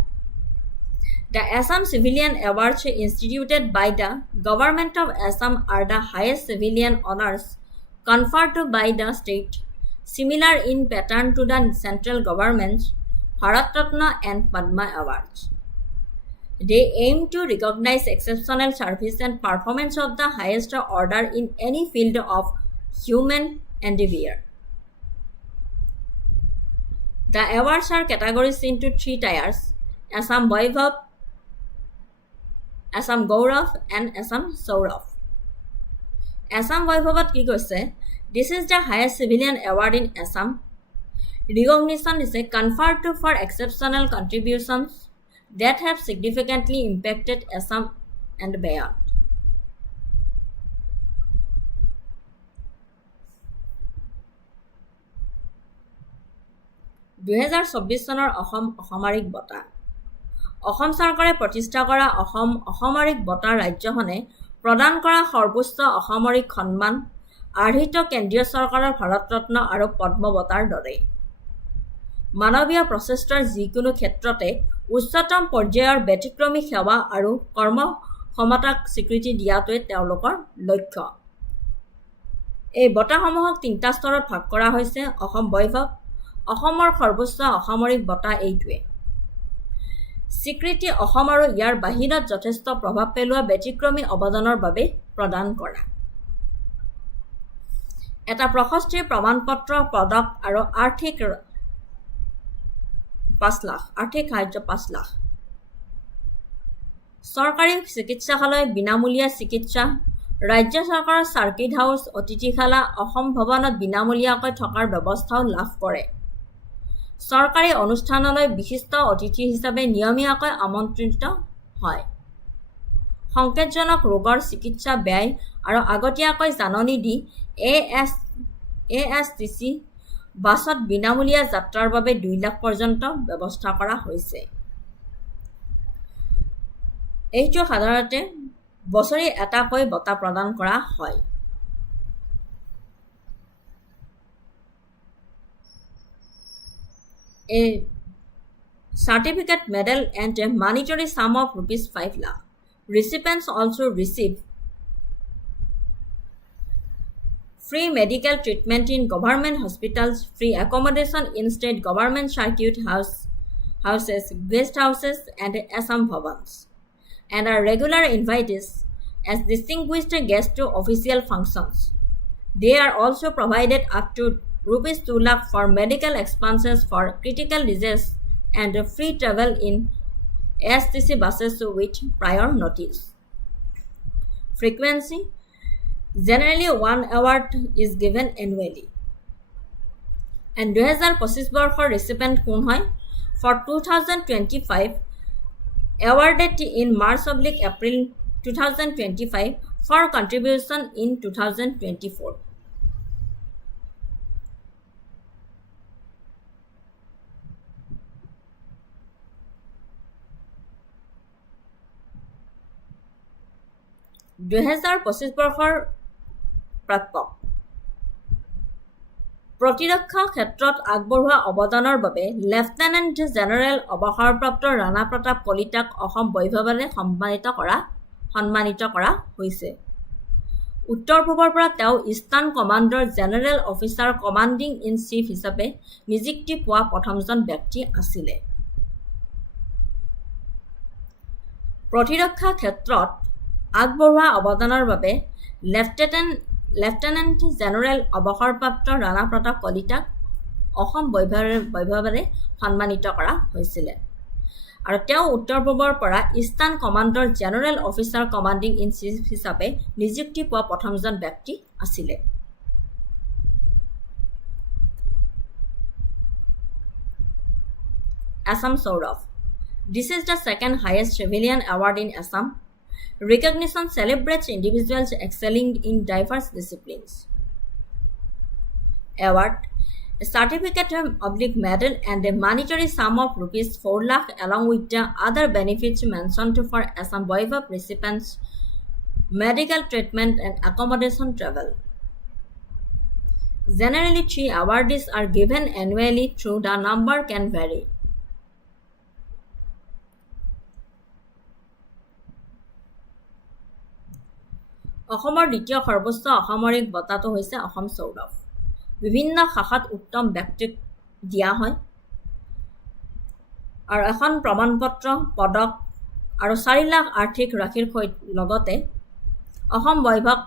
The Assam Civilian Awards instituted by the Government of Assam are the highest civilian honors conferred by the state, similar in pattern to the central government's Bharat Ratna and Padma Awards. They aim to recognize exceptional service and performance of the highest order in any field of human endeavor. The awards are categorized into 3 tiers: Assam Vaibhav, Assam Gaurav, and Assam Saurav. Assam Vaibhavat কি কৈছে This is the highest civilian award in Assam. Recognition is conferred for exceptional contributions that have significantly impacted Assam and beyond. চনৰ অসম অসামৰিক বঁটা অসম চৰকাৰে প্ৰতিষ্ঠা কৰা অসম অসামৰিক বঁটা ৰাজ্যখনে প্ৰদান কৰা সৰ্বোচ্চ অসামৰিক সন্মান আৰ্হিত কেন্দ্ৰীয় চৰকাৰৰ ভাৰত ৰত্ন আৰু পদ্ম বঁটাৰ দৰে মানৱীয় প্ৰচেষ্টাৰ যিকোনো ক্ষেত্ৰতে উচ্চতম পৰ্যায়ৰ ব্যতিক্ৰমী সেৱা আৰু কৰ্মক্ষমতাক স্বীকৃতি দিয়াটোৱে তেওঁলোকৰ লক্ষ্য এই বঁটাসমূহক 3টা স্তৰত ভাগ কৰা হৈছে অসম বৈভৱ অসমৰ সৰ্বোচ্চ অসামৰিক বঁটা এইটোৱে স্বীকৃতি অসম আৰু ইয়াৰ বাহিৰত যথেষ্ট প্ৰভাৱ পেলোৱা ব্যতিক্ৰমী অৱদানৰ বাবে প্ৰদান কৰা এটা প্ৰশস্তিৰ প্ৰমাণপত্ৰ পদক আৰু আৰ্থিক সাহায্য 5 লাখ চৰকাৰী চিকিৎসালয় বিনামূলীয়া চিকিৎসা ৰাজ্য চৰকাৰৰ চাৰ্কিট হাউচ অতিথিশালা অসম ভৱনত বিনামূলীয়াকৈ থকাৰ ব্যৱস্থাও লাভ কৰে চৰকাৰী অনুষ্ঠানলৈ বিশিষ্ট অতিথি হিচাপে নিয়মীয়াকৈ আমন্ত্ৰিত হয় সংকেতজনক ৰোগৰ চিকিৎসা ব্যয় আৰু আগতীয়াকৈ জাননী দি ASTC বাছত বিনামূলীয়া যাত্ৰাৰ বাবে 2 লাখ পৰ্যন্ত ব্যৱস্থা কৰা হৈছে এইটো সাধাৰণতে বছৰি এটাকৈ বঁটা প্ৰদান কৰা হয় A certificate, medal and a monetary sum of rupees 5 lakh. Recipients also receive free medical treatment in government hospitals, free accommodation in state government circuit houses, guest houses and Assam Bhavans, and are regular invitees as distinguished guests to official functions. They are also provided up to rupees 2 lakh for medical expenses for critical disease and free travel in ASTC buses with prior notice. Frequency: generally one award is given annually. And 2025 বৰ্ষৰ recipient কোন হয়? For 2025 awarded in March/April 2025 for contribution in 2024. বৰ্ষৰ প্ৰাপক প্ৰতিৰক্ষা ক্ষেত্ৰত আগবঢ়োৱা অৱদানৰ বাবে লেফটেনেণ্ট জেনেৰেল অৱসৰপ্ৰাপ্ত ৰাণা প্ৰতাপ কলিতাক অসম বৈভৱেৰে সন্মানিত কৰা হৈছে। উত্তৰ পূবৰ পৰা তেওঁ ইষ্টাৰ্ণ কমাণ্ডৰ general officer commanding in chief হিচাপে নিযুক্তি পোৱা প্ৰথমজন ব্যক্তি আছিলে। প্ৰতিৰক্ষা ক্ষেত্ৰত আগবঢ়োৱা অৱদানৰ বাবে লেফটেনেণ্ট জেনেৰেল অৱসৰপ্ৰাপ্ত ৰাণা প্ৰতাপ কলিতাক অসম বৈভৱেৰে সন্মানিত কৰা হৈছিলে। আৰু তেওঁ উত্তৰ পূবৰ পৰা ইষ্টাৰ্ণ কমাণ্ডৰ general officer commanding in chief হিচাপে নিযুক্তি পোৱা প্ৰথমজন ব্যক্তি আছিলে। Assam Current. This is the second highest civilian award in Assam. Recognition celebrates individuals excelling in diverse disciplines. Award: a certificate /medal and a monetary sum of rupees 4 lakh along with the other benefits mentioned for Assam Vaibhav recipients, medical treatment and accommodation travel. Generally, 3 awardees are given annually, though the number can vary. অসমৰ দ্বিতীয় সৰ্বোচ্চ অসামৰিক বঁটাটো হৈছে অসম চৌৰভ। বিভিন্ন শাখাত উত্তম ব্যক্তিক দিয়া হয় আৰু এখন প্ৰমাণপত্ৰ, পদক আৰু 4 লাখ আৰ্থিক ৰাশিৰ লগতে অসম বৈভৱ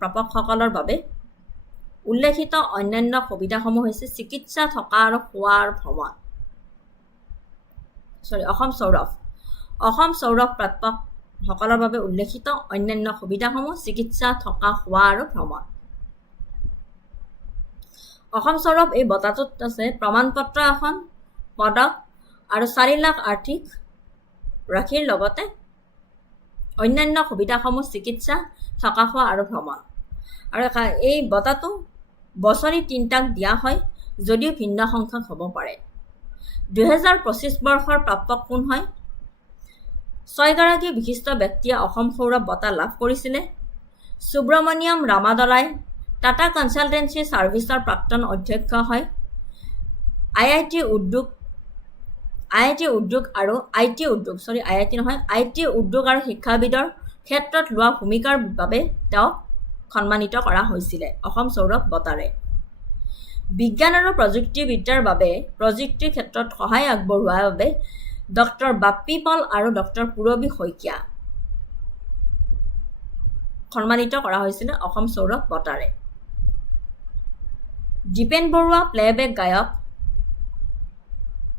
প্ৰাপকসকলৰ বাবে উল্লেখিত অন্যান্য সুবিধাসমূহ হৈছে চিকিৎসা, থকা আৰু খোৱা আৰু ভ্ৰমণ। অসম চৌৰভ প্ৰাপকসকলৰ বাবে উল্লেখিত অন্যান্য সুবিধাসমূহ চিকিৎসা, থকা, খোৱা আৰু ভ্ৰমণ। অসম চৌৰভ এই বঁটাটোত আছে প্ৰমাণপত্ৰ এখন, পদক আৰু 4 লাখ আৰ্থিক ৰাশিৰ লগতে অন্যান্য সুবিধাসমূহ চিকিৎসা, থকা, খোৱা আৰু ভ্ৰমণ। আৰু এই বঁটাটো বছৰি 3টাক দিয়া হয়, যদিও ভিন্ন সংখ্যক হ'ব পাৰে। 2025 বৰ্ষৰ প্ৰাপক কোন হয়? 6 গৰাকী বিশিষ্ট ব্যক্তিয়ে অসম সৌৰভ বঁটা লাভ কৰিছিলে। সুব্ৰমণিয়াম ৰামাদৰাই টাটা কনচালটেন্সি ছাৰ্ভিচৰ প্ৰাক্তন অধ্যক্ষ হয়। IIT উদ্যোগ আৰু শিক্ষাবিদৰ ক্ষেত্ৰত লোৱা ভূমিকাৰ বাবে তেওঁক সন্মানিত কৰা হৈছিলে অসম সৌৰভ বঁটাৰে। বিজ্ঞান আৰু প্ৰযুক্তিবিদ্যাৰ বাবে প্ৰযুক্তিৰ ক্ষেত্ৰত সহায় আগবঢ়োৱাৰ বাবে ডক্টৰ বাপ্পী পল আৰু ডক্টৰ পূৰবী শইকীয়া সন্মানিত কৰা হৈছিলে অসম সৌৰভ বঁটাৰে। দীপেন বৰুৱা প্লেবেক গায়ক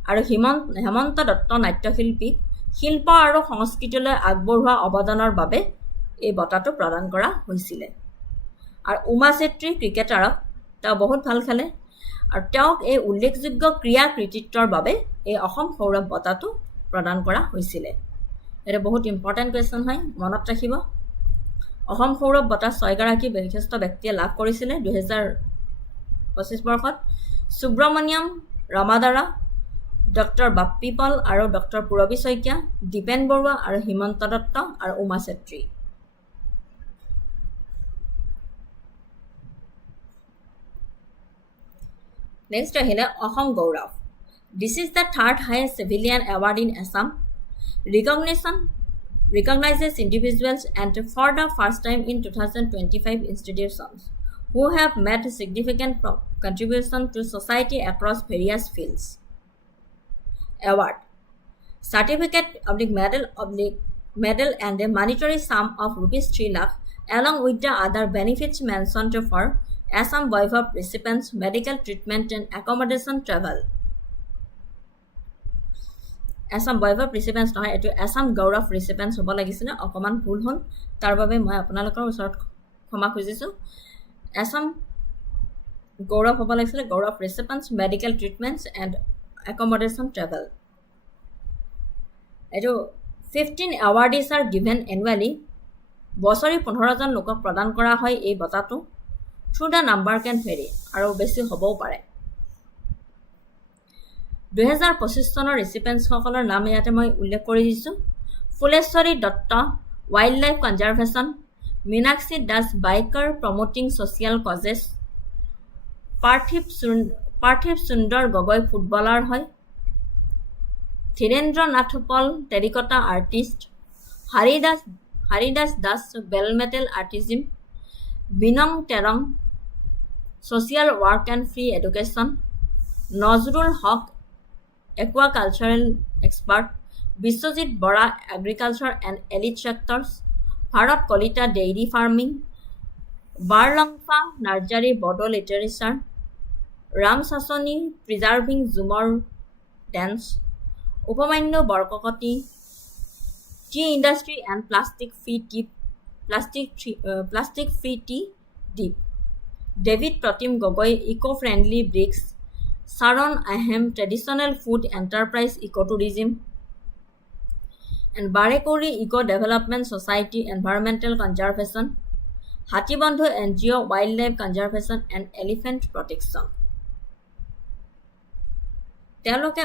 আৰু হেমন্ত দত্ত নাট্যশিল্পীক শিল্প আৰু সংস্কৃতিলৈ আগবঢ়োৱা অৱদানৰ বাবে এই বঁটাটো প্ৰদান কৰা হৈছিলে। আৰু উমা চেত্ৰী ক্ৰিকেটাৰক তেওঁ বহুত ভাল খেলে আৰু তেওঁক এই উল্লেখযোগ্য ক্ৰীড়া কৃতিত্বৰ বাবে এই অসম সৌৰভ বঁটাটো প্ৰদান কৰা হৈছিলে। এটা বহুত ইম্পৰ্টেণ্ট কুৱেশ্যন হয়, মনত ৰাখিব। অসম সৌৰভ বঁটা 6 গৰাকী বিশিষ্ট ব্যক্তিয়ে লাভ কৰিছিলে 2025 বৰ্ষত। সুব্ৰমণিয়াম ৰামাদাৰা, ডক্টৰ বাপ্পী পল আৰু ডক্টৰ পূৰবী শইকীয়া, দীপেন বৰুৱা আৰু হিমন্ত দত্ত আৰু উমা চেত্ৰী। নেক্সট আহিলে অসম গৌৰৱ। This is the third highest civilian award in Assam. Recognizes individuals and for the first time in 2025 institutions who have made significant contribution to society across various fields. Award: certificate medal and a monetary sum of rupees 3 lakh along with the other benefits mentioned for Assam Vaibhav recipients medical treatment and accommodation travel. Assam Vaibhav recipients নহয় এটো Assam Gaurav recipients হ'ব লাগিছিল অকমান ভুল হ'ল তাৰ বাবে মই আপোনালোকৰ ওচৰত ক্ষমা খুজিছো Assam Gaurav হ'ব লাগিছিল Gaurav recipients medical treatments and accommodation travel. এটো 15 awardees are given annually. বছৰি 15 জন লোকক প্ৰদান কৰা হয় এই বঁটাটো through the number can vary আৰু বেছি হ'বও পাৰে 2025 চনৰ ৰেচিপিয়েন্টছ সকলৰ নাম ইয়াতে মই উল্লেখ কৰি দিছো Phuleswari Dutta wild life conservation Minakshi Das biker promoting social causes Parthib Sundar Gogoi footballer হয় Dhirendra Nath Paul terracotta artist Haridas Das bell metal artisan Binong Terang social work and free education Nazrul Haque aquacultural expert Biswajit Bora agriculture and elite sectors Bharat Kalita dairy farming Barlangpha Narzary Bodo literature Ram Sasni preserving Jhumur dance Upamanyu Borkakoti tea industry and plastic free tea deep David Pratim Gogoi eco-friendly bricks Saron Ahem traditional food enterprise ecotourism and Barekori Eco Development Society environmental conservation Hatibandhu NGO wildlife conservation and elephant protection তেওঁলোকে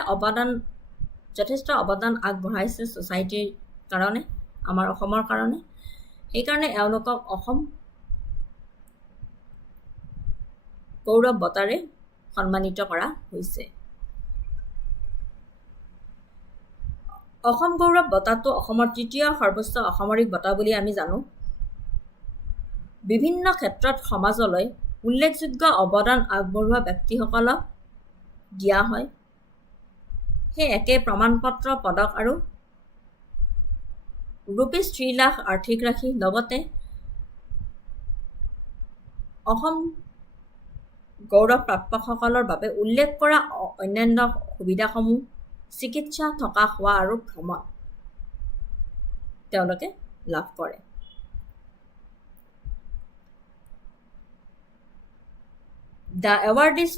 যথেষ্ট অৱদান আগবঢ়াইছে সোসাইটিৰ কাৰণে আমাৰ অসমৰ কাৰণে এই কাৰণে এওঁলোকক অসম গৌৰৱ বঁটাৰে সন্মানিত কৰা হৈছে অসম গৌৰৱ বঁটাটো অসমৰ তৃতীয় সৰ্বোচ্চ অসামৰিক বঁটা বুলি আমি জানো বিভিন্ন ক্ষেত্ৰত সমাজলৈ উল্লেখযোগ্য অৱদান আগবঢ়োৱা ব্যক্তিসকলক দিয়া হয় হে একে প্ৰমাণপত্ৰ পদক আৰু ৰুপিছ 3 লাখ আৰ্থিক ৰাখি লগতে অসম গৌৰৱ প্ৰাপকসকলৰ বাবে উল্লেখ কৰা অন্যান্য সুবিধাসমূহ চিকিৎসা থকা খোৱা আৰু ভ্ৰমণ তেওঁলোকে লাভ কৰে The awards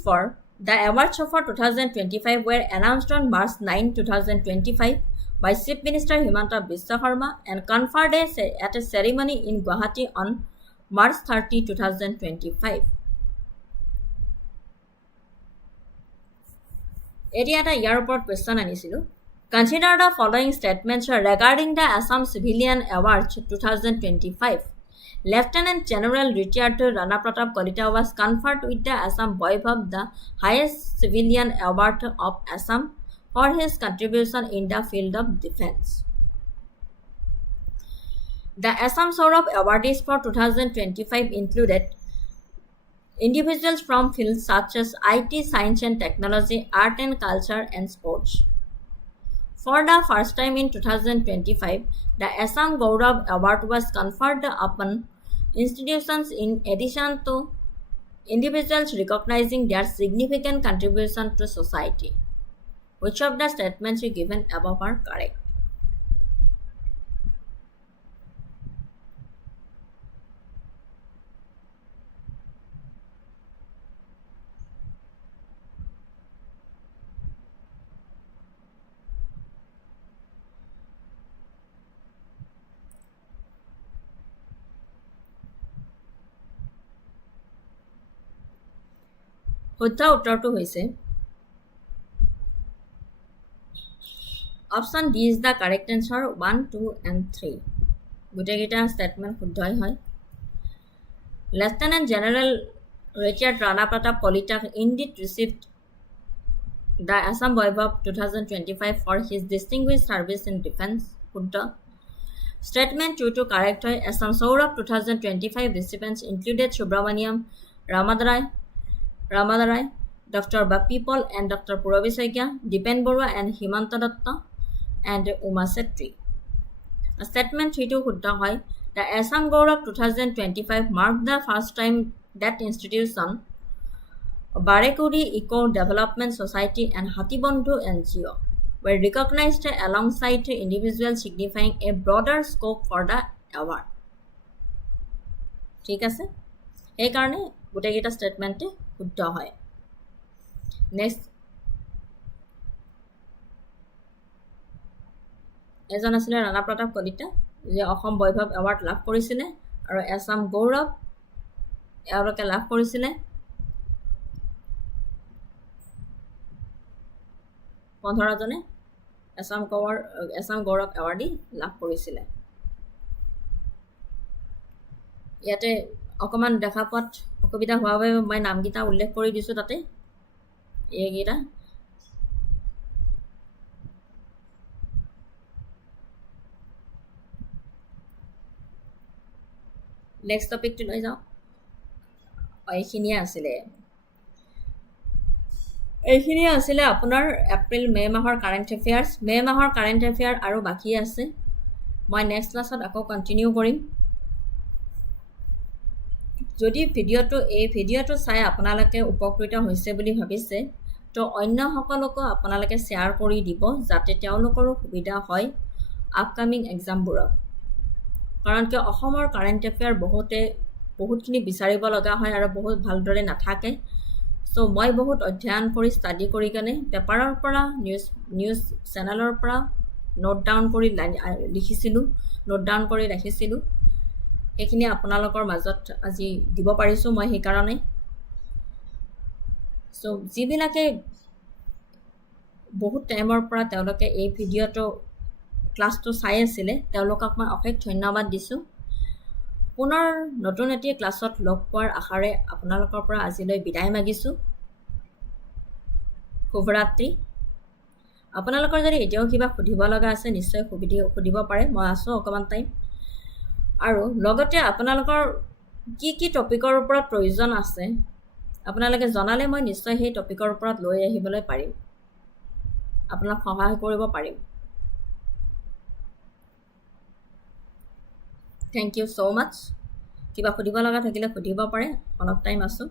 for 2025 were announced on March 9, 2025 by Chief Minister Himanta Biswa Sarma and conferred at a ceremony in Guwahati on March 30, 2025. Eriata Airport question anisilu. Consider the following statements regarding the Assam Civilian Awards 2025. Lieutenant General retired Rana Pratap Kalita was conferred with the Assam Vaibhav, the highest civilian award of Assam, for his contribution in the field of defense. The Assam Saurabh awardees for 2025 included individuals from fields such as IT, science and technology, art and culture, and sports. For the first time in 2025, the Assam Gaurav Award was conferred upon institutions in addition to individuals recognizing their significant contribution to society. Which of the statements given above are correct? শুদ্ধ উত্তৰটো হৈছে option D is the correct answer 1 2 and 3 গোটেইকেইটা statement শুদ্ধই হয় lieutenant general Richard Rana Pratap কলিতাক indeed received the Assam Vaibhav 2025 for his distinguished service in defense শুদ্ধ statement 2 to correct হয় Assam Saurabh 2025 recipients included Subramaniam Ramadorai, Dr. Bappi Paul and Dr. Puravi Saikya, Dipen Borua and Himanta Datta and Uma Setri. Statement 3 to Hutta Hoy, the Assam Gaurav 2025 marked the first time that institution, Barekuri Eco Development Society and Hatibandhu NGO were recognized alongside individuals signifying a broader scope for the award. ঠিক আছে এইকাৰণে গোটেইকেইটা ষ্টেটমেণ্টে শুদ্ধ হয় next এজন আছিলে ৰাণা প্ৰতাপ কলিতা যে অসম বৈভৱ award লাভ কৰিছিলে আৰু আসাম গৌৰৱ এওঁলোকে লাভ কৰিছিলে 15 জনে আসাম গৌৰৱ এৱাৰ্ডি লাভ কৰিছিলে ইয়াতে অকমান দেখা পোৱাত অসুবিধা হোৱাৰ বাবে মই নামকেইটা উল্লেখ কৰি দিছোঁ তাতে এইকেইটা নেক্সট টপিকটো লৈ যাওঁ এইখিনিয়ে আছিলে আপোনাৰ এপ্ৰিল মে মাহৰ কাৰেণ্ট এফেয়াৰ আৰু বাকী আছে মই নেক্সট ক্লাছত আকৌ কণ্টিনিউ কৰিম যদি এই ভিডিঅ'টো চাই আপোনালোকে উপকৃত হৈছে বুলি ভাবিছে তো অন্য সকলকো আপোনালোকে শ্বেয়াৰ কৰি দিব যাতে তেওঁলোকৰো সুবিধা হয় আপকামিং এক্সামবোৰত কাৰণ কি অসমৰ কাৰেণ্ট এফেয়াৰ বহুতখিনি বিচাৰিব লগা হয় আৰু বহুত ভালদৰে নাথাকে সো মই বহুত অধ্যয়ন কৰি ষ্টাডি কৰি কেনে পেপাৰৰ পৰা নিউজ চেনেলৰ পৰা নোট ডাউন কৰি ৰাখিছিলোঁ এইখিনি আপোনালোকৰ মাজত আজি দিব পাৰিছোঁ মই সেই কাৰণে সো যিবিলাকে বহুত টাইমৰ পৰা তেওঁলোকে এই ভিডিঅ'টো ক্লাছটো চাই আছিলে তেওঁলোকক মই অশেষ ধন্যবাদ দিছোঁ পুনৰ নতুন এটি ক্লাছত লগ পোৱাৰ আশাৰে আপোনালোকৰ পৰা আজিলৈ বিদায় মাগিছোঁ শুভৰাত্ৰি আপোনালোকৰ যদি এতিয়াও কিবা সুধিব লগা আছে নিশ্চয় সুধিব পাৰে মই আছোঁ অকমান টাইম আৰু লগতে আপোনালোকৰ কি টপিকৰ ওপৰত প্ৰয়োজন আছে আপোনালোকে জনালে মই নিশ্চয় সেই টপিকৰ ওপৰত লৈ আহিবলৈ পাৰিম আপোনাক সহায় কৰিব পাৰিম Thank you so much. কিবা সুধিব লগা থাকিলে সুধিব পাৰে অলপ টাইম আছো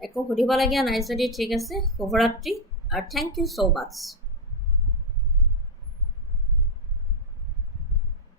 একো সুধিবলগীয়া নাই যদি ঠিক আছে শুভৰাত্ৰি আৰু থ্যাংক ইউ সো মাচ